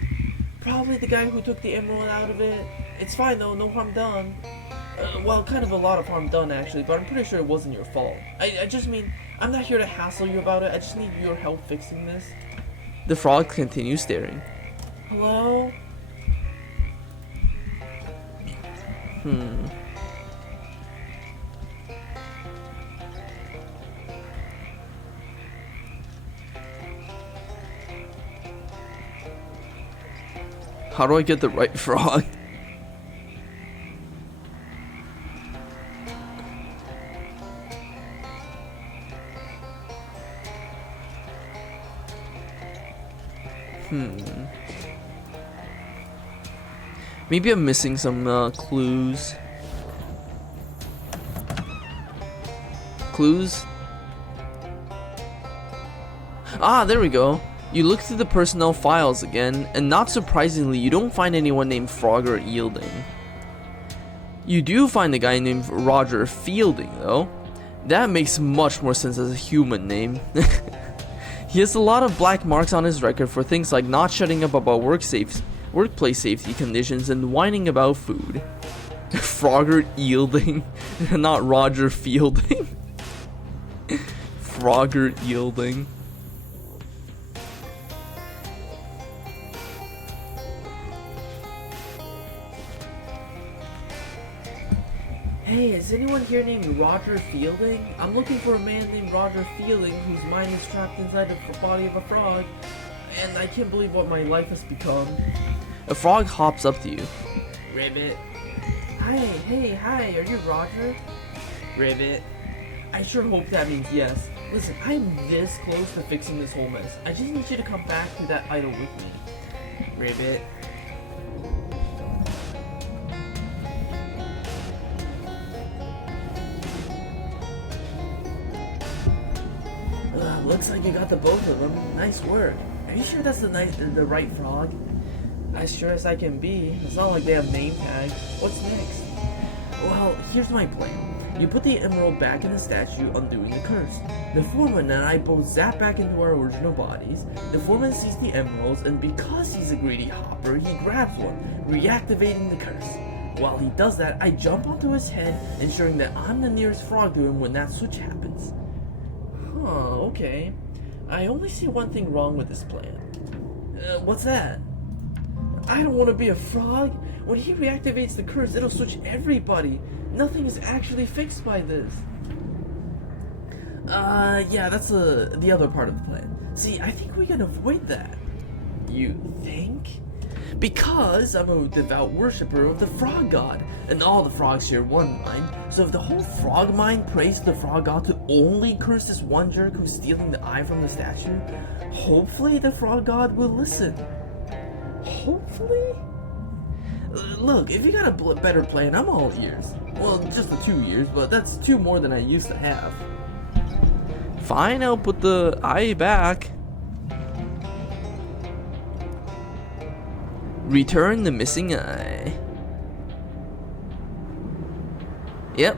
Probably the guy who took the emerald out of it. It's fine though, no harm done. Well, kind of a lot of harm done actually, but I'm pretty sure it wasn't your fault. I just mean, I'm not here to hassle you about it. I just need your help fixing this. The frog continues staring. Hello? How do I get the right frog? Maybe I'm missing some clues. Clues? Ah, there we go. You look through the personnel files again, and not surprisingly, you don't find anyone named Frogger Yielding. You do find a guy named Roger Fielding, though. That makes much more sense as a human name. He has a lot of black marks on his record for things like not shutting up about workplace safety conditions and whining about food. Frogger Yielding, not Roger Fielding. Frogger Yielding. Hey, is anyone here named Roger Fielding? I'm looking for a man named Roger Fielding whose mind is trapped inside the body of a frog, and I can't believe what my life has become. A frog hops up to you. Ribbit. Hi, are you Roger? Ribbit. I sure hope that means yes. Listen, I'm this close to fixing this whole mess. I just need you to come back to that idol with me. Ribbit. Looks like you got the both of them. Nice work. Are you sure that's the right frog? As sure as I can be. It's not like they have name tags. What's next? Well, here's my plan. You put the emerald back in the statue, undoing the curse. The foreman and I both zap back into our original bodies. The foreman sees the emeralds, and because he's a greedy hopper, he grabs one, reactivating the curse. While he does that, I jump onto his head, ensuring that I'm the nearest frog to him when that switch happens. Huh, okay. I only see one thing wrong with this plan. What's that? I don't want to be a frog. When he reactivates the curse, it'll switch everybody. Nothing is actually fixed by this. Yeah, that's the other part of the plan. See, I think we can avoid that. You think? Because I'm a devout worshipper of the frog god, and all the frogs share one mind, so if the whole frog mind prays to the frog god to only curse this one jerk who's stealing the eye from the statue, hopefully the frog god will listen. Hopefully? Look, if you got a better plan, I'm all ears. Well, just the 2 years, but that's 2 more than I used to have. Fine, I'll put the eye back. Return the missing eye. Yep.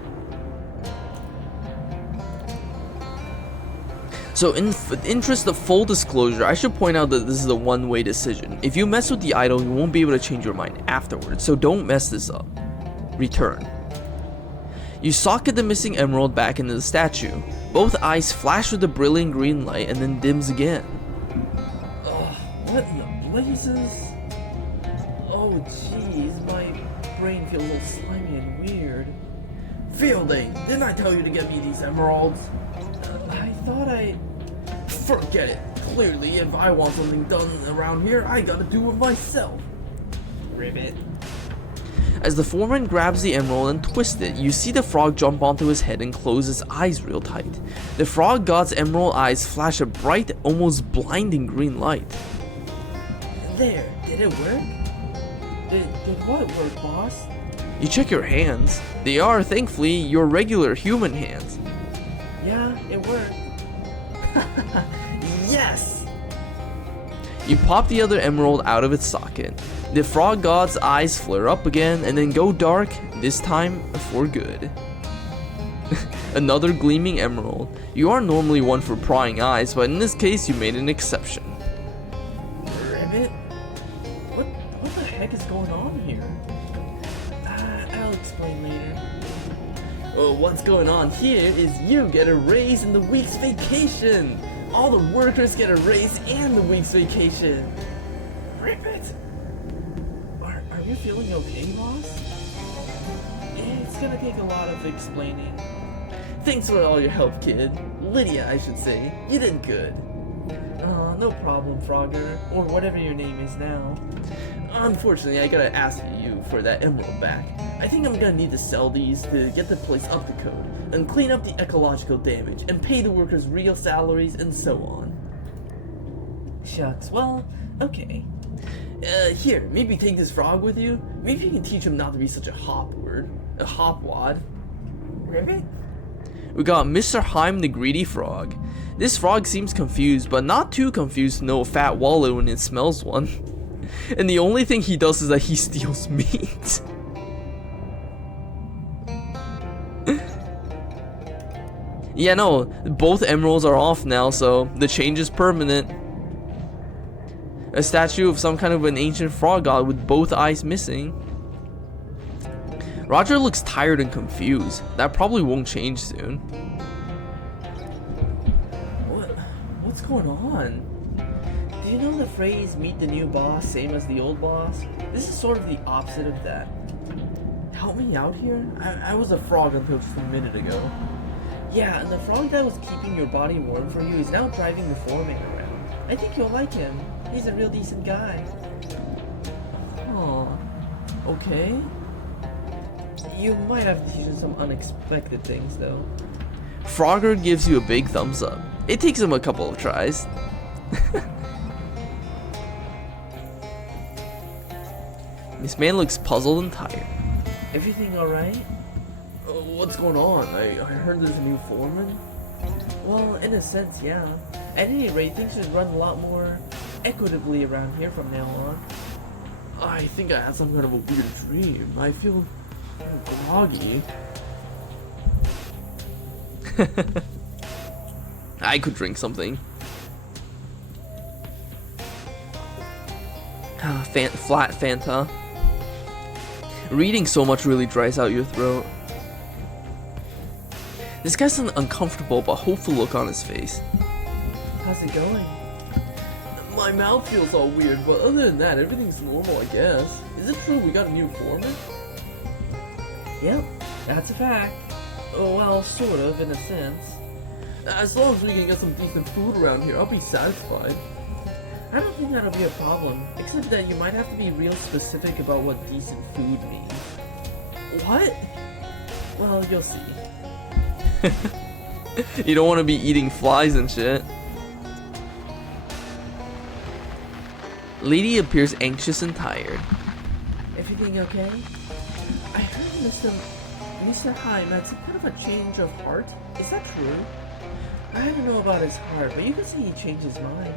So in the interest of full disclosure, I should point out that this is a one-way decision. If you mess with the idol, you won't be able to change your mind afterwards, so don't mess this up. Return. You socket the missing emerald back into the statue. Both eyes flash with a brilliant green light and then dims again. Ugh, what in the blazes? Oh jeez, my brain feels all slimy and weird. Fielding, didn't I tell you to get me these emeralds? I thought I... Forget it. Clearly, if I want something done around here, I gotta do it myself. Ribbit. As the foreman grabs the emerald and twists it, you see the frog jump onto his head and close his eyes real tight. The frog god's emerald eyes flash a bright, almost blinding green light. There, did it work? Did what work, boss? You check your hands. They are, thankfully, your regular human hands. Yeah, it worked. Yes! You pop the other emerald out of its socket. The frog god's eyes flare up again and then go dark, this time for good. Another gleaming emerald. You are normally one for prying eyes, but in this case you made an exception. Ribbit? What the heck is going on here? I'll explain later. Well, what's going on here is you get a raise in the week's vacation! All the workers get a raise and the week's vacation! Ribbit! Are you feeling okay, boss? It's gonna take a lot of explaining. Thanks for all your help, kid. Lydia, I should say. You did good. No problem, Frogger, or whatever your name is now. Unfortunately, I gotta ask you for that emerald back. I think I'm gonna need to sell these to get the place up to code, and clean up the ecological damage, and pay the workers real salaries, and so on. Shucks, well, okay. Here, maybe take this frog with you. Maybe you can teach him not to be such a hopwad. Ribbit? We got Mr. Heim the greedy frog. This frog seems confused, but not too confused to know a fat wallow when it smells one. And the only thing he does is that he steals meat. Yeah, no, both emeralds are off now, so the change is permanent. A statue of some kind of an ancient frog god with both eyes missing. Roger looks tired and confused. That probably won't change soon. What's going on? Do you know the phrase, meet the new boss, same as the old boss? This is sort of the opposite of that. Help me out here? I was a frog until just a minute ago. Yeah, and the frog that was keeping your body warm for you is now driving the foreman around. I think you'll like him. He's a real decent guy. Oh, okay. You might have to teach him some unexpected things, though. Frogger gives you a big thumbs up. It takes him a couple of tries. This man looks puzzled and tired. Everything alright? What's going on? I heard there's a new foreman? Well, in a sense, yeah. At any rate, things should run a lot more equitably around here from now on. I think I had some kind of a weird dream. I feel groggy. I could drink something. Flat Fanta. Reading so much really dries out your throat. This guy's an uncomfortable but hopeful look on his face. How's it going? My mouth feels all weird, but other than that, everything's normal, I guess. Is it true we got a new foreman? Yep, that's a fact. Oh, well, sort of, in a sense. As long as we can get some decent food around here, I'll be satisfied. I don't think that'll be a problem, except that you might have to be real specific about what decent food means. What? Well, you'll see. You don't want to be eating flies and shit. Lady appears anxious and tired. Everything okay? I heard Mr. Heim had some kind of a change of heart. Is that true? I don't know about his heart, but you can say he changed his mind.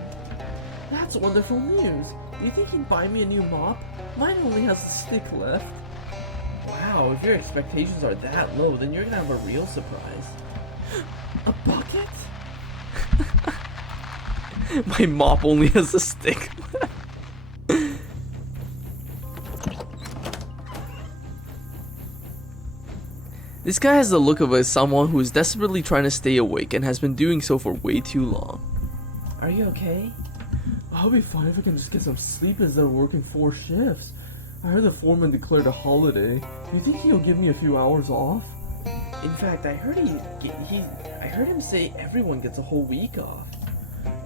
That's wonderful news. Do you think he'd buy me a new mop? Mine only has a stick left. Wow, if your expectations are that low, then you're gonna have a real surprise. A bucket? My mop only has a stick. This guy has the look of someone who is desperately trying to stay awake and has been doing so for way too long. Are you okay? I'll be fine if I can just get some sleep instead of working 4 shifts. I heard the foreman declared a holiday. You think he'll give me a few hours off? In fact, I heard I heard him say everyone gets a whole week off.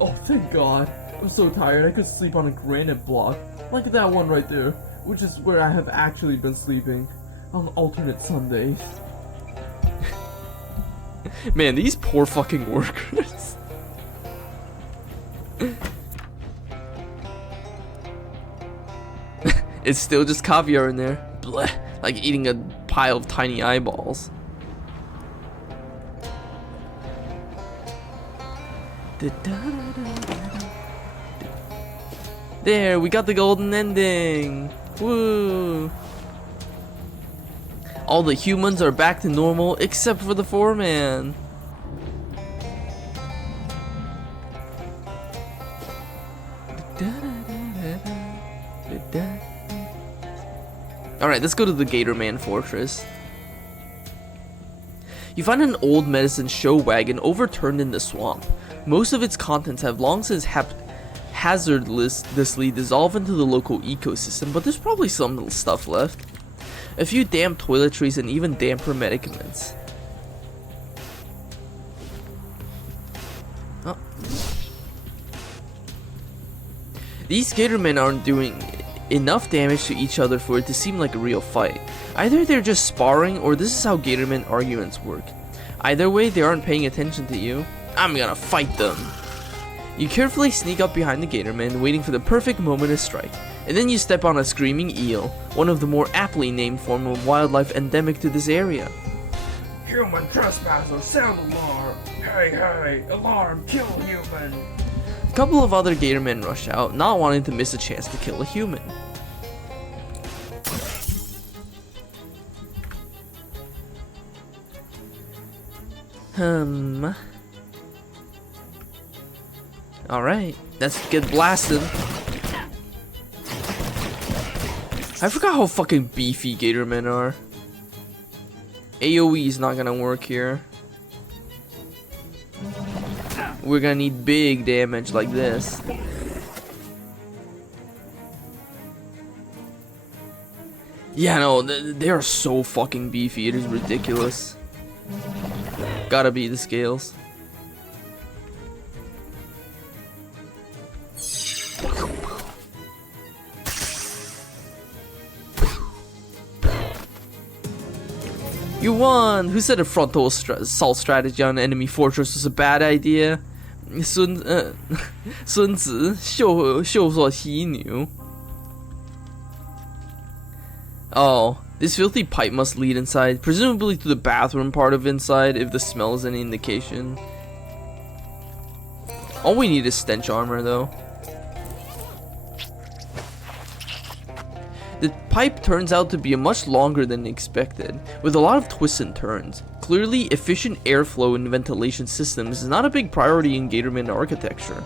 Oh, thank God. I'm so tired I could sleep on a granite block, like that one right there, which is where I have actually been sleeping, on alternate Sundays. Man, these poor fucking workers. It's still just caviar in there. Blech, like eating a pile of tiny eyeballs. There, we got the golden ending. Woo! All the humans are back to normal except for the foreman. Alright, let's go to the Gatorman Fortress. You find an old medicine show wagon overturned in the swamp. Most of its contents have long since hazardously dissolved into the local ecosystem, but there's probably some stuff left. A few damp toiletries and even damper medicaments. Oh. These Gatormen aren't doing enough damage to each other for it to seem like a real fight. Either they're just sparring, or this is how Gatorman arguments work. Either way, they aren't paying attention to you. I'm gonna fight them. You carefully sneak up behind the Gatorman, waiting for the perfect moment to strike, and then you step on a screaming eel, one of the more aptly named form of wildlife endemic to this area. Human trespasser, sound alarm! Hey, hey, alarm, kill human! A couple of other Gatormen rush out, not wanting to miss a chance to kill a human. Alright, let's get blasted. I forgot how fucking beefy Gatormen are. AoE is not gonna work here. We're gonna need big damage like this. Yeah, no, they are so fucking beefy, it is ridiculous. Gotta be the scales. You won! Who said a frontal assault strategy on an enemy fortress was a bad idea? Sun Tzu, 秀所习女. Oh, this filthy pipe must lead inside, presumably to the bathroom part of inside, if the smell is any indication. All we need is stench armor, though. The pipe turns out to be much longer than expected, with a lot of twists and turns. Clearly, efficient airflow and ventilation systems is not a big priority in Gatorman architecture.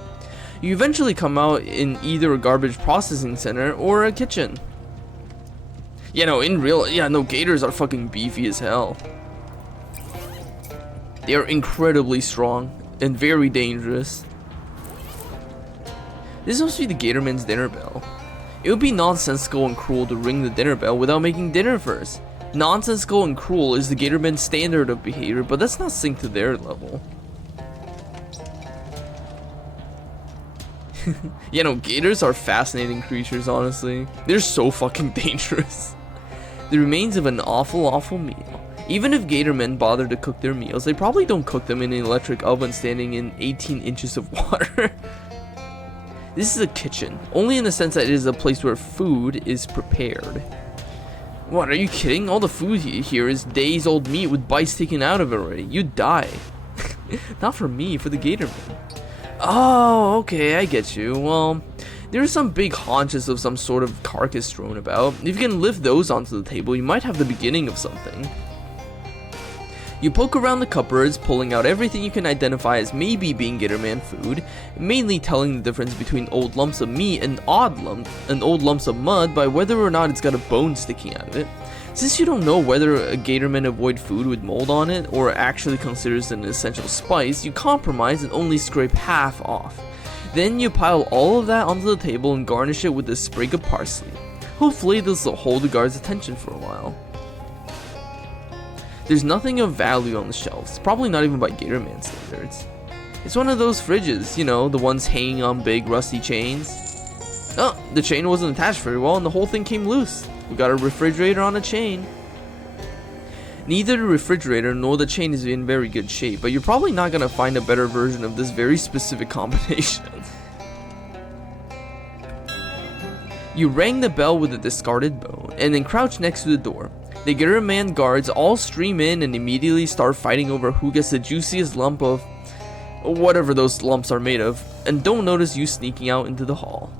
You eventually come out in either a garbage processing center or a kitchen. Yeah, no, Gators are fucking beefy as hell. They are incredibly strong and very dangerous. This must be the Gatorman's dinner bell. It would be nonsensical and cruel to ring the dinner bell without making dinner first. Nonsensical and cruel is the Gatorman's standard of behavior, but let's not sink to their level. Yeah, no, Gators are fascinating creatures, honestly. They're so fucking dangerous. The remains of an awful meal. Even if Gatormen bother to cook their meals, they probably don't cook them in an electric oven standing in 18 inches of water. This is a kitchen, only in the sense that it is a place where food is prepared. What, are you kidding? All the food here is days old meat with bites taken out of it already. You'd die. Not for me, for the Gatorman. Oh, okay, I get you. Well, there are some big haunches of some sort of carcass thrown about. If you can lift those onto the table, you might have the beginning of something. You poke around the cupboards, pulling out everything you can identify as maybe being Gatorman food, mainly telling the difference between old lumps of meat and old lumps of mud by whether or not it's got a bone sticking out of it. Since you don't know whether a Gatorman avoid food with mold on it or actually considers it an essential spice, you compromise and only scrape half off. Then you pile all of that onto the table and garnish it with a sprig of parsley. Hopefully this will hold the guard's attention for a while. There's nothing of value on the shelves, probably not even by Gatorman standards. It's one of those fridges, you know, the ones hanging on big rusty chains. Oh, the chain wasn't attached very well and the whole thing came loose. We got a refrigerator on a chain. Neither the refrigerator nor the chain is in very good shape, but you're probably not going to find a better version of this very specific combination. You rang the bell with a discarded bone, and then crouch next to the door. The Gatorman guards all stream in and immediately start fighting over who gets the juiciest lump of whatever those lumps are made of, and don't notice you sneaking out into the hall.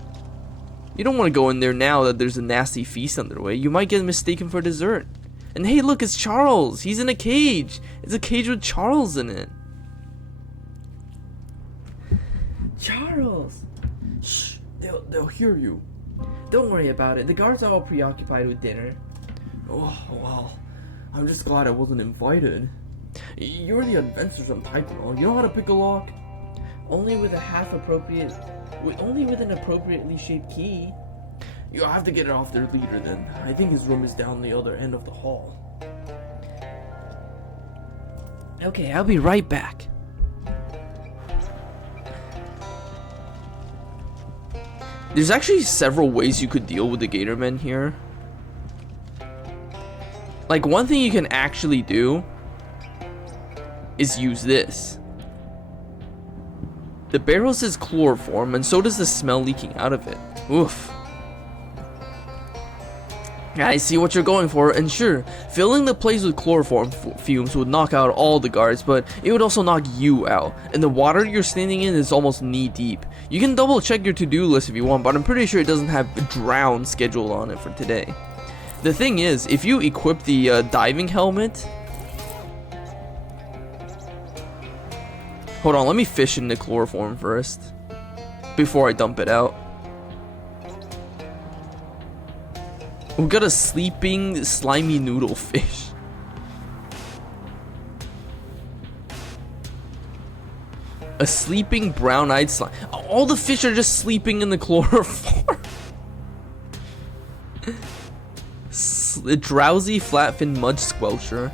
You don't want to go in there now that there's a nasty feast underway. You might get mistaken for dessert. And hey, look, it's Charles. He's in a cage. It's a cage with Charles in it. Charles! Shh, they'll hear you. Don't worry about it. The guards are all preoccupied with dinner. Oh, well, I'm just glad I wasn't invited. You're the adventuresome I'm typing on. You know how to pick a lock? Only with an appropriately shaped key. You'll have to get it off their leader then. I think his room is down the other end of the hall. Okay, I'll be right back. There's actually several ways you could deal with the Gatormen here. Like, one thing you can actually do is use this. The barrel says chloroform, and so does the smell leaking out of it. Oof. I see what you're going for, and sure, filling the place with chloroform fumes would knock out all the guards, but it would also knock you out, and the water you're standing in is almost knee deep. You can double check your to-do list if you want, but I'm pretty sure it doesn't have drown scheduled on it for today. The thing is, if you equip the diving helmet... Hold on, let me fish in the chloroform first, before I dump it out. We got a sleeping, slimy noodle fish. A sleeping, brown-eyed slime. All the fish are just sleeping in the chloroform. A drowsy, flat-finned mud squelcher.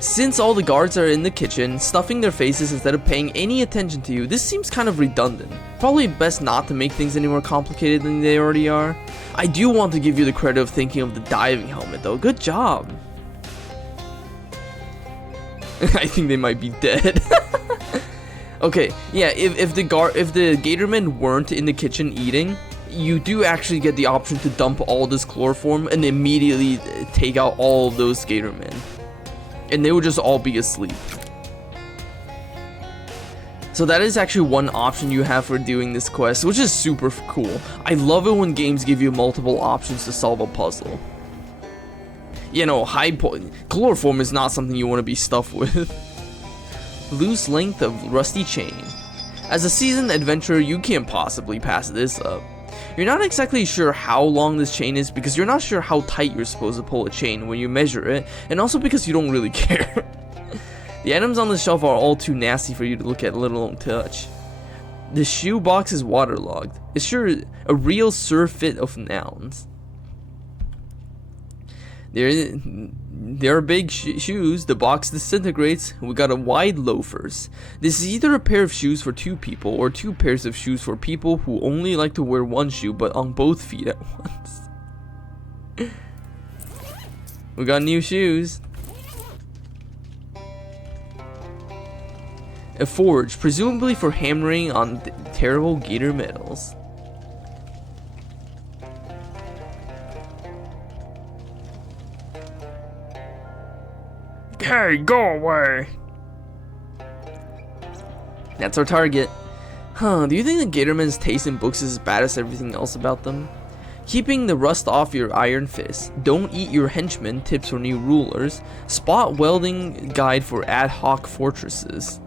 Since all the guards are in the kitchen, stuffing their faces instead of paying any attention to you, this seems kind of redundant. Probably best not to make things any more complicated than they already are. I do want to give you the credit of thinking of the diving helmet though, good job. I think they might be dead. Okay, yeah, if the Gatormen weren't in the kitchen eating, you do actually get the option to dump all this chloroform and immediately take out all of those Gatormen. And they would just all be asleep. So that is actually one option you have for doing this quest, which is super cool. I love it when games give you multiple options to solve a puzzle. You know, chloroform is not something you want to be stuffed with. Loose length of rusty chain. As a seasoned adventurer, you can't possibly pass this up. You're not exactly sure how long this chain is because you're not sure how tight you're supposed to pull a chain when you measure it, and also because you don't really care. The items on the shelf are all too nasty for you to look at, let alone touch. The shoe box is waterlogged. It's sure a real surfeit of nouns. There are big shoes, the box disintegrates, we got a wide loafers. This is either a pair of shoes for two people or two pairs of shoes for people who only like to wear one shoe but on both feet at once. We got new shoes. A forge, presumably for hammering on terrible gator metals. Hey, go away! That's our target. Huh, do you think the Gatorman's taste in books is as bad as everything else about them? Keeping the rust off your iron fist, don't eat your henchmen, tips for new rulers, spot welding guide for ad hoc fortresses.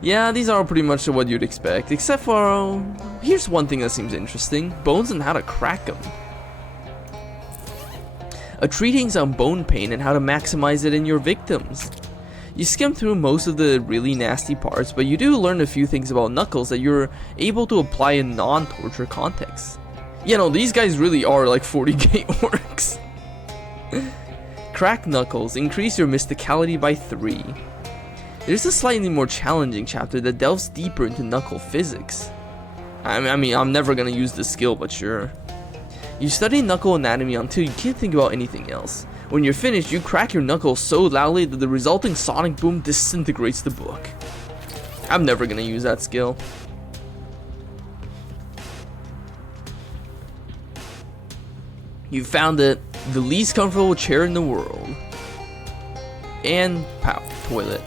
Yeah, these are pretty much what you'd expect, except for, here's one thing that seems interesting, bones and how to crack them. a treatise on bone pain and how to maximize it in your victims. You skim through most of the really nasty parts, but you do learn a few things about Knuckles that you're able to apply in non-torture contexts. You know, these guys really are like 40k orcs. Crack Knuckles, increase your mysticality by 3. There's a slightly more challenging chapter that delves deeper into knuckle physics. I mean, I'm never gonna use this skill, but sure. You study knuckle anatomy until you can't think about anything else. When you're finished, you crack your knuckles so loudly that the resulting sonic boom disintegrates the book. I'm never gonna use that skill. You found it, the least comfortable chair in the world. And pow, toilet.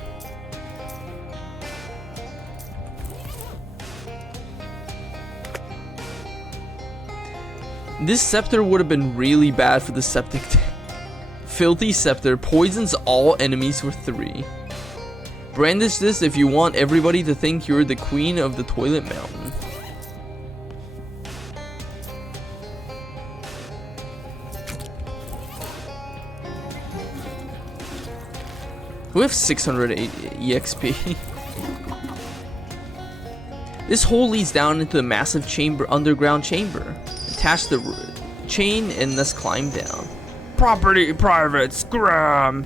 This scepter would have been really bad for the septic tank. Filthy scepter poisons all enemies for 3. Brandish this if you want everybody to think you're the queen of the toilet mountain. We have 600 EXP. This hole leads down into a massive underground chamber. Attach the chain and let's climb down. Property private scram.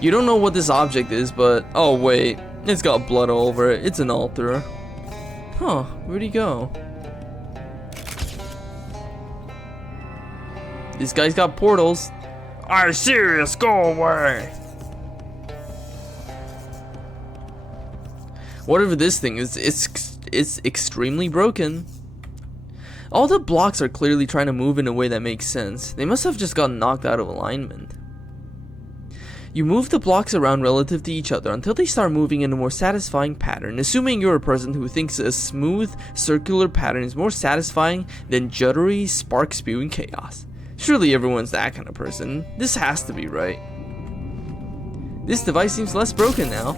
You don't know what this object is, but oh wait, it's got blood all over it. It's an altar. Huh, where'd he go? This guy's got portals. I'm serious, go away. Whatever this thing is, it's extremely broken. All the blocks are clearly trying to move in a way that makes sense. They must have just gotten knocked out of alignment. You move the blocks around relative to each other until they start moving in a more satisfying pattern, assuming you're a person who thinks a smooth, circular pattern is more satisfying than juddery, spark-spewing chaos. Surely everyone's that kind of person. This has to be right. This device seems less broken now.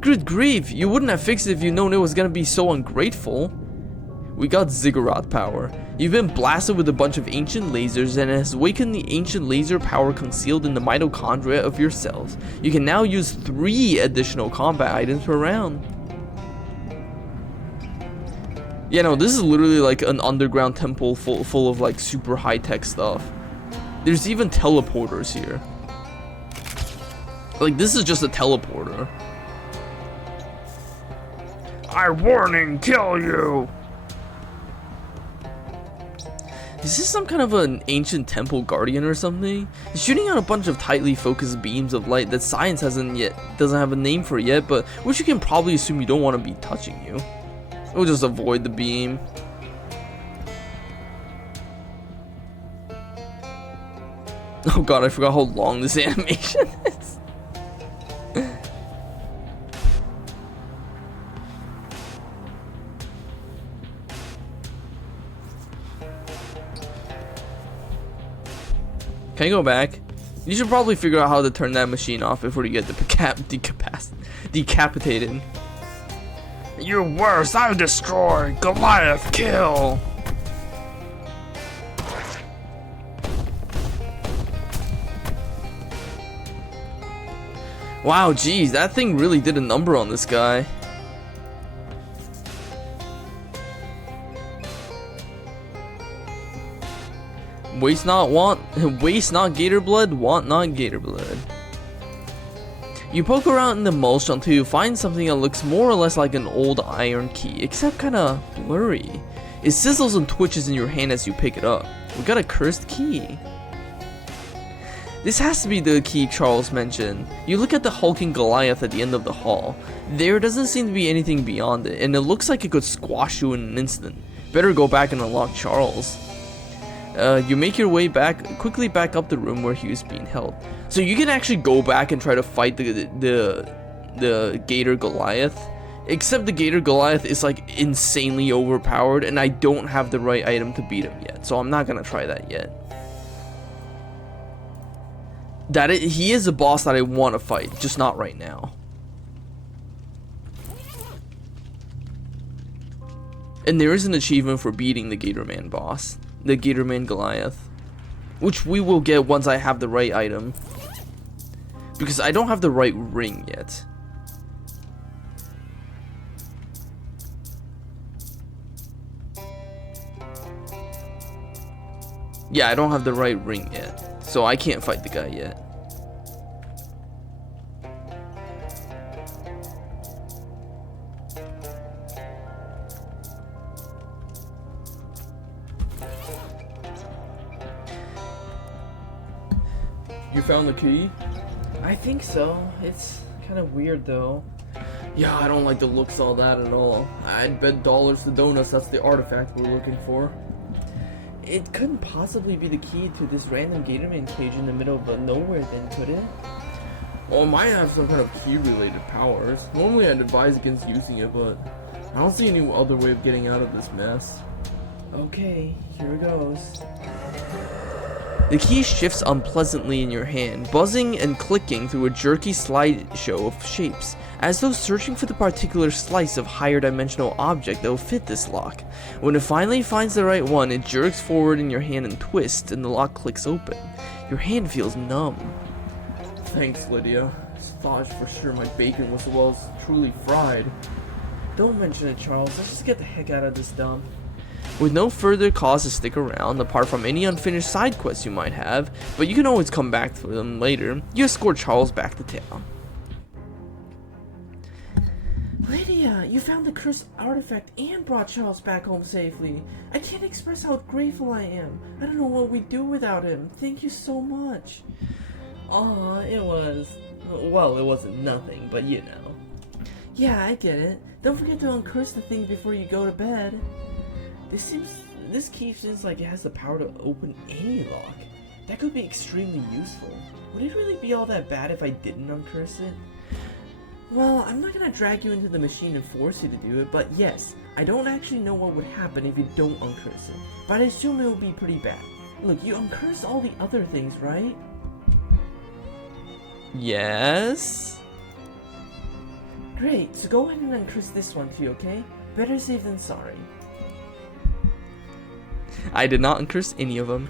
Good grief, you wouldn't have fixed it if you'd known it was gonna be so ungrateful. We got ziggurat power. You've been blasted with a bunch of ancient lasers and it has awakened the ancient laser power concealed in the mitochondria of your cells. You can now use 3 additional combat items per round. Yeah, no, this is literally like an underground temple full of like super high-tech stuff. There's even teleporters here. Like, this is just a teleporter. I warning, kill you! Is this some kind of an ancient temple guardian or something? It's shooting out a bunch of tightly focused beams of light that science doesn't have a name for yet, but which you can probably assume you don't want to be touching you. We'll just avoid the beam. Oh god, I forgot how long this animation is. Can I go back? You should probably figure out how to turn that machine off before you get decapitated. You're worse, I destroy, Goliath kill! Wow, geez, that thing really did a number on this guy. Waste not gator blood, want not gator blood. You poke around in the mulch until you find something that looks more or less like an old iron key, except kinda blurry. It sizzles and twitches in your hand as you pick it up. We got a cursed key. This has to be the key Charles mentioned. You look at the hulking Goliath at the end of the hall. There doesn't seem to be anything beyond it, and it looks like it could squash you in an instant. Better go back and unlock Charles. You make your way quickly back up the room where he was being held. So you can actually go back and try to fight the Gator Goliath. Except the Gator Goliath is like insanely overpowered, and I don't have the right item to beat him yet. So I'm not gonna try that yet. He is a boss that I want to fight, just not right now. And there is an achievement for beating the Gatorman boss, the Gatorman Goliath, which we will get once I have the right item, because I don't have the right ring yet. Yeah, I don't have the right ring yet, so I can't fight the guy yet. You found the key? I think so. It's kind of weird though. Yeah, I don't like the looks of all that at all. I'd bet dollars to donuts that's the artifact we're looking for. It couldn't possibly be the key to this random Gatorman cage in the middle of nowhere then, could it? Well, it might have some kind of key-related powers. Normally I'd advise against using it, but I don't see any other way of getting out of this mess. Okay, here it goes. The key shifts unpleasantly in your hand, buzzing and clicking through a jerky slideshow of shapes, as though searching for the particular slice of higher dimensional object that will fit this lock. When it finally finds the right one, it jerks forward in your hand and twists, and the lock clicks open. Your hand feels numb. Thanks, Lydia. I thought for sure my bacon was well as truly fried. Don't mention it, Charles. Let's just get the heck out of this dump. With no further cause to stick around, apart from any unfinished side quests you might have, but you can always come back for them later, you escort Charles back to town. Lydia, you found the cursed artifact and brought Charles back home safely. I can't express how grateful I am. I don't know what we'd do without him. Thank you so much. Aw, it was... well, it wasn't nothing, but you know. Yeah, I get it. Don't forget to uncurse the thing before you go to bed. This key seems like it has the power to open any lock. That could be extremely useful. Would it really be all that bad if I didn't uncurse it? Well, I'm not gonna drag you into the machine and force you to do it, but yes, I don't actually know what would happen if you don't uncurse it, but I assume it will be pretty bad. Look, you uncursed all the other things, right? Yes? Great, so go ahead and uncurse this one too, okay? Better safe than sorry. I did not uncurse any of them.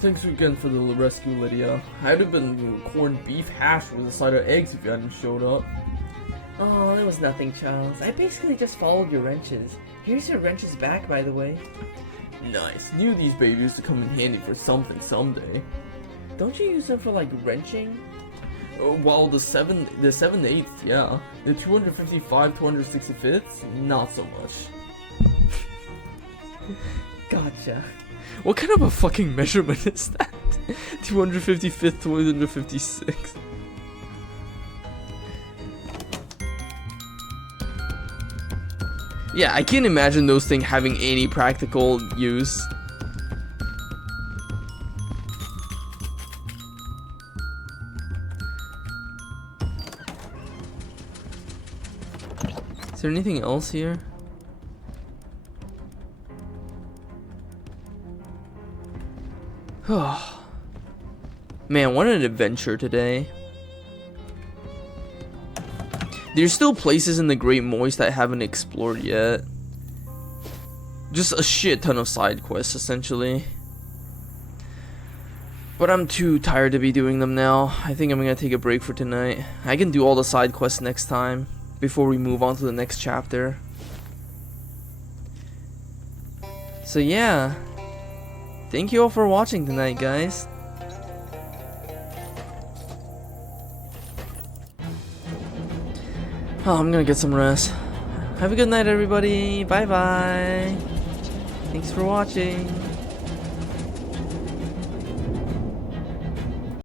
Thanks again for the rescue, Lydia. I'd have been corned beef hash with a side of eggs if you hadn't showed up. Oh, it was nothing, Charles. I basically just followed your wrenches. Here's your wrenches back, by the way. Nice. Knew these babies to come in handy for something someday. Don't you use them for, like, wrenching? Well, the 7/8, yeah. The 255, 265th, not so much. Gotcha. What kind of a fucking measurement is that? 255th, 256. Yeah, I can't imagine those things having any practical use. Is there anything else here? Man, what an adventure today. There's still places in the Great Moist that I haven't explored yet. Just a shit ton of side quests, essentially. But I'm too tired to be doing them now. I think I'm gonna take a break for tonight. I can do all the side quests next time, before we move on to the next chapter. So yeah. Thank you all for watching tonight, guys. Oh, I'm gonna get some rest. Have a good night, everybody. Bye bye. Thanks for watching.